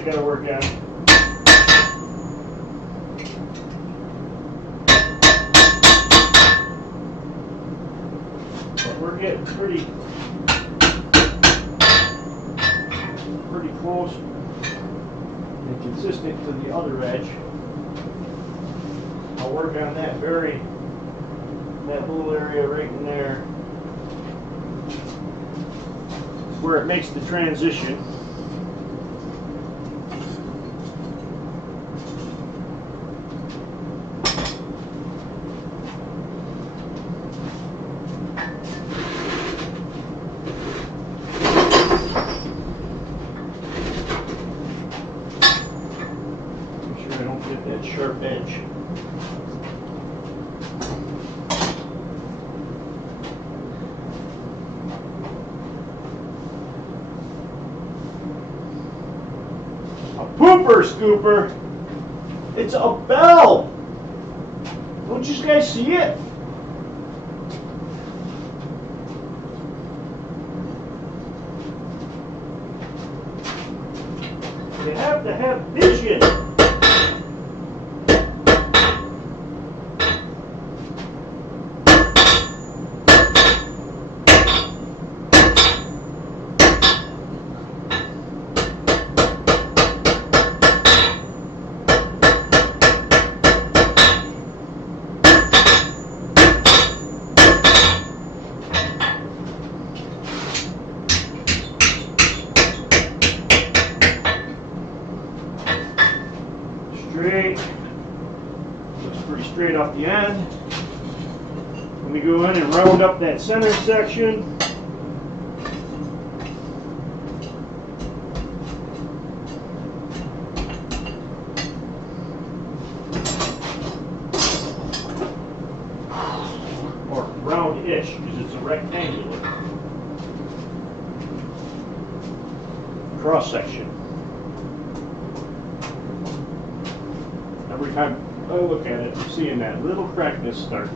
I gotta work on. But we're getting pretty close and consistent to the other edge. I'll work on that little area right in there. It's where it makes the transition. Make sure I don't get that sharp edge. Pooper scooper. It's a bell. Don't you guys see it? You have to have vision. Straight. Looks pretty straight off the end. Let me go in and round up that center section. Or round-ish, because it's a rectangular cross section. Every time I look at it, I'm seeing that little crackness start.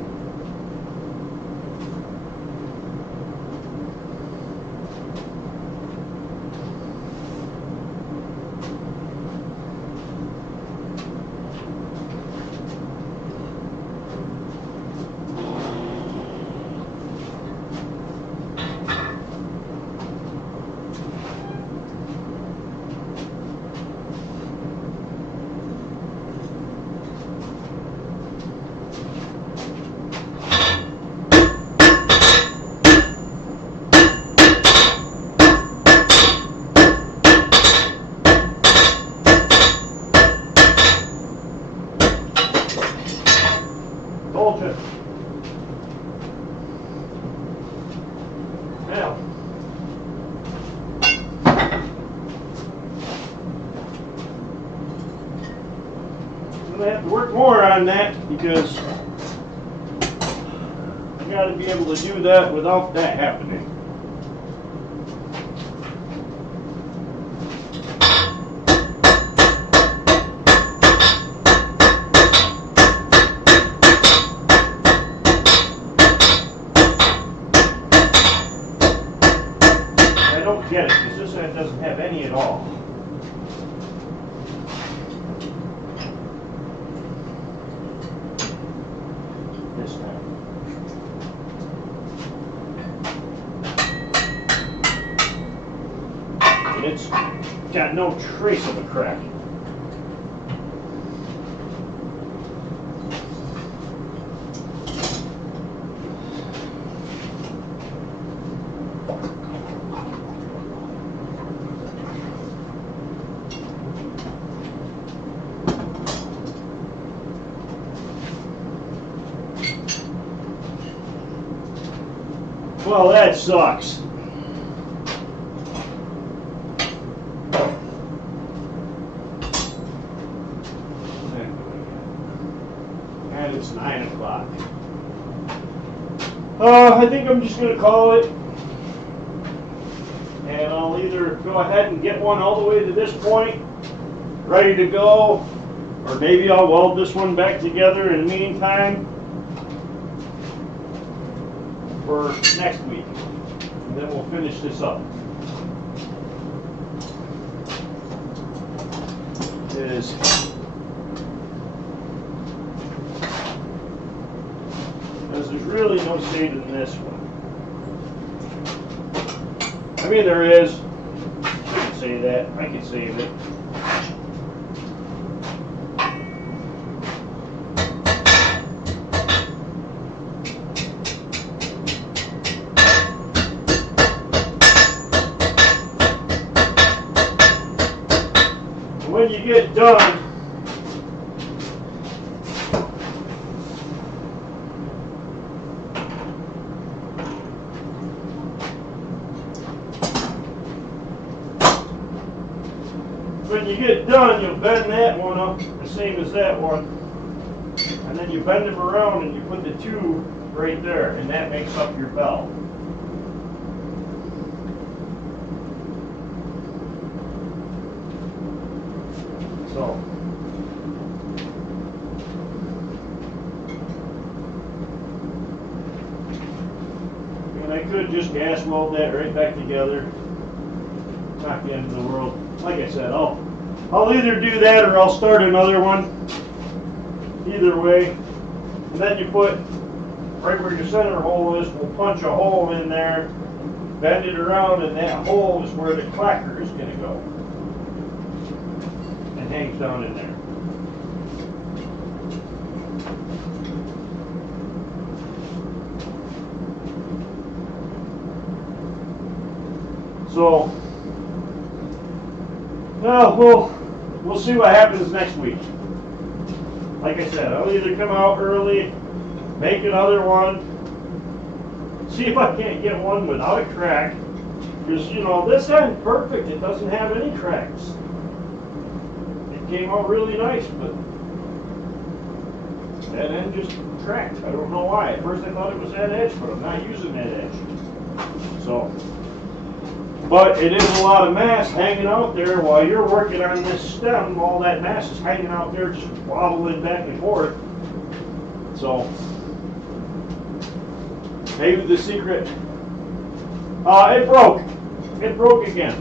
Told you. Now, I'm going to have to work more on that because I got to be able to do that without that happening. Get it, because this end doesn't have any at all. This time. And it's got no trace of a crack. Well, that sucks. And it's 9 o'clock. I think I'm just going to call it. And I'll either go ahead and get one all the way to this point, ready to go, or maybe I'll weld this one back together in the meantime for next week. And then we'll finish this up. is. Because there's really no saving this one. I mean, there is. Shouldn't say that. I can save it. When you get done, you'll bend that one up the same as that one, and then you bend them around and you put the two right there, and that makes up your bell. So, and I could just gas weld that right back together. Not the end of the world. Like I said, I'll either do that or I'll start another one. Either way. And then you put right where your center hole is, we'll punch a hole in there, bend it around, and that hole is where the clacker is going to go. And hangs down in there. So, no, we'll see what happens next week. Like I said, I'll either come out early, make another one, see if I can't get one without a crack. Because, you know, this end perfect, it doesn't have any cracks. It came out really nice, but that end just cracked. I don't know why. At first I thought it was that edge, but I'm not using that edge. So, but it is a lot of mass hanging out there while you're working on this stem. All that mass is hanging out there just wobbling back and forth. So maybe the secret, it broke. It broke again.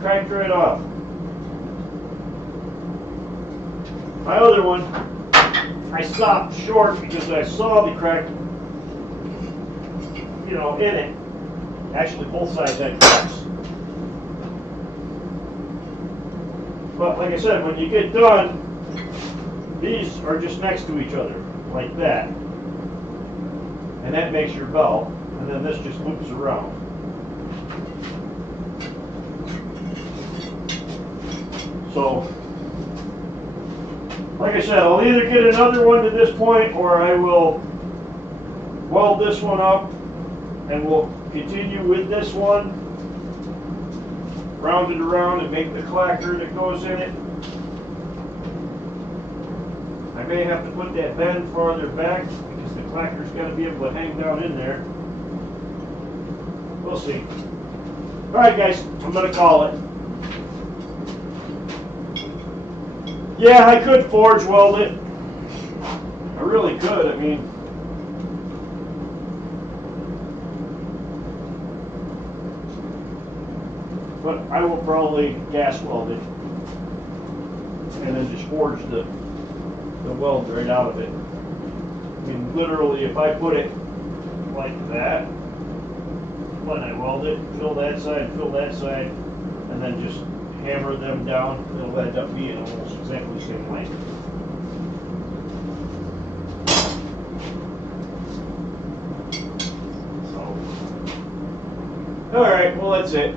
Cracked right off. My other one, I stopped short because I saw the crack, you know, in it. Actually, both sides had cracks. But like I said, when you get done, these are just next to each other, like that. And that makes your bell. And then this just loops around. So, like I said, I'll either get another one to this point, or I will weld this one up and we'll continue with this one, round it around and make the clacker that goes in it. I may have to put that bend farther back because the clacker's got to be able to hang down in there. We'll see. Alright guys, I'm going to call it. Yeah, I could forge weld it. I really could, I mean. But I will probably gas weld it and then just forge the weld right out of it. I mean, literally, if I put it like that, when I weld it, fill that side, and then just hammer them down, it'll end up being almost exactly the same length. So, all right, well, that's it.